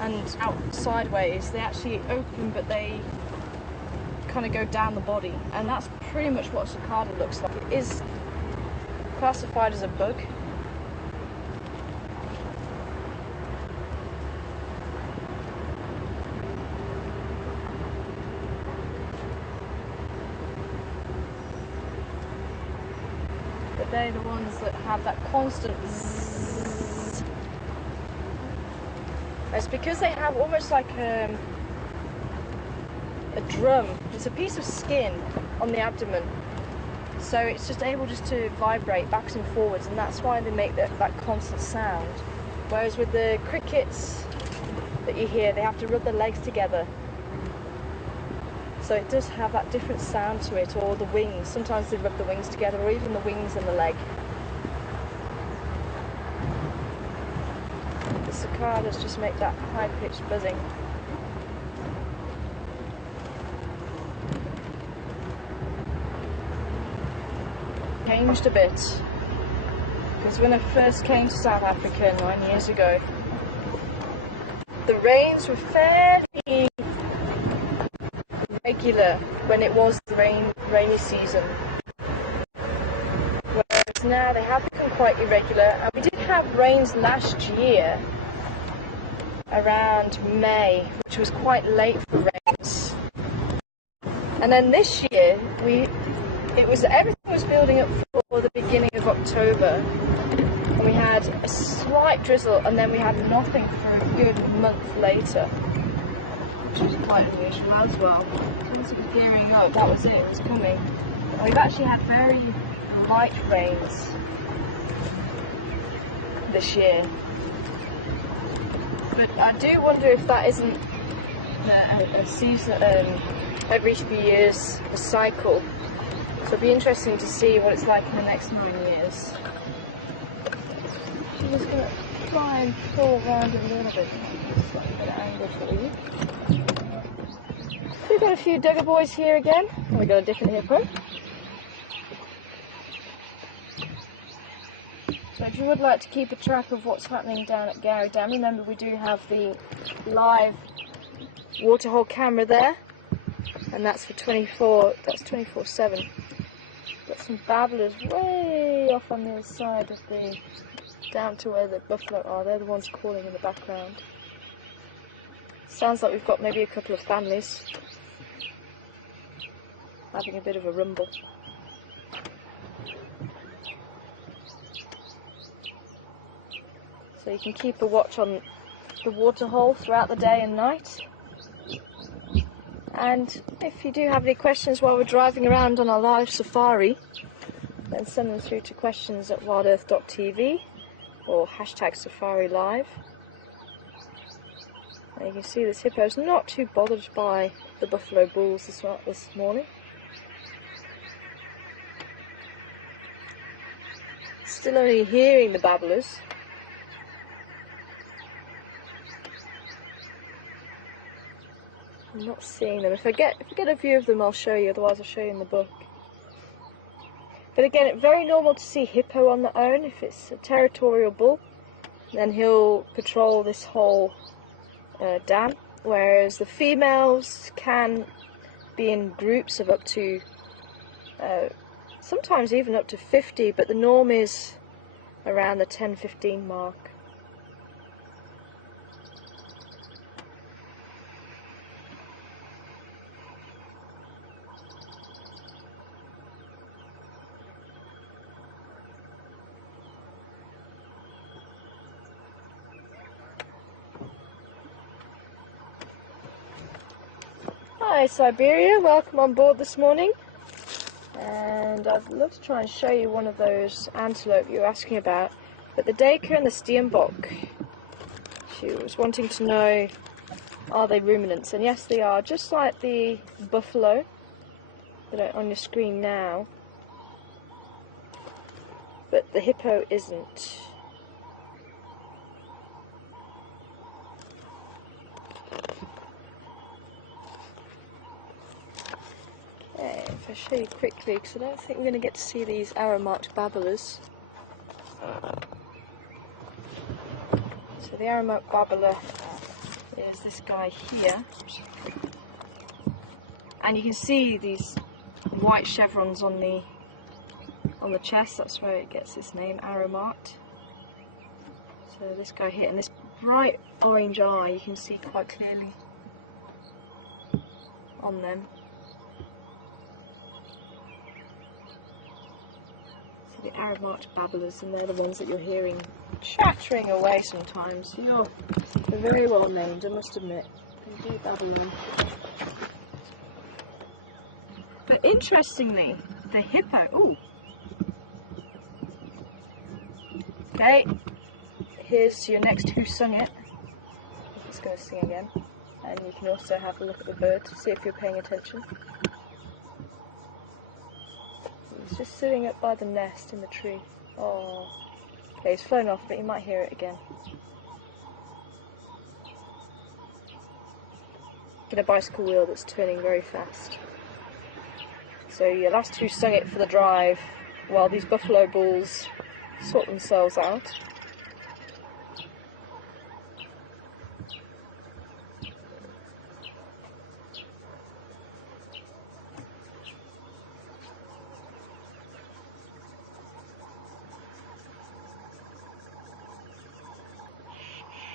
and out sideways, they actually open but they kind of go down the body, and that's pretty much what a cicada looks like. It is classified as a bug. But they're the ones that have that constant zzz. It's because they have almost like a drum. It's a piece of skin on the abdomen, so it's just able just to vibrate backwards and forwards, and that's why they make that constant sound. Whereas with the crickets that you hear, they have to rub their legs together, so it does have that different sound to it. Or the wings, sometimes they rub the wings together, or even the wings and the leg. The cicadas just make that high-pitched buzzing. Changed a bit, because when I first came to South Africa 9 years ago, the rains were fairly regular when it was the rainy season, whereas now they have become quite irregular. And we did have rains last year around May, which was quite late for rains, and then this year everything was building up for the beginning of October, and we had a slight drizzle, and then we had nothing for a good month later, which was quite unusual as well. So once it was gearing up, that was it was coming. And we've actually had very light rains this year, but I do wonder if that isn't a season, every few years, a cycle. So it'll be interesting to see what it's like in the next 9 years. I'm just going to try and pull around a little bit, slightly better angle for you. So we've got a few Duggar boys here again. We've got a different hippo. So if you would like to keep a track of what's happening down at Gowrie Dam, remember we do have the live waterhole camera there, and that's for 24/7. Got some babblers way off on the other side of the, down to where the buffalo are. They're the ones calling in the background. Sounds like we've got maybe a couple of families having a bit of a rumble. So you can keep a watch on the waterhole throughout the day and night. And if you do have any questions while we're driving around on our live safari, then send them through to questions at WildEarthTV or #SafariLive. And you can see this hippo's not too bothered by the buffalo bulls this morning. Still only hearing the babblers. I'm not seeing them. If I get a view of them, I'll show you. Otherwise, I'll show you in the book. But again, it's very normal to see hippo on their own. If it's a territorial bull, then he'll patrol this whole dam. Whereas the females can be in groups of up to, sometimes even up to 50. But the norm is around the 10-15 mark. Hi Siberia, welcome on board this morning, and I'd love to try and show you one of those antelope you were asking about, but the Dacre and the Steenbok. She was wanting to know, are they ruminants? And yes, they are, just like the buffalo that are on your screen now, but the hippo isn't. If I show you quickly, because I don't think we're going to get to see these arrow-marked babblers. So the arrow-marked babbler is this guy here, and you can see these white chevrons on the chest. That's where it gets its name, arrow-marked. So this guy here, and this bright orange eye, you can see quite clearly on them. The arrow-marked babblers, and they're the ones that you're hearing chattering away sometimes. They're very well named, I must admit. They do babble them. interestingly, the hippo. Ooh. Okay, here's your next Who Sung It. It's going to sing again. And you can also have a look at the bird to see if you're paying attention. He's just sitting up by the nest in the tree. Oh. Okay, he's flown off, but you might hear it again. Get a bicycle wheel that's turning very fast. So your last Who Sung It for the drive while these buffalo bulls sort themselves out.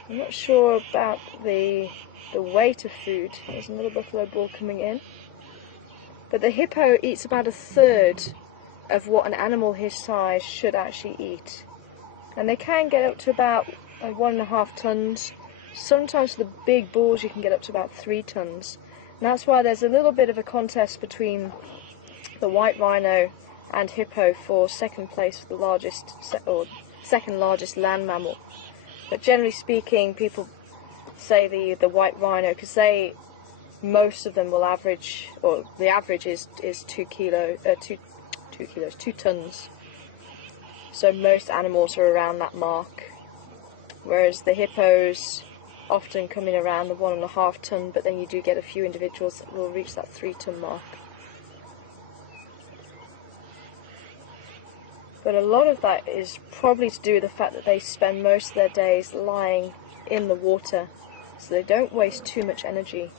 I'm not sure about the weight of food. There's another buffalo bull coming in. But the hippo eats about 1/3 of what an animal his size should actually eat. And they can get up to about 1.5 tons. Sometimes for the big bulls you can get up to about 3 tons. And that's why there's a little bit of a contest between the white rhino and hippo for second place for the largest, or second largest land mammal. But generally speaking, people say the white rhino, because most of them will average, or the average is 2 tons. So most animals are around that mark, whereas the hippos often come in around the 1.5 ton, but then you do get a few individuals that will reach that 3 ton mark. But a lot of that is probably to do with the fact that they spend most of their days lying in the water, so they don't waste too much energy.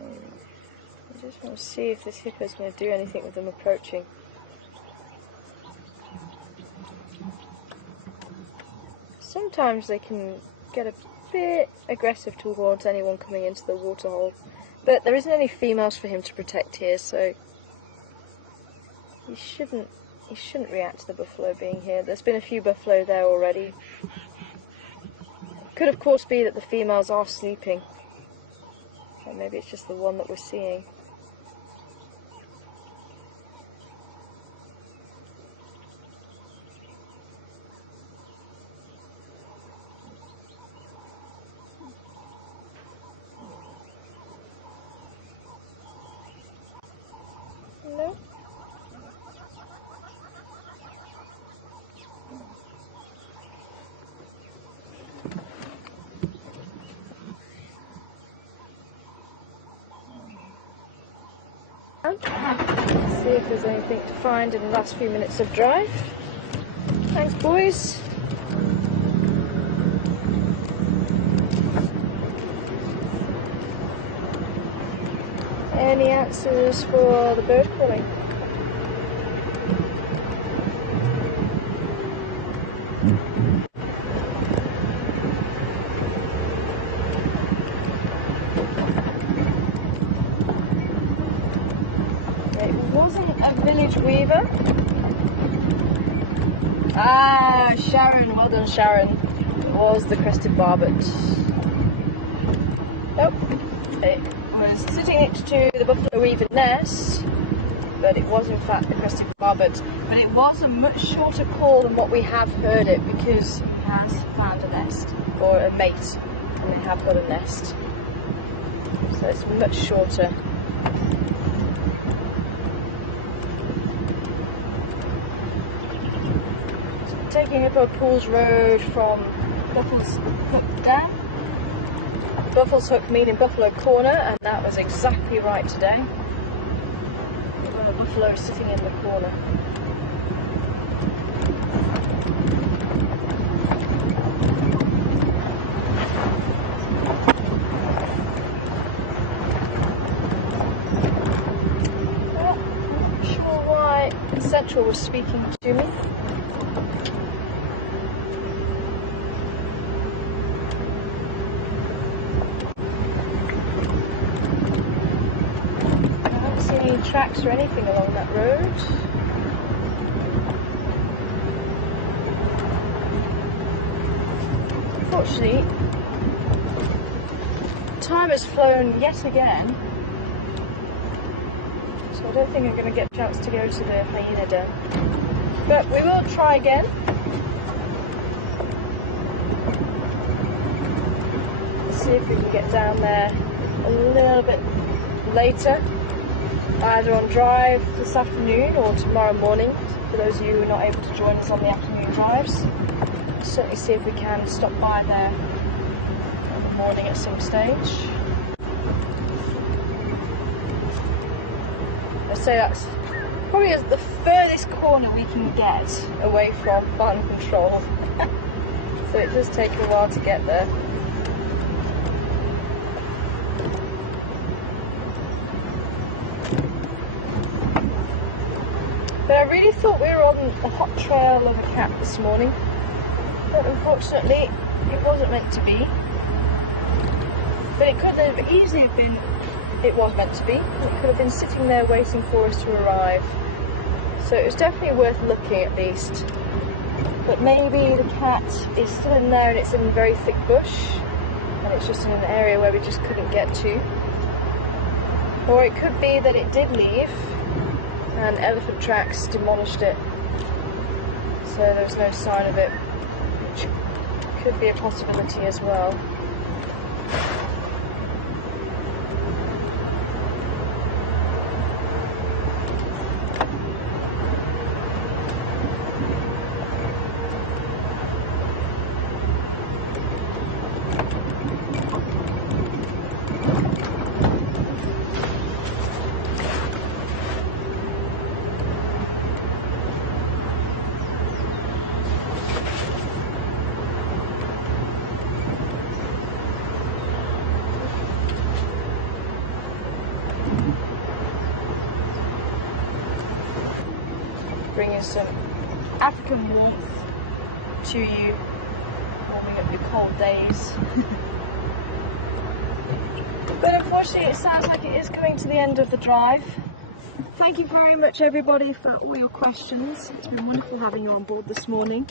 I just want to see if this hippo is going to do anything with them approaching. Sometimes they can get a bit aggressive towards anyone coming into the waterhole, but there isn't any females for him to protect here, so he shouldn't react to the buffalo being here. There's been a few buffalo there already. Could of course be that the females are sleeping. Or maybe it's just the one that we're seeing. No? See if there's anything to find in the last few minutes of drive. Thanks, boys. Any answers for the bird calling? It wasn't a village weaver. Ah, Sharon, well done Sharon. It was the crested barbet. Nope. It was sitting next to the buffalo weaver nest, but it was in fact the crested barbet. But it was a much shorter call than what we have heard it, because it has found a nest, or a mate, and they have got a nest. So it's much shorter. Taking up Pools Road from Buffalo's Hook down. Buffalo's Hook meaning Buffalo Corner, and that was exactly right today. The buffalo is sitting in the corner. Well, not sure why Central was speaking to me. Tracks or anything along that road. Unfortunately, time has flown yet again, I don't think I'm going to get a chance to go to the hyena den. But we will try again. See if we can get down there a little bit later, either on drive this afternoon or tomorrow morning, for those of you who are not able to join us on the afternoon drives. We'll certainly see if we can stop by there in the morning at some stage. I'd say that's probably the furthest corner we can get away from barn control. So it does take a while to get there. But I really thought we were on the hot trail of a cat this morning, but unfortunately it wasn't meant to be. But it could have easily have been, it was meant to be. It could have been sitting there waiting for us to arrive. So it was definitely worth looking at least. But maybe the cat is still in there and it's in a very thick bush, and it's just in an area where we just couldn't get to. Or it could be that it did leave and elephant tracks demolished it, so there's no sign of it, which could be a possibility as well. Bringing some African warmth to you, warming up your cold days. But unfortunately it sounds like it is coming to the end of the drive. Thank you very much everybody for all your questions. It's been wonderful having you on board this morning,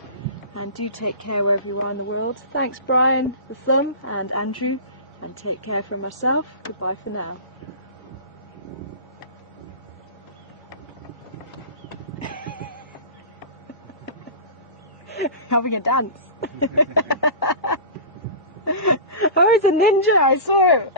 and do take care wherever you are in the world. Thanks Brian, the Thumb, and Andrew, and take care for myself. Goodbye for now. Having a dance. Oh, it's a ninja, I swear.